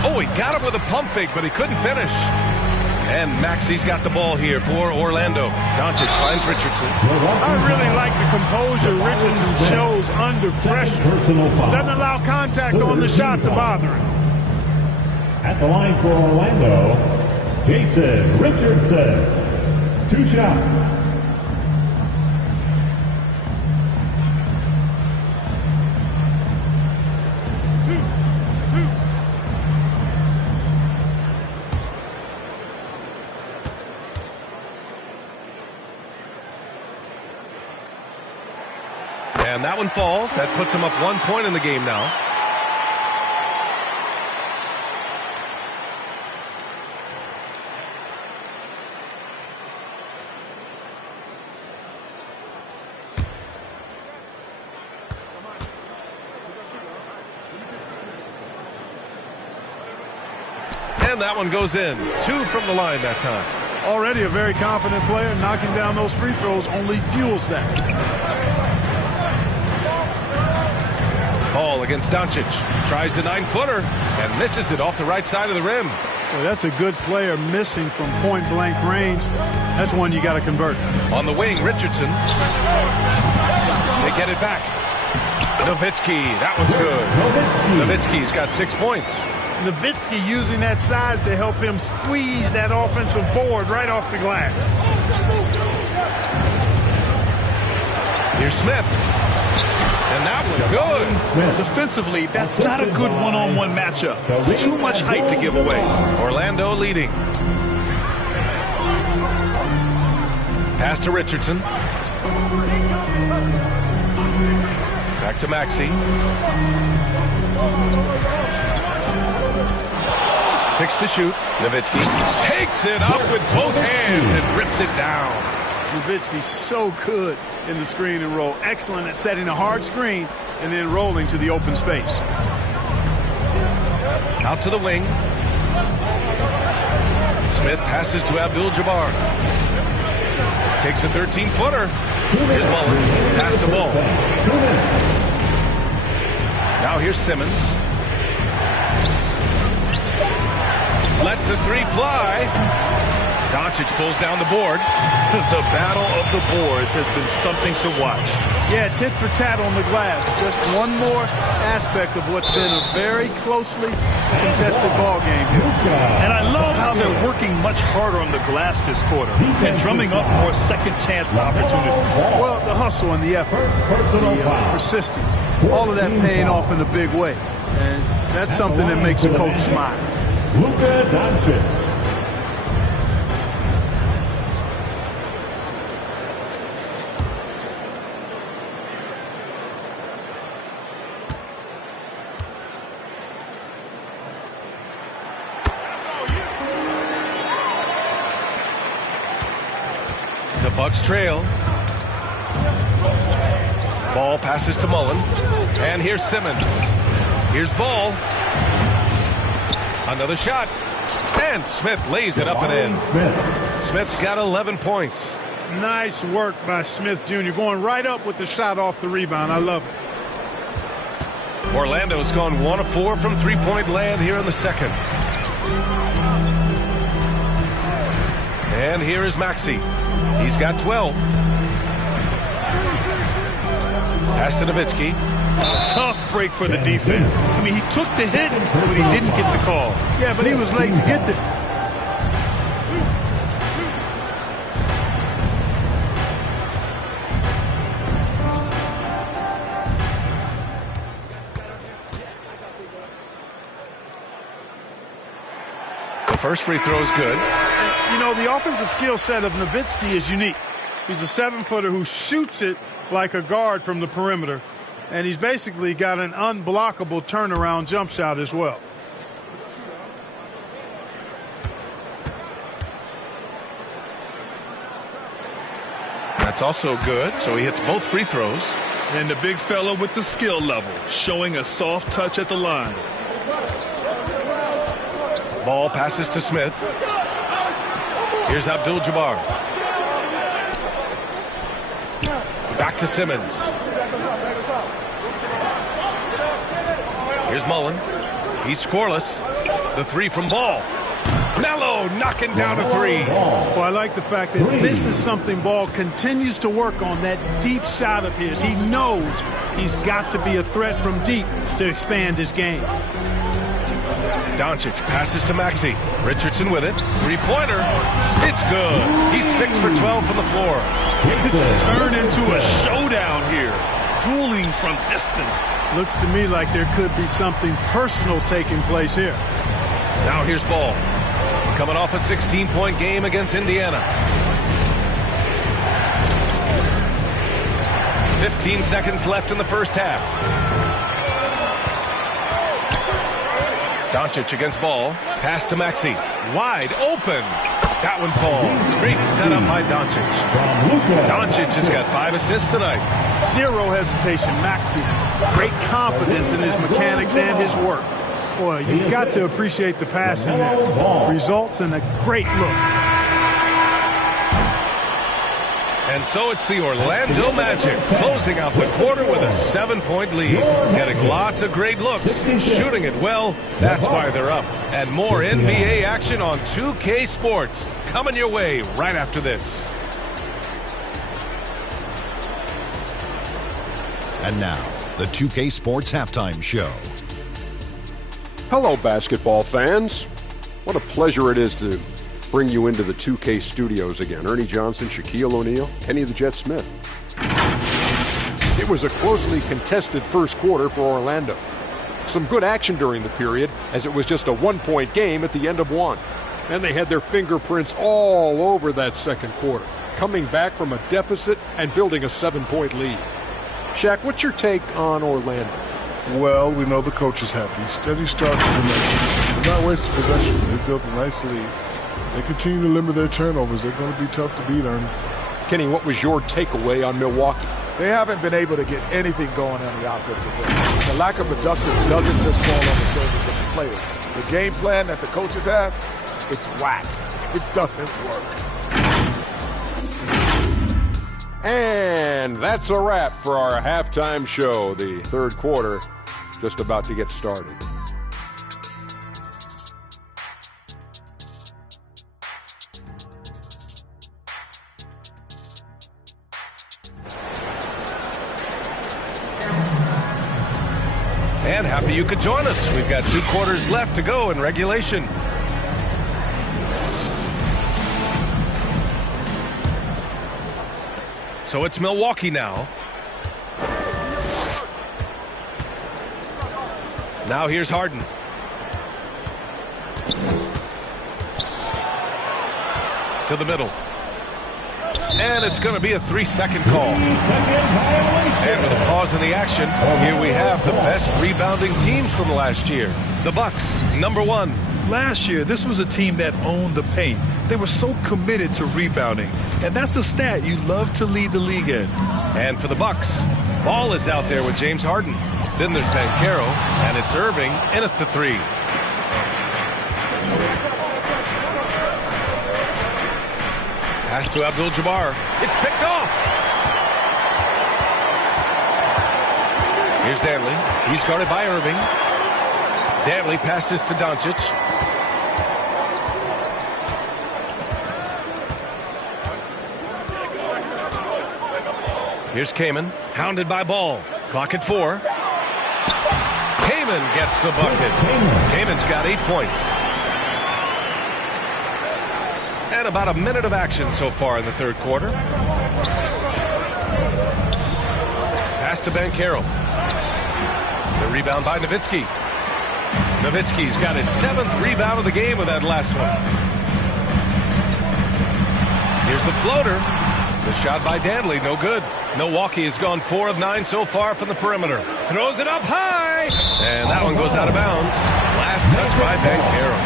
Oh, he got him with a pump fake, but he couldn't finish. And Maxi's got the ball here for Orlando. Doncic finds Richardson. I really like the composure Richardson shows under pressure. Doesn't allow contact on the shot to bother him. At the line for Orlando, Jason Richardson. 2 shots. And that one falls. That puts him up 1 point in the game now. And that one goes in. 2 from the line that time. Already a very confident player. Knocking down those free throws only fuels that. Ball against Doncic. Tries the 9-footer and misses it off the right side of the rim. Well, that's a good player missing from point-blank range. That's one you got to convert. On the wing, Richardson. They get it back. Nowitzki. That one's good. Nowitzki's got 6 points. Nowitzki using that size to help him squeeze that offensive board right off the glass. Here's Smith. And that one good. Defensively, that's not a good one-on-one matchup. Too much height to give away. Orlando leading. Pass to Richardson. Back to Maxey. 6 to shoot. Nowitzki takes it up with both hands and rips it down. Nowitzki's so good in the screen and roll. Excellent at setting a hard screen and then rolling to the open space. Out to the wing. Smith passes to Abdul-Jabbar. Takes a 13-footer. Here's Mullen. Pass the ball. Now here's Simmons. Lets the 3 fly. Doncic pulls down the board. The battle of the boards has been something to watch. Yeah, tit for tat on the glass. Just one more aspect of what's been a very closely contested ball game here. And I love how they're working much harder on the glass this quarter and drumming up more second chance opportunities. Well, the hustle and the effort, the persistence, all of that paying off in a big way. And that's something that makes a coach smile. Luka Doncic. The Bucks trail. Ball passes to Mullen. And here's Simmons. Here's Ball. Another shot. And Smith lays it up and in. Smith's got 11 points. Nice work by Smith Jr. Going right up with the shot off the rebound. I love it. Orlando's gone 1 of 4 from three-point land here in the second. And here is Maxey. He's got 12. Pass to Nowitzki. Tough break for the defense. I mean, he took the hit, but he didn't get the call. Yeah, but he was late to get there. The first free throw is good. You know, the offensive skill set of Nowitzki is unique. He's a 7-footer who shoots it like a guard from the perimeter. And he's basically got an unblockable turnaround jump shot as well. That's also good. So he hits both free throws. And the big fella with the skill level, showing a soft touch at the line. Ball passes to Smith. Here's Abdul-Jabbar. Back to Simmons. Here's Mullen. He's scoreless. The three from Ball. Melo knocking down a three. Well, I like the fact that this is something Ball continues to work on, that deep shot of his. He knows he's got to be a threat from deep to expand his game. Doncic passes to Maxey. Richardson with it. Three-pointer. It's good. He's 6 for 12 from the floor. It's turned into a showdown here. Dueling from distance. Looks to me like there could be something personal taking place here. Now here's Ball. Coming off a 16-point game against Indiana. 15 seconds left in the first half. Doncic against Ball. Pass to Maxey. Wide open. That one falls. Great setup by Doncic. Doncic has got 5 assists tonight. Zero hesitation, Maxey. Great confidence in his mechanics and his work. Boy, you've got to appreciate the passing there. Results in a great look. And so it's the Orlando Magic closing out the quarter with a 7-point lead. Getting lots of great looks, shooting it well. That's why they're up. And more NBA action on 2K Sports coming your way right after this. And now, the 2K Sports Halftime Show. Hello, basketball fans. What a pleasure it is to bring you into the 2K studios again. Ernie Johnson, Shaquille O'Neal, Kenny the Jet Smith. It was a closely contested first quarter for Orlando. Some good action during the period, as it was just a 1-point game at the end of one. And they had their fingerprints all over that second quarter, coming back from a deficit and building a 7-point lead. Shaq, what's your take on Orlando? Well, we know the coach is happy. Steady start to the next. They're not wasting possession. They built a nice lead. They continue to limit their turnovers. They're going to be tough to beat, Ernie. Kenny, what was your takeaway on Milwaukee? They haven't been able to get anything going on the offensive end. The lack of production doesn't just fall on the shoulders of the players. The game plan that the coaches have, it's whack. It doesn't work. And that's a wrap for our halftime show. The third quarter just about to get started. And happy you could join us. We've got 2 quarters left to go in regulation. So it's Milwaukee now. Now here's Harden. To the middle. And it's going to be a 3-second call. And with a pause in the action, here we have the best rebounding teams from last year. The Bucks, number 1. Last year, this was a team that owned the paint. They were so committed to rebounding. And that's a stat you love to lead the league in. And for the Bucks, Ball is out there with James Harden. Then there's Banchero, and it's Irving in at the 3. Pass to Abdul-Jabbar. It's picked off. Here's Danley. He's guarded by Irving. Danley passes to Doncic. Here's Kaman, hounded by Ball. Clock at 4. Kaman gets the bucket. Kaman's got 8 points. And about a minute of action so far in the third quarter. Pass to Banchero. The rebound by Nowitzki. Nowitzki's got his 7th rebound of the game with that last one. Here's the floater. The shot by Danley, no good. Milwaukee has gone 4 of 9 so far from the perimeter. Throws it up high. And that one goes out of bounds. Last touch by Banchero.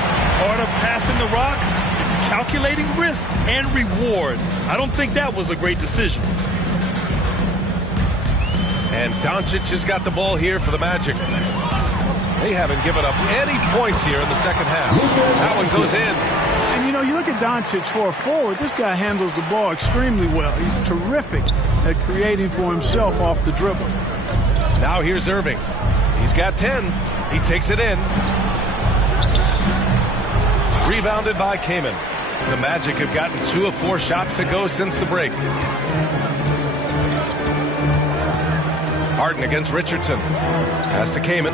Part of passing the rock, it's calculating risk and reward. I don't think that was a great decision. And Doncic has got the ball here for the Magic. They haven't given up any points here in the second half. That one goes in. And, you know, you look at Doncic for a forward, this guy handles the ball extremely well. He's terrific at creating for himself off the dribble. Now here's Irving. He's got 10. He takes it in. Rebounded by Kaman. The Magic have gotten 2 of 4 shots to go since the break. Harden against Richardson. Pass to Kaman.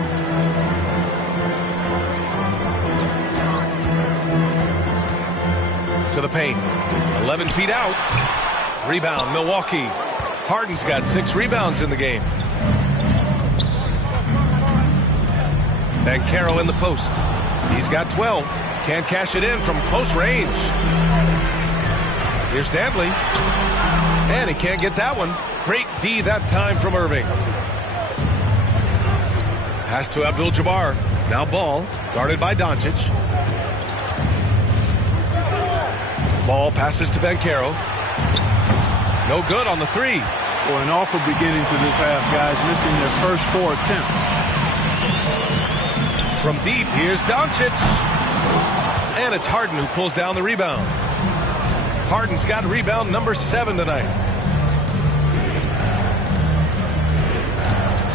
To the paint. 11 feet out. Rebound, Milwaukee. Harden's got 6 rebounds in the game. Banchero in the post. He's got 12. Can't cash it in from close range. Here's Dantley. And he can't get that one. Great D that time from Irving. Pass to Abdul-Jabbar. Now Ball, guarded by Doncic. Ball passes to Banchero. No good on the 3. Well, an awful beginning to this half, guys, missing their first 4 attempts. From deep, here's Doncic. And it's Harden who pulls down the rebound. Harden's got rebound number 7 tonight.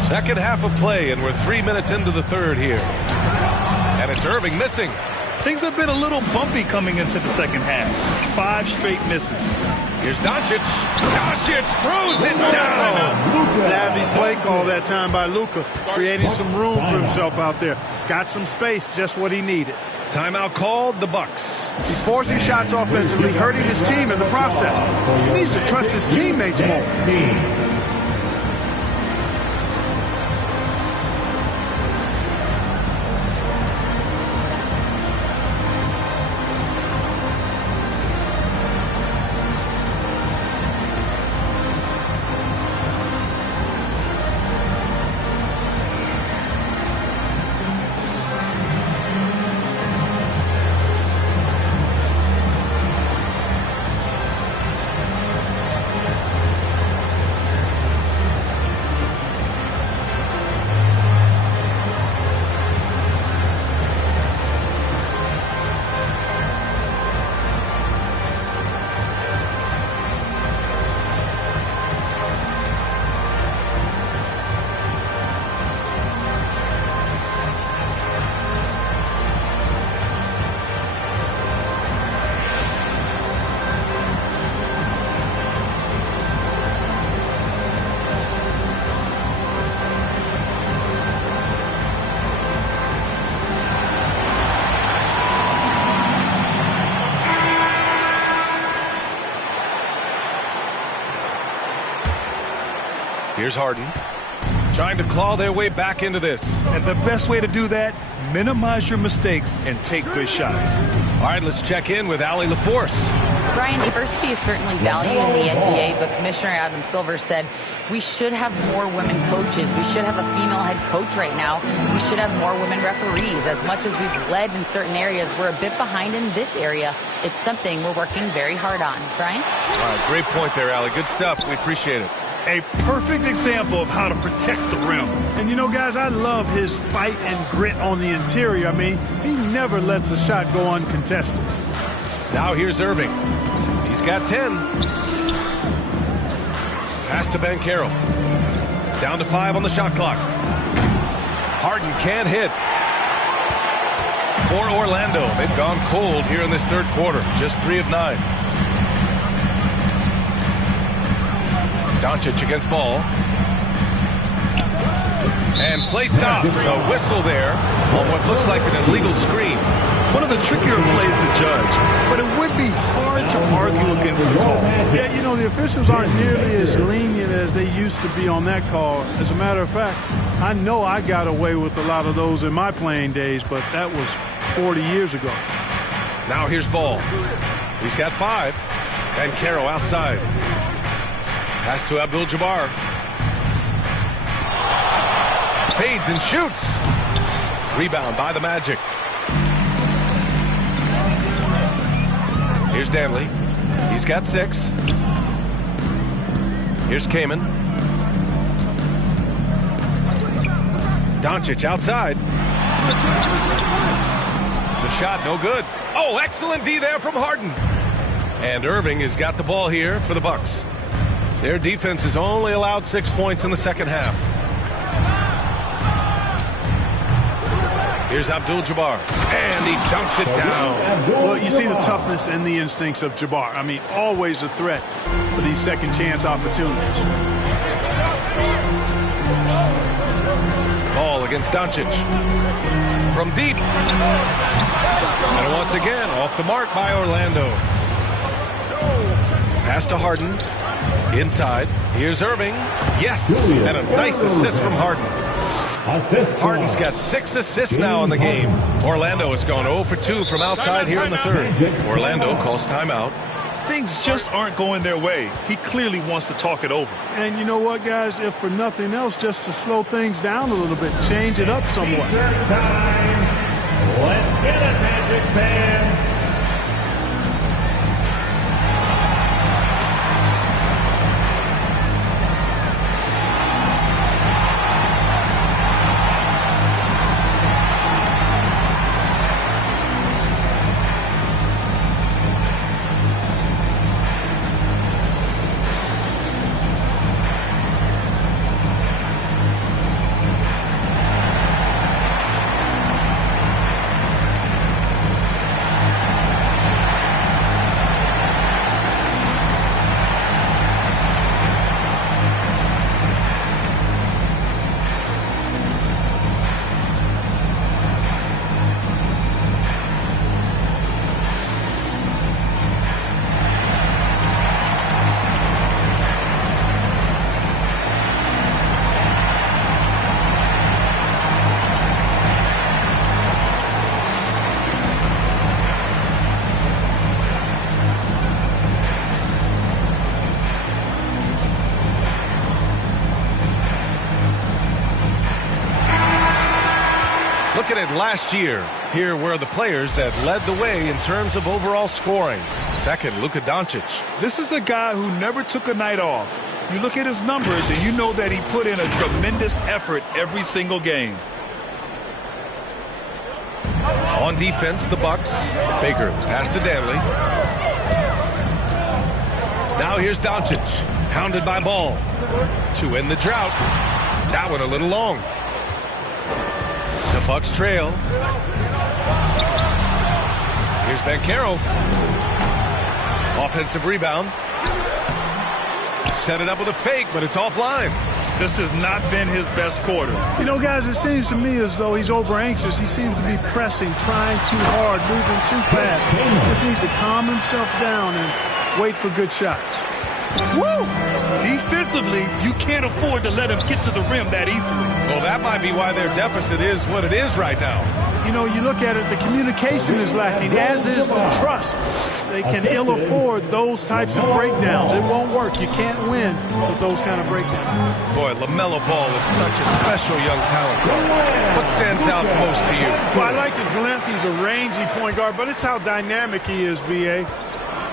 Second half of play, and we're 3 minutes into the third here. And it's Irving missing. Things have been a little bumpy coming into the second half. 5 straight misses. Here's Doncic. Doncic throws it down. Savvy play call that time by Luka, creating some room for himself out there. Got some space, just what he needed. Timeout called, the Bucks. He's forcing shots offensively, hurting his team in the process. He needs to trust his teammates more. Here's Harden. Trying to claw their way back into this. And the best way to do that, minimize your mistakes and take good shots. All right, let's check in with Allie LaForce. Brian, diversity is certainly valued in the NBA, but Commissioner Adam Silver said we should have more women coaches. We should have a female head coach right now. We should have more women referees. As much as we've led in certain areas, we're a bit behind in this area. It's something we're working very hard on. Brian? All right, great point there, Allie. Good stuff. We appreciate it. A perfect example of how to protect the rim. And you know, guys, I love his fight and grit on the interior. I mean, he never lets a shot go uncontested. Now here's Irving. He's got 10. Pass to Banchero. Down to 5 on the shot clock. Harden can't hit. For Orlando, they've gone cold here in this third quarter. Just 3 of 9. Doncic against Ball. And play stops. A whistle there on what looks like an illegal screen. One of the trickier plays to judge, but it would be hard to argue against the call. Yeah, you know, the officials aren't nearly as lenient as they used to be on that call. As a matter of fact, I know I got away with a lot of those in my playing days, but that was 40 years ago. Now here's Ball. He's got 5. And Banchero outside. Pass to Abdul-Jabbar. Fades and shoots. Rebound by the Magic. Here's Dantley. He's got 6. Here's Kaman. Doncic outside. The shot no good. Oh, excellent D there from Harden. And Irving has got the ball here for the Bucks. Their defense has only allowed 6 points in the second half. Here's Abdul-Jabbar, and he dunks it down. Well, you see the toughness and the instincts of Jabbar. I mean, always a threat for these second chance opportunities. Ball against Doncic. From deep. And once again, off the mark by Orlando. Pass to Harden. Inside. Here's Irving. Yes! And a nice assist from Harden. Harden's got 6 assists now in the game. Orlando has gone 0 for 2 from outside here in the third. Orlando calls timeout. Things just aren't going their way. He clearly wants to talk it over. And you know what, guys? If for nothing else, just to slow things down a little bit, change it up somewhat. Let's get it, Magic fans. Looking at last year, here were the players that led the way in terms of overall scoring. Second, Luka Doncic. This is a guy who never took a night off. You look at his numbers and you know that he put in a tremendous effort every single game. On defense, the Bucks. Baker, pass to Danley. Now here's Doncic, hounded by Ball. To end the drought. That one a little long. The Bucks trail. Here's Banchero. Offensive rebound. Set it up with a fake, but it's offline. This has not been his best quarter. You know, guys, it seems to me as though he's over anxious. He seems to be pressing, trying too hard, moving too fast. He just needs to calm himself down and wait for good shots. Woo! Defensively, you can't afford to let him get to the rim that easily. Well, that might be why their deficit is what it is right now. You know, you look at it, the communication is lacking, as is the trust. They can ill afford those types of breakdowns. It won't work. You can't win with those kind of breakdowns. Boy, LaMelo Ball is such a special young talent. What stands out most to you? Well, I like his length. He's a rangy point guard, but it's how dynamic he is, B.A.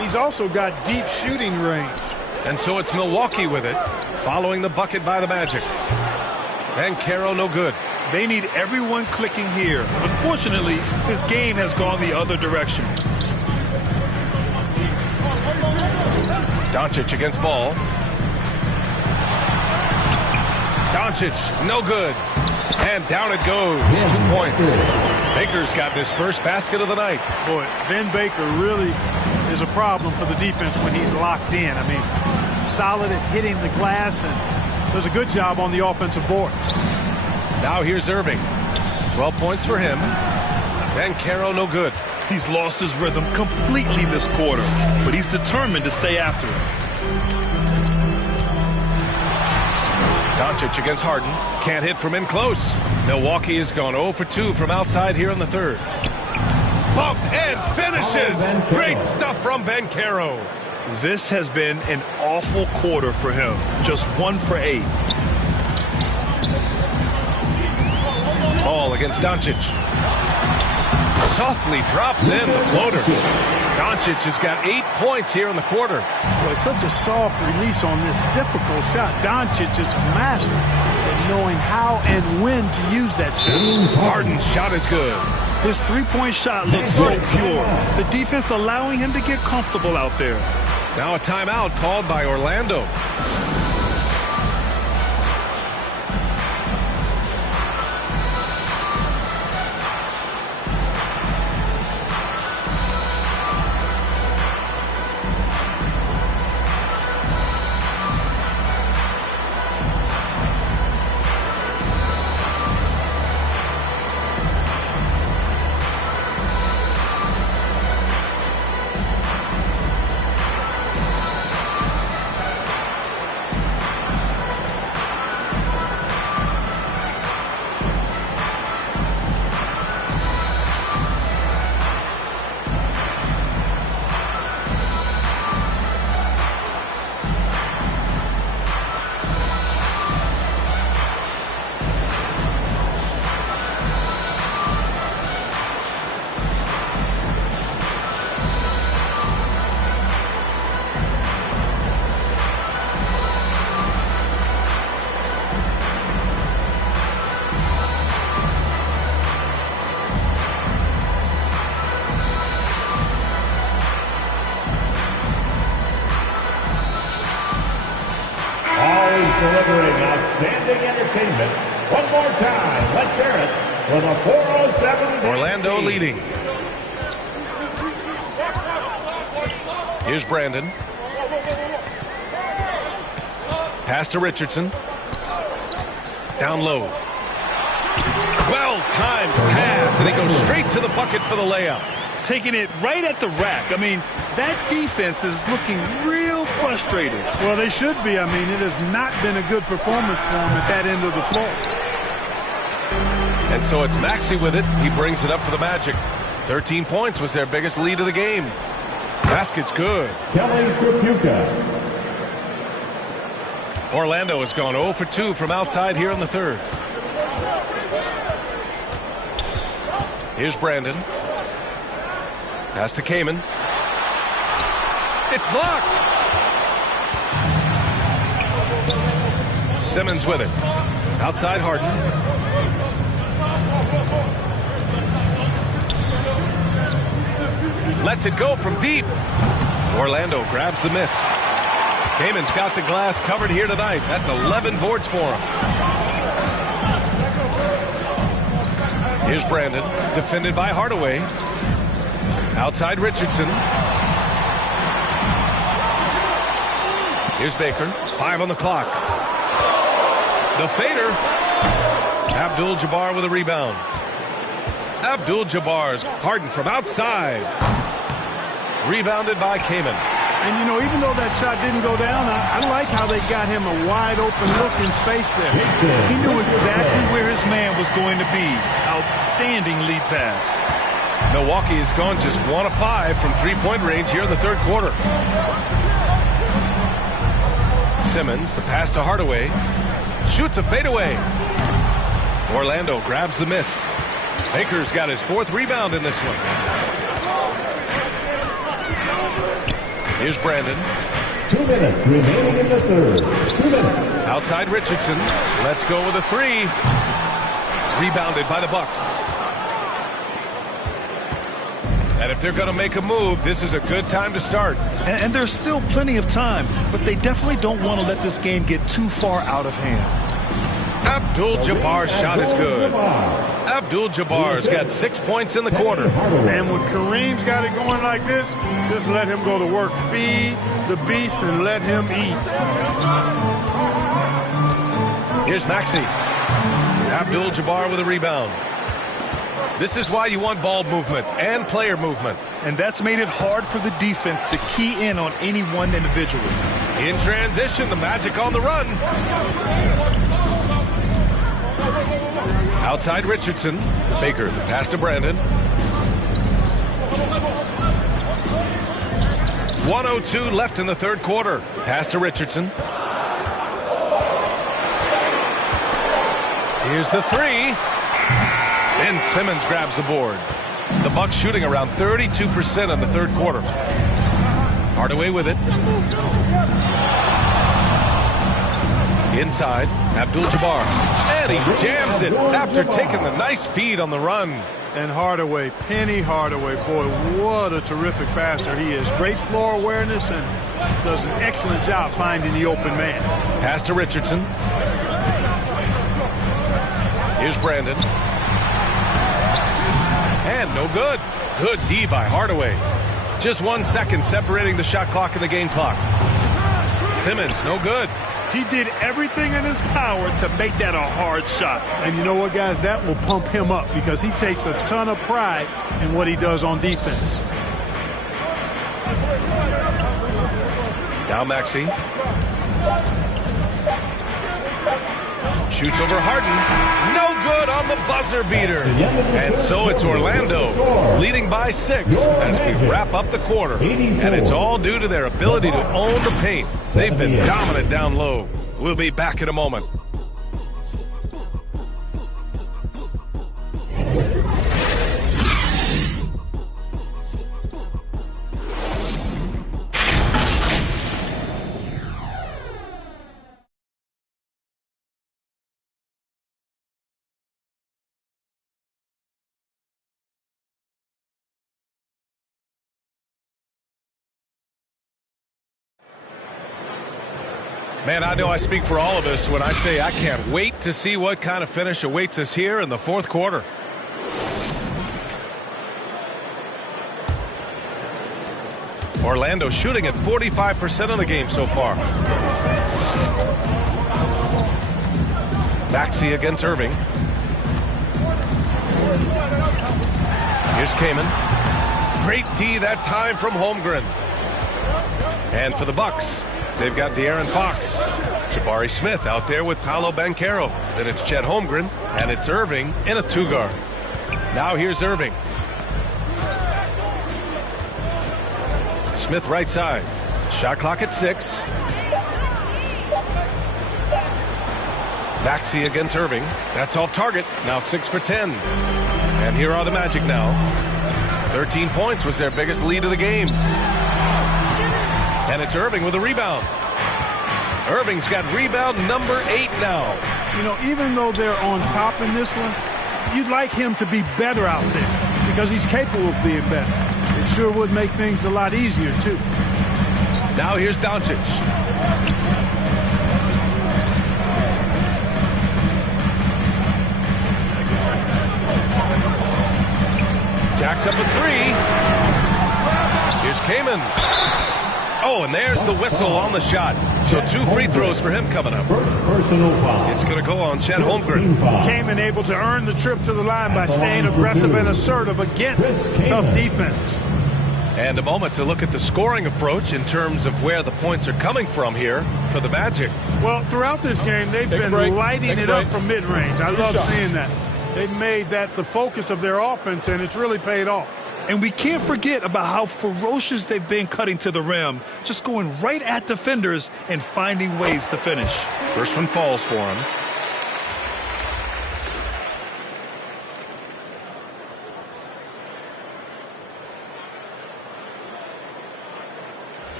He's also got deep shooting range. And so it's Milwaukee with it, following the bucket by the Magic. Banchero no good. They need everyone clicking here. Unfortunately, his game has gone the other direction. Doncic against Ball. Doncic, no good. And down it goes. 2 points. Baker's gotten his first basket of the night. Boy, Ben Baker really is a problem for the defense when he's locked in. I mean, solid at hitting the glass and does a good job on the offensive boards. Now here's Irving. 12 points for him. Banchero no good. He's lost his rhythm completely this quarter, but he's determined to stay after it. Doncic against Harden. Can't hit from in close. Milwaukee has gone 0 for 2 from outside here in the third. Bumped and finishes. Great stuff from Banchero. This has been an awful quarter for him. Just 1 for 8. Ball against Doncic. Softly drops in the floater. Doncic has got 8 points here in the quarter. Boy, such a soft release on this difficult shot. Doncic is a master at knowing how and when to use that shot. Harden's shot is good. His three-point shot looks so pure. The defense allowing him to get comfortable out there. Now a timeout called by Orlando. delivering outstanding entertainment. One more time, let's hear it for the 407. Orlando leading. Here's Brandon. Pass to Richardson. Down low. Well-timed pass, and he goes straight to the bucket for the layup. Taking it right at the rack. I mean, that defense is looking real frustrated. Well, they should be. I mean, it has not been a good performance for them at that end of the floor. And so it's Maxey with it. He brings it up for the Magic. 13 points was their biggest lead of the game. Basket's good. Kelly Tripucka. Orlando has gone 0 for 2 from outside here in the third. Here's Brandon. Pass to Kaman. It's blocked. Simmons with it. Outside Harden. Lets it go from deep. Orlando grabs the miss. Kaman's got the glass covered here tonight. That's 11 boards for him. Here's Brandon, defended by Hardaway. Outside Richardson. Here's Baker. 5 on the clock. The fader. Abdul-Jabbar with a rebound. Abdul-Jabbar's Harden from outside. Rebounded by Kaman. And, you know, even though that shot didn't go down, I like how they got him a wide-open look in space there. He knew exactly where his man was going to be. Outstanding lead pass. Milwaukee has gone just 1 of 5 from three-point range here in the third quarter. Simmons, the pass to Hardaway. Shoots a fadeaway. Orlando grabs the miss. Baker's got his 4th rebound in this one. Here's Brandon. 2 minutes remaining in the third. 2 minutes. Outside Richardson. Let's go with a 3. Rebounded by the Bucks. And if they're going to make a move, this is a good time to start. And there's still plenty of time, but they definitely don't want to let this game get too far out of hand. Abdul-Jabbar's shot is good. Abdul-Jabbar's got 6 points in the quarter. And when Kareem's got it going like this, just let him go to work. Feed the beast and let him eat. Here's Maxey. Abdul-Jabbar with a rebound. This is why you want ball movement and player movement. And that's made it hard for the defense to key in on any one individual. In transition, the Magic on the run. Outside Richardson. Baker, the pass to Brandon. 1:02 left in the third quarter. Pass to Richardson. Here's the 3. And Simmons grabs the board. The Bucks shooting around 32% in the third quarter. Hardaway with it. Inside, Abdul-Jabbar. And he jams it after taking the nice feed on the run. And Hardaway, Penny Hardaway, boy, what a terrific passer he is. Great floor awareness and does an excellent job finding the open man. Pass to Richardson. Here's Brandon. And no good. Good D by Hardaway. Just 1 second separating the shot clock and the game clock. Simmons, no good. He did everything in his power to make that a hard shot. And you know what, guys? That will pump him up because he takes a ton of pride in what he does on defense. Now Maxey. Shoots over Harden. No good on the buzzer beater. And so it's Orlando leading by 6 as we wrap up the quarter. And it's all due to their ability to own the paint. They've been dominant down low. We'll be back in a moment. Man, I know I speak for all of us when I say I can't wait to see what kind of finish awaits us here in the fourth quarter. Orlando shooting at 45% of the game so far. Maxey against Irving. Here's Kaman. Great D that time from Holmgren. And for the Bucks, they've got De'Aaron Fox. Jabari Smith out there with Paolo Banchero. Then it's Chet Holmgren, and it's Irving in a two-guard. Now here's Irving. Smith right side. Shot clock at 6. Maxey against Irving. That's off target. Now 6 for 10. And here are the Magic now. 13 points was their biggest lead of the game. And it's Irving with a rebound. Irving's got rebound number 8 now. You know, even though they're on top in this one, you'd like him to be better out there because he's capable of being better. It sure would make things a lot easier, too. Now here's Doncic. Jacks up a 3. Here's Kaman. Oh, and there's the whistle on the shot. So 2 free throws for him coming up. It's going to go on Chet Holmgren. Kaman able to earn the trip to the line by staying aggressive and assertive against tough defense. And a moment to look at the scoring approach in terms of where the points are coming from here for the Magic. Well, throughout this game, they've been lighting it up from mid-range. I love seeing that. They've made that the focus of their offense, and it's really paid off. And we can't forget about how ferocious they've been cutting to the rim, just going right at defenders and finding ways to finish. First one falls for him.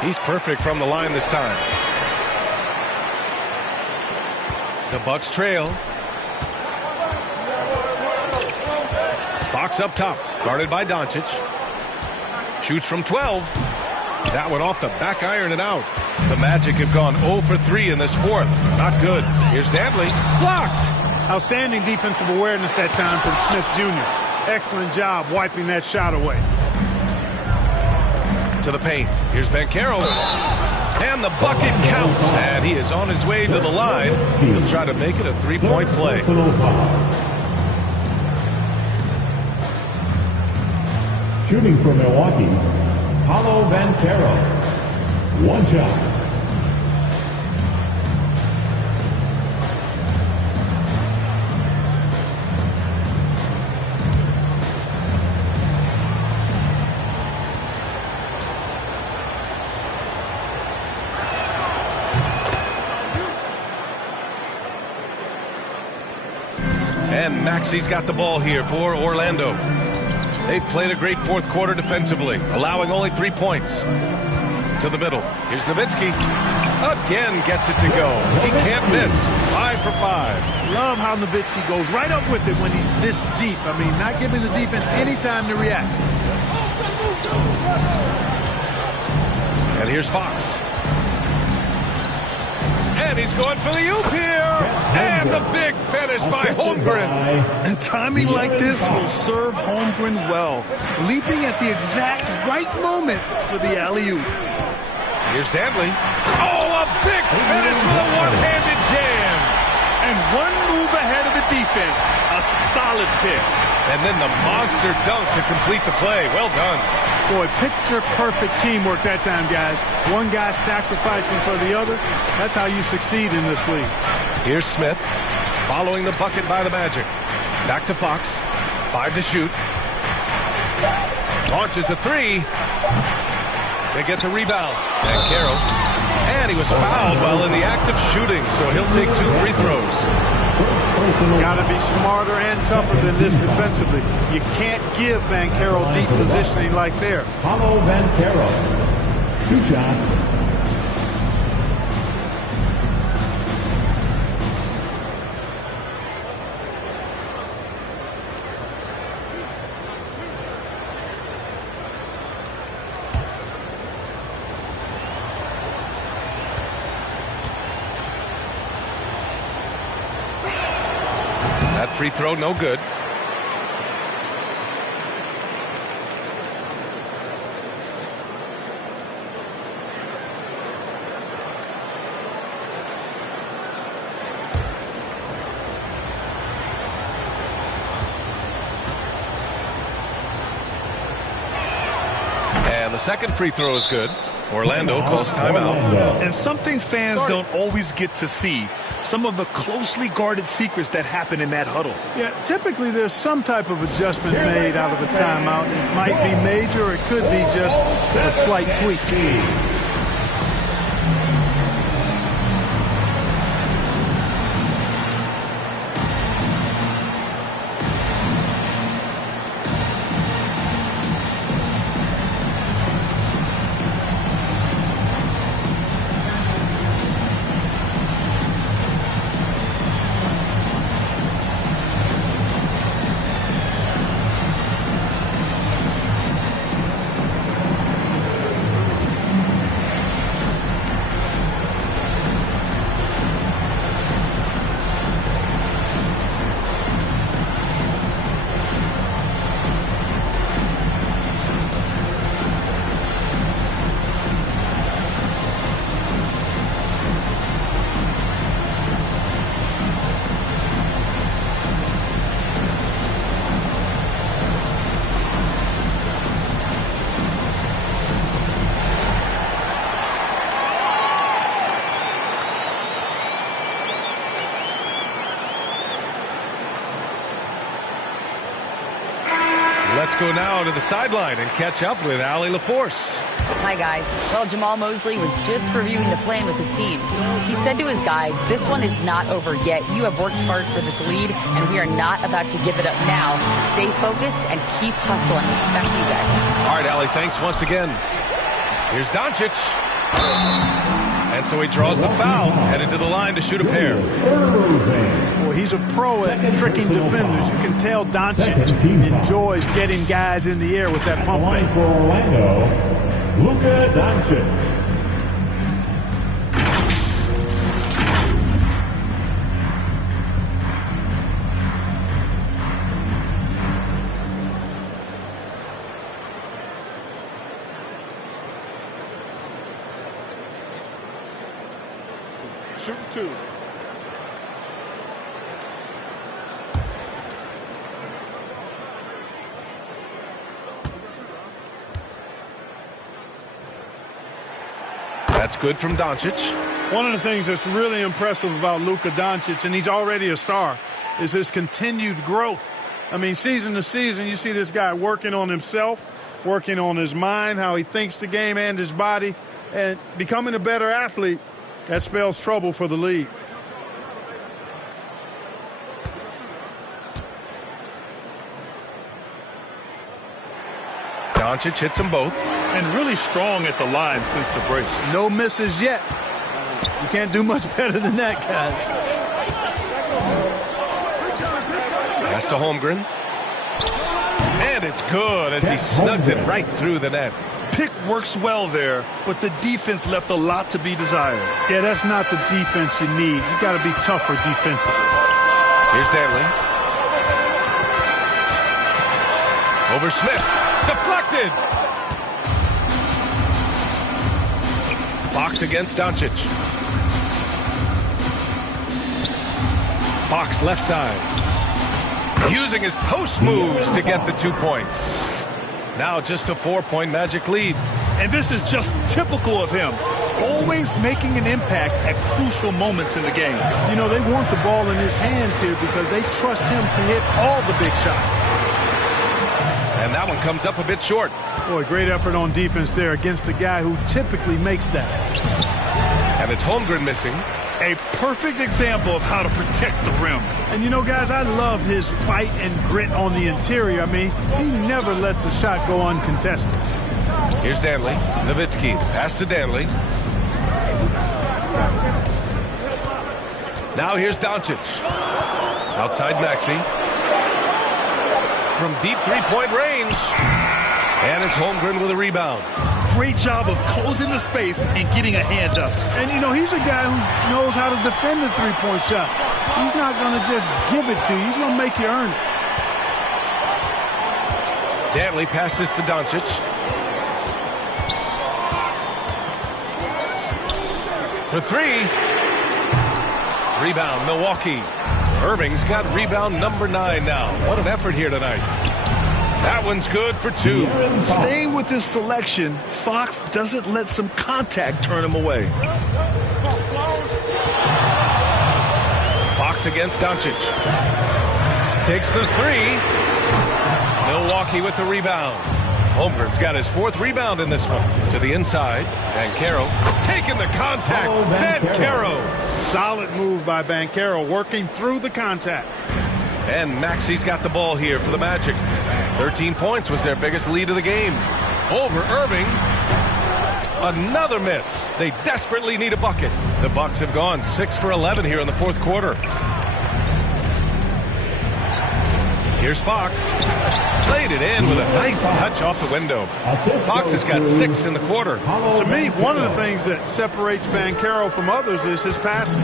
He's perfect from the line this time. The Bucks trail. Fox up top, guarded by Doncic. Shoots from 12. That one off the back iron and out. The Magic have gone 0 for 3 in this fourth. Not good. Here's Dantley. Blocked. Outstanding defensive awareness that time from Smith Jr. Excellent job wiping that shot away. To the paint. Here's Banchero. And the bucket counts. And he is on his way to the line. He'll try to make it a 3-point play. Shooting for Milwaukee, Paolo Banchero. 1 shot. And Maxey's got the ball here for Orlando. They played a great fourth quarter defensively, allowing only 3 points. To the middle. Here's Nowitzki. Again gets it to go. He can't miss. 5 for 5. Love how Nowitzki goes right up with it when he's this deep. I mean, not giving the defense any time to react. And here's Fox. And he's going for the oop here. And the big finish by Holmgren. And timing like this will serve Holmgren well. Leaping at the exact right moment for the alley-oop. Here's Dantley. Oh, a big finish with a one-handed jam. And one move ahead of the defense. A solid pick. And then the monster dunk to complete the play. Well done. Boy, picture-perfect teamwork that time, guys. One guy sacrificing for the other. That's how you succeed in this league. Here's Smith, following the bucket by the Magic. Back to Fox. 5 to shoot. Launches a 3. They get the rebound. And Banchero. And he was fouled while in the act of shooting, so he'll take 2 free throws. Got to be smarter and tougher than this defensively. You can't give Banchero deep positioning like there. Paolo Banchero. 2 shots. That free throw, no good. And the second free throw is good. Orlando calls timeout. And something fans don't always get to see, some of the closely guarded secrets that happen in that huddle. Yeah, typically there's some type of adjustment made out of a timeout. It might be major, or it could be just a slight tweak. Let's go now to the sideline and catch up with Allie LaForce. Hi, guys. Well, Jamal Mosley was just reviewing the plan with his team. He said to his guys, this one is not over yet. You have worked hard for this lead, and we are not about to give it up now. Stay focused and keep hustling. Back to you guys. All right, Allie, thanks once again. Here's Doncic. And so he draws the foul, headed to the line to shoot a pair. Well, he's a pro at tricking defenders. You can tell Doncic enjoys getting guys in the air with that pump fake. For Orlando, Luka Doncic. Shooting two. That's good from Doncic. One of the things that's really impressive about Luka Doncic, and he's already a star, is his continued growth. I mean, season to season, you see this guy working on himself, working on his mind, how he thinks the game and his body, and becoming a better athlete. That spells trouble for the league. Doncic hits them both. And really strong at the line since the break. No misses yet. You can't do much better than that, guys. Pass to Holmgren. And it's good as he snugs it right through the net. Pick works well there, but the defense left a lot to be desired. Yeah, that's not the defense you need. You got to be tougher defensively. Here's Danley. Over Smith. Deflected. Fox against Doncic. Fox left side. Using his post moves to get the 2 points. Now just a 4-point Magic lead. And this is just typical of him. Always making an impact at crucial moments in the game. You know, they want the ball in his hands here because they trust him to hit all the big shots. And that one comes up a bit short. Boy, great effort on defense there against a guy who typically makes that. And it's Holmgren missing. A perfect example of how to protect the rim. And you know, guys, I love his fight and grit on the interior. I mean, he never lets a shot go uncontested. Here's Danley. Nowitzki. Pass to Danley. Now here's Doncic. Outside Maxey. From deep three-point range. And it's Holmgren with a rebound. great job of closing the space and getting a hand up. And, you know, he's a guy who knows how to defend the three-point shot. He's not going to just give it to you. He's going to make you earn it. Dantley passes to Doncic. For three. Rebound, Milwaukee. Irving's got rebound number 9 now. What an effort here tonight. That one's good for 2. Staying with his selection, Fox doesn't let some contact turn him away. Fox against Doncic. Takes the 3. Milwaukee with the rebound. Holmgren's got his 4th rebound in this one. To the inside. Banchero taking the contact. Banchero. Solid move by Banchero, working through the contact. And Maxi's got the ball here for the Magic. 13 points was their biggest lead of the game. Over Irving. Another miss. They desperately need a bucket. The Bucks have gone 6 for 11 here in the 4th quarter. Here's Fox. Played it in with a nice touch off the window. Fox has got 6 in the quarter. To me, one of the things that separates Banchero from others is his passing.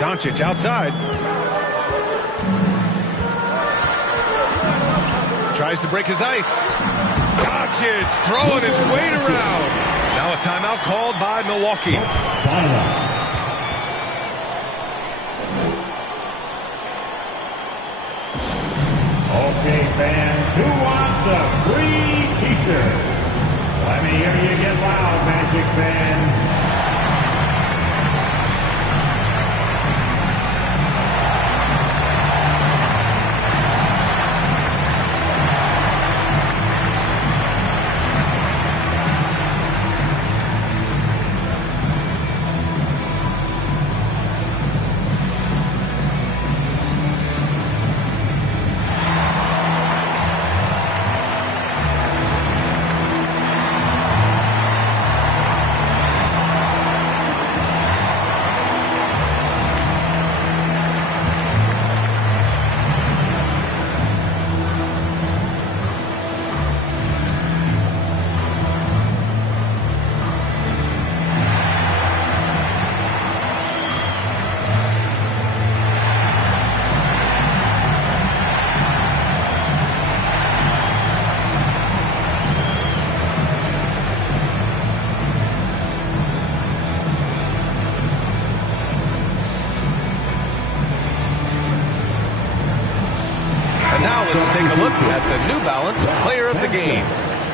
Doncic outside. Tries to break his ice. Doncic throwing his weight around. Now a timeout called by Milwaukee. Okay, fans, who wants a free t-shirt? Let me hear you get loud, Magic fans. Let's take a look at the New Balance player of the game.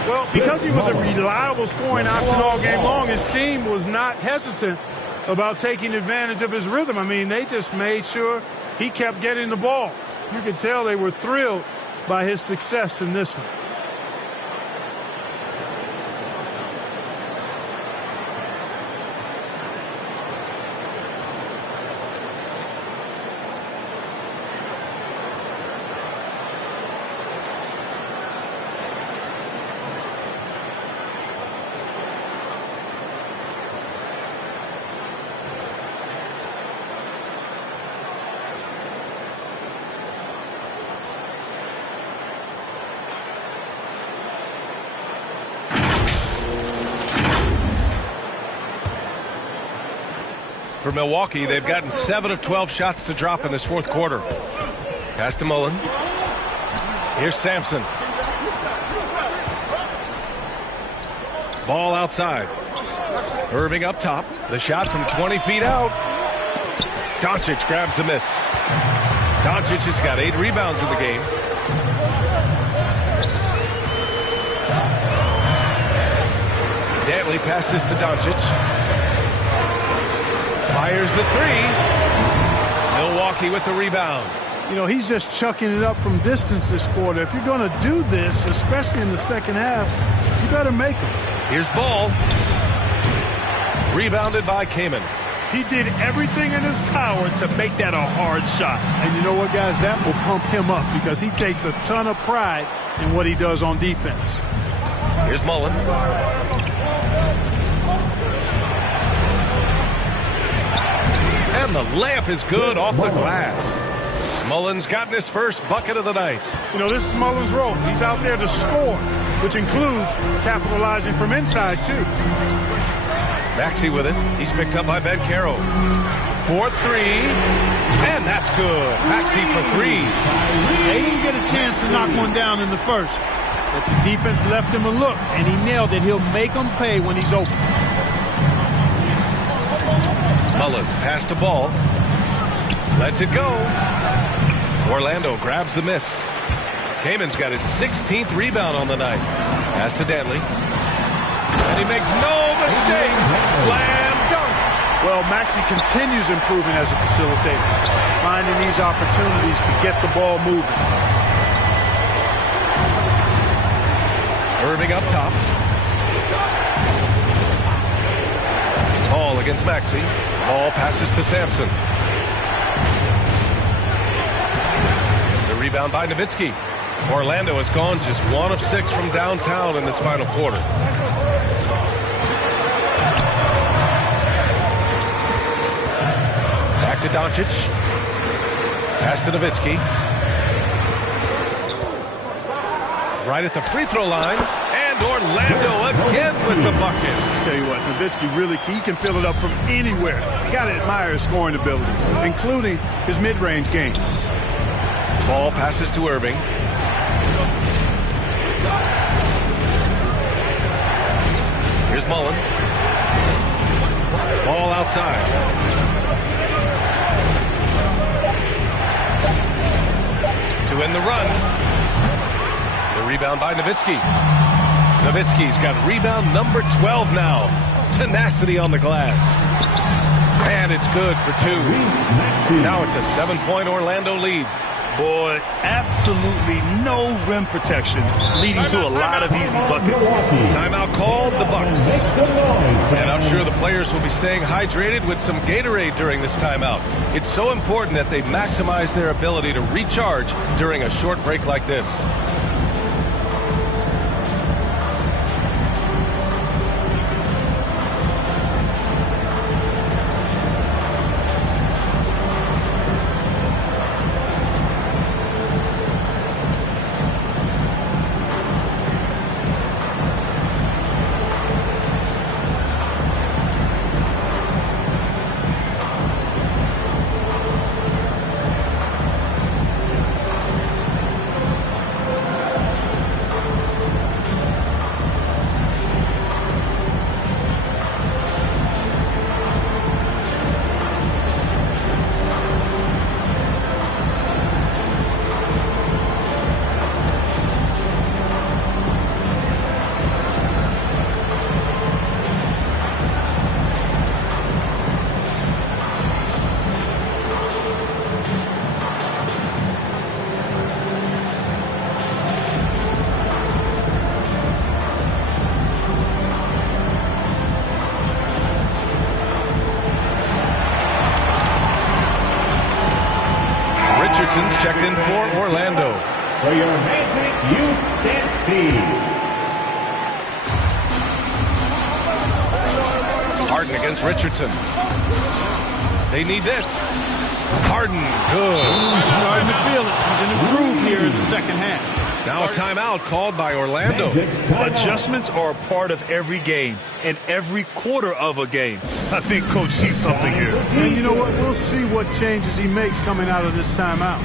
Well, because he was a reliable scoring option all game long, his team was not hesitant about taking advantage of his rhythm. I mean, they just made sure he kept getting the ball. You could tell they were thrilled by his success in this one. For Milwaukee, they've gotten 7 of 12 shots to drop in this 4th quarter. Pass to Mullen. Here's Sampson. Ball outside. Irving up top. The shot from 20 feet out. Doncic grabs the miss. Doncic has got 8 rebounds in the game. Dantley passes to Doncic. Fires the 3. Milwaukee with the rebound. You know, he's just chucking it up from distance this quarter. If you're going to do this, especially in the second half, you got to make them. Here's Ball. Rebounded by Kaman. He did everything in his power to make that a hard shot. And you know what, guys? That will pump him up because he takes a ton of pride in what he does on defense. Here's Mullen. And the layup is good off the glass. Mullen's gotten his first bucket of the night. You know, this is Mullen's role. He's out there to score, which includes capitalizing from inside, too. Maxey with it. He's picked up by Ben Caro. 4-3, and that's good. Maxey for 3. They didn't get a chance to knock one down in the first, but the defense left him a look, and he nailed it. He'll make them pay when he's open. Mullen pass to Ball. Lets it go. Orlando grabs the miss. Kaman's got his 16th rebound on the night. Pass to Dantley. And he makes no mistake. Slam dunk. Well, Maxey continues improving as a facilitator, finding these opportunities to get the ball moving. Irving up top. Ball against Maxey. Ball passes to Sampson. The rebound by Nowitzki. Orlando has gone just 1 of 6 from downtown in this final quarter. Back to Doncic. Pass to Nowitzki. Right at the free throw line. And Orlando again with the bucket. Tell you what, Nowitzki really, he can fill it up from anywhere. You got to admire his scoring ability, including his mid-range game. Ball passes to Irving. Here's Mullen. Ball outside. To end the run. The rebound by Nowitzki. Nowitzki's got rebound number 12 now. Tenacity on the glass. And it's good for 2. Now it's a 7-point Orlando lead. Boy, absolutely no rim protection, leading to a lot of easy buckets. Timeout called, the Bucks. And I'm sure the players will be staying hydrated with some Gatorade during this timeout. It's so important that they maximize their ability to recharge during a short break like this. Richardson's checked in for Orlando. For your Magic Youth Dance Team. Harden against Richardson. They need this. Harden, good. He's starting to feel it. He's in a groove here in the second half. Now a timeout called by Orlando. Adjustments are a part of every game and every quarter of a game. I think Coach sees something here. And you know what? We'll see what changes he makes coming out of this timeout.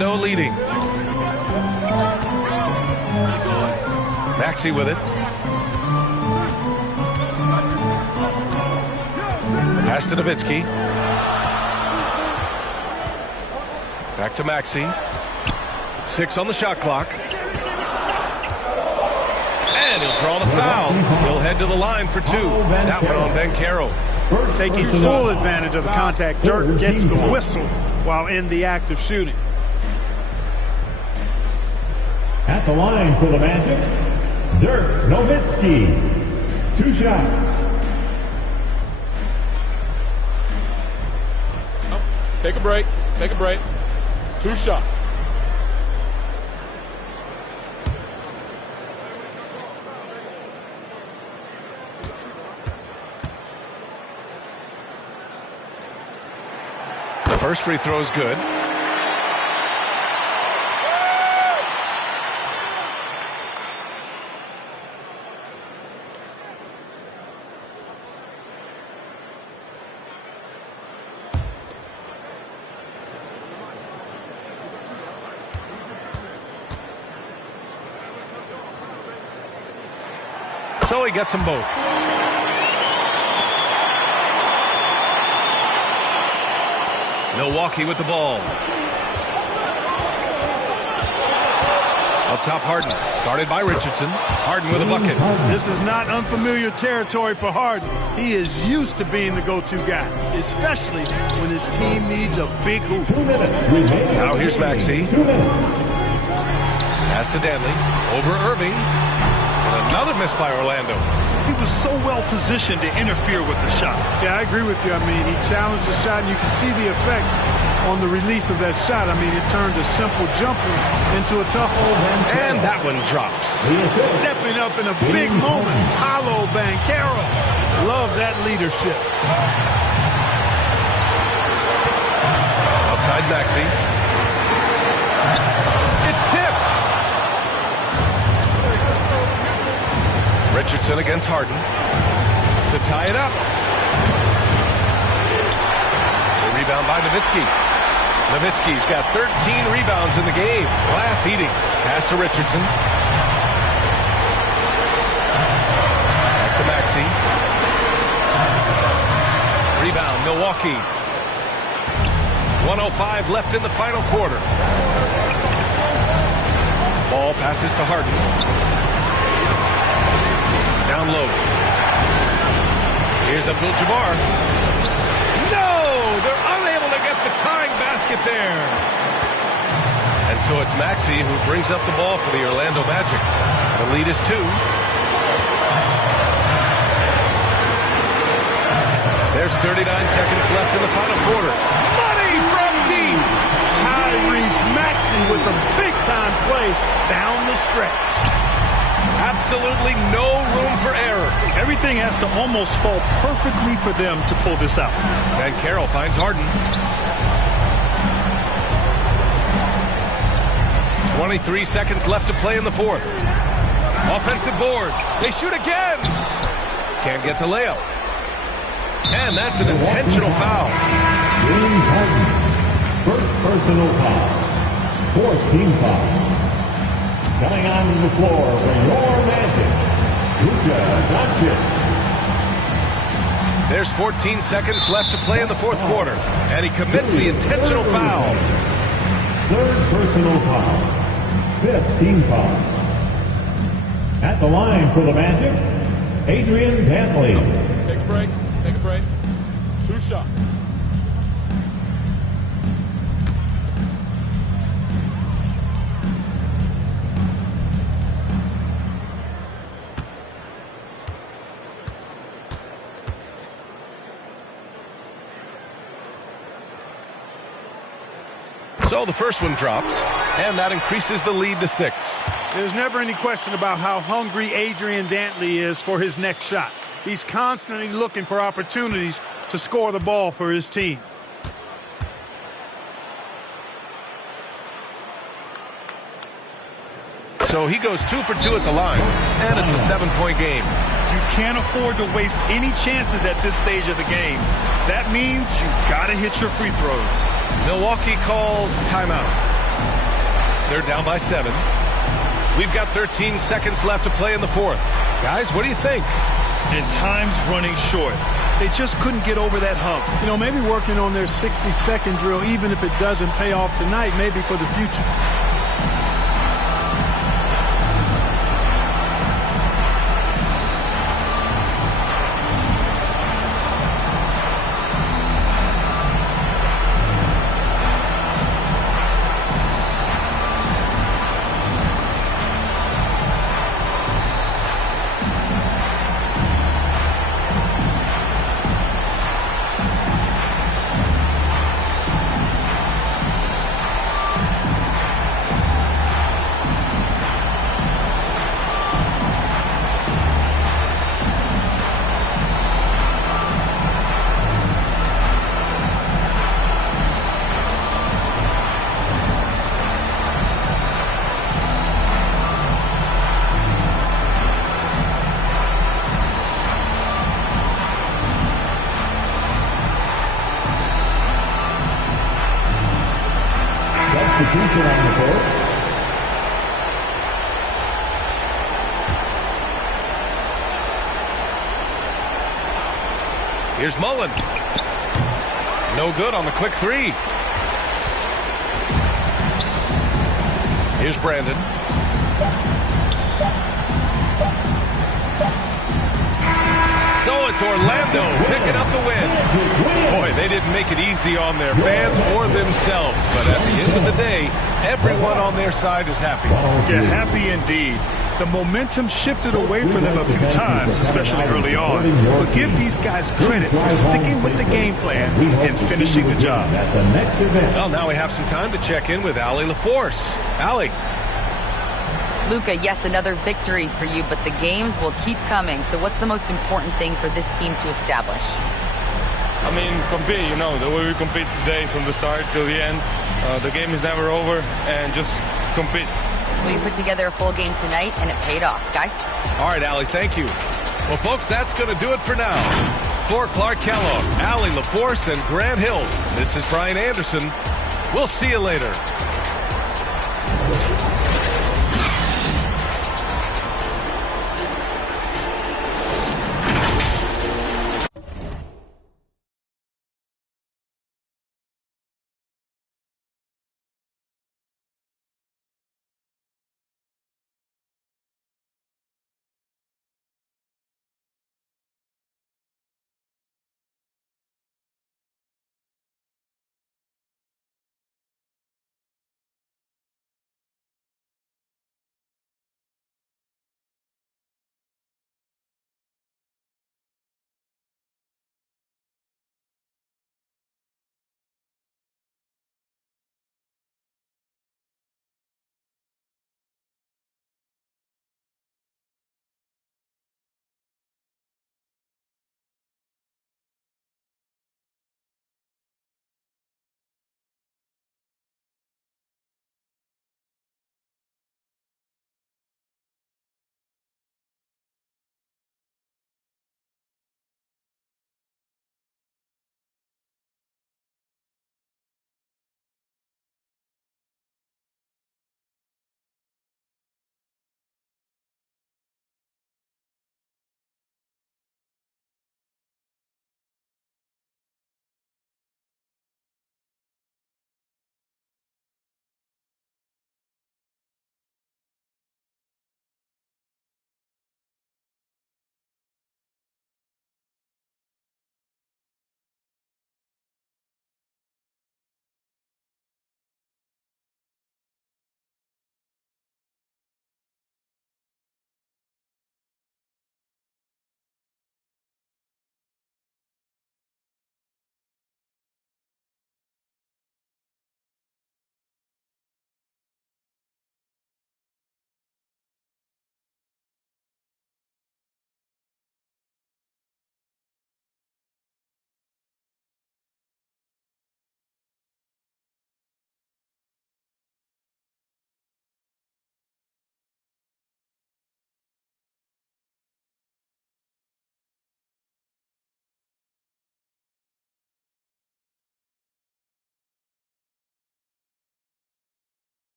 Orlando leading. Maxey with it. Pass to Nowitzki. Back to Maxey. 6 on the shot clock. And he'll draw the foul. He'll head to the line for 2. That one on Banchero. Taking full advantage of the contact. Dirk gets the whistle while in the act of shooting. At the line for the Magic, Dirk Nowitzki. 2 shots. Take a break. Take a break. 2 shots. The first free throw is good. So he gets them both. Milwaukee with the ball. Up top, Harden. Guarded by Richardson. Harden with a bucket. This is not unfamiliar territory for Harden. He is used to being the go-to guy, especially when his team needs a big hoop. 2 minutes remaining. Now here's Maxey. 2 minutes. Pass to Danley. Over Irving. And another miss by Orlando. He was so well positioned to interfere with the shot. Yeah, I agree with you. I mean, he challenged the shot, and you can see the effects on the release of that shot. I mean, it turned a simple jumper into a tough one. And that one drops. Stepping up in a big moment. Paolo Banchero. Love that leadership. Outside Maxey. It's tipped. Richardson against Harden to tie it up. The rebound by Nowitzki. Nowitzki's got 13 rebounds in the game. Glass eating. Pass to Richardson. Back to Maxey. Rebound, Milwaukee. 1:05 left in the final quarter. Ball passes to Harden. Down low. Here's Abdul-Jabbar. No! They're unable to get the tying basket there. And so it's Maxey who brings up the ball for the Orlando Magic. The lead is 2. There's 39 seconds left in the final quarter. Money from deep! Tyrese Maxey with a big-time play down the stretch. Absolutely no room for error. Everything has to almost fall perfectly for them to pull this out. And Carroll finds Harden. 23 seconds left to play in the fourth. Offensive board. They shoot again. Can't get the layup. And that's an intentional foul. James Harden. First personal foul. 4th team foul. Coming onto the floor for your Magic, Luka Doncic. There's 14 seconds left to play in the fourth quarter, and he commits the intentional foul. 3rd personal foul. 5th team foul. At the line for the Magic, Adrian Dantley. Take a break. Take a break. 2 shots. So the first one drops, and that increases the lead to 6. There's never any question about how hungry Adrian Dantley is for his next shot. He's constantly looking for opportunities to score the ball for his team. So he goes 2 for 2 at the line, and it's a 7-point game. You can't afford to waste any chances at this stage of the game. That means you gotta hit your free throws. Milwaukee calls timeout. They're down by 7. We've got 13 seconds left to play in the fourth. Guys, what do you think? And time's running short. They just couldn't get over that hump. You know, maybe working on their 60-second drill, even if it doesn't pay off tonight, maybe for the future. Substitution on the court. Here's Mullen. No good on the quick 3. Here's Brandon. So it's Orlando picking up the win. Boy, they didn't make it easy on their fans or themselves. But at the end of the day, everyone on their side is happy. Yeah, happy indeed. The momentum shifted away from them a few times, especially early on. But give these guys credit for sticking with the game plan and finishing the job. Well, now we have some time to check in with Allie LaForce. Allie. Luka, yes, another victory for you, but the games will keep coming. So what's the most important thing for this team to establish? I mean, compete, you know, the way we compete today from the start till the end. The game is never over, and just compete. Well, you put together a full game tonight, and it paid off. Guys? All right, Allie, thank you. Well, folks, that's going to do it for now. For Clark Kellogg, Allie LaForce, and Grant Hill, this is Brian Anderson. We'll see you later.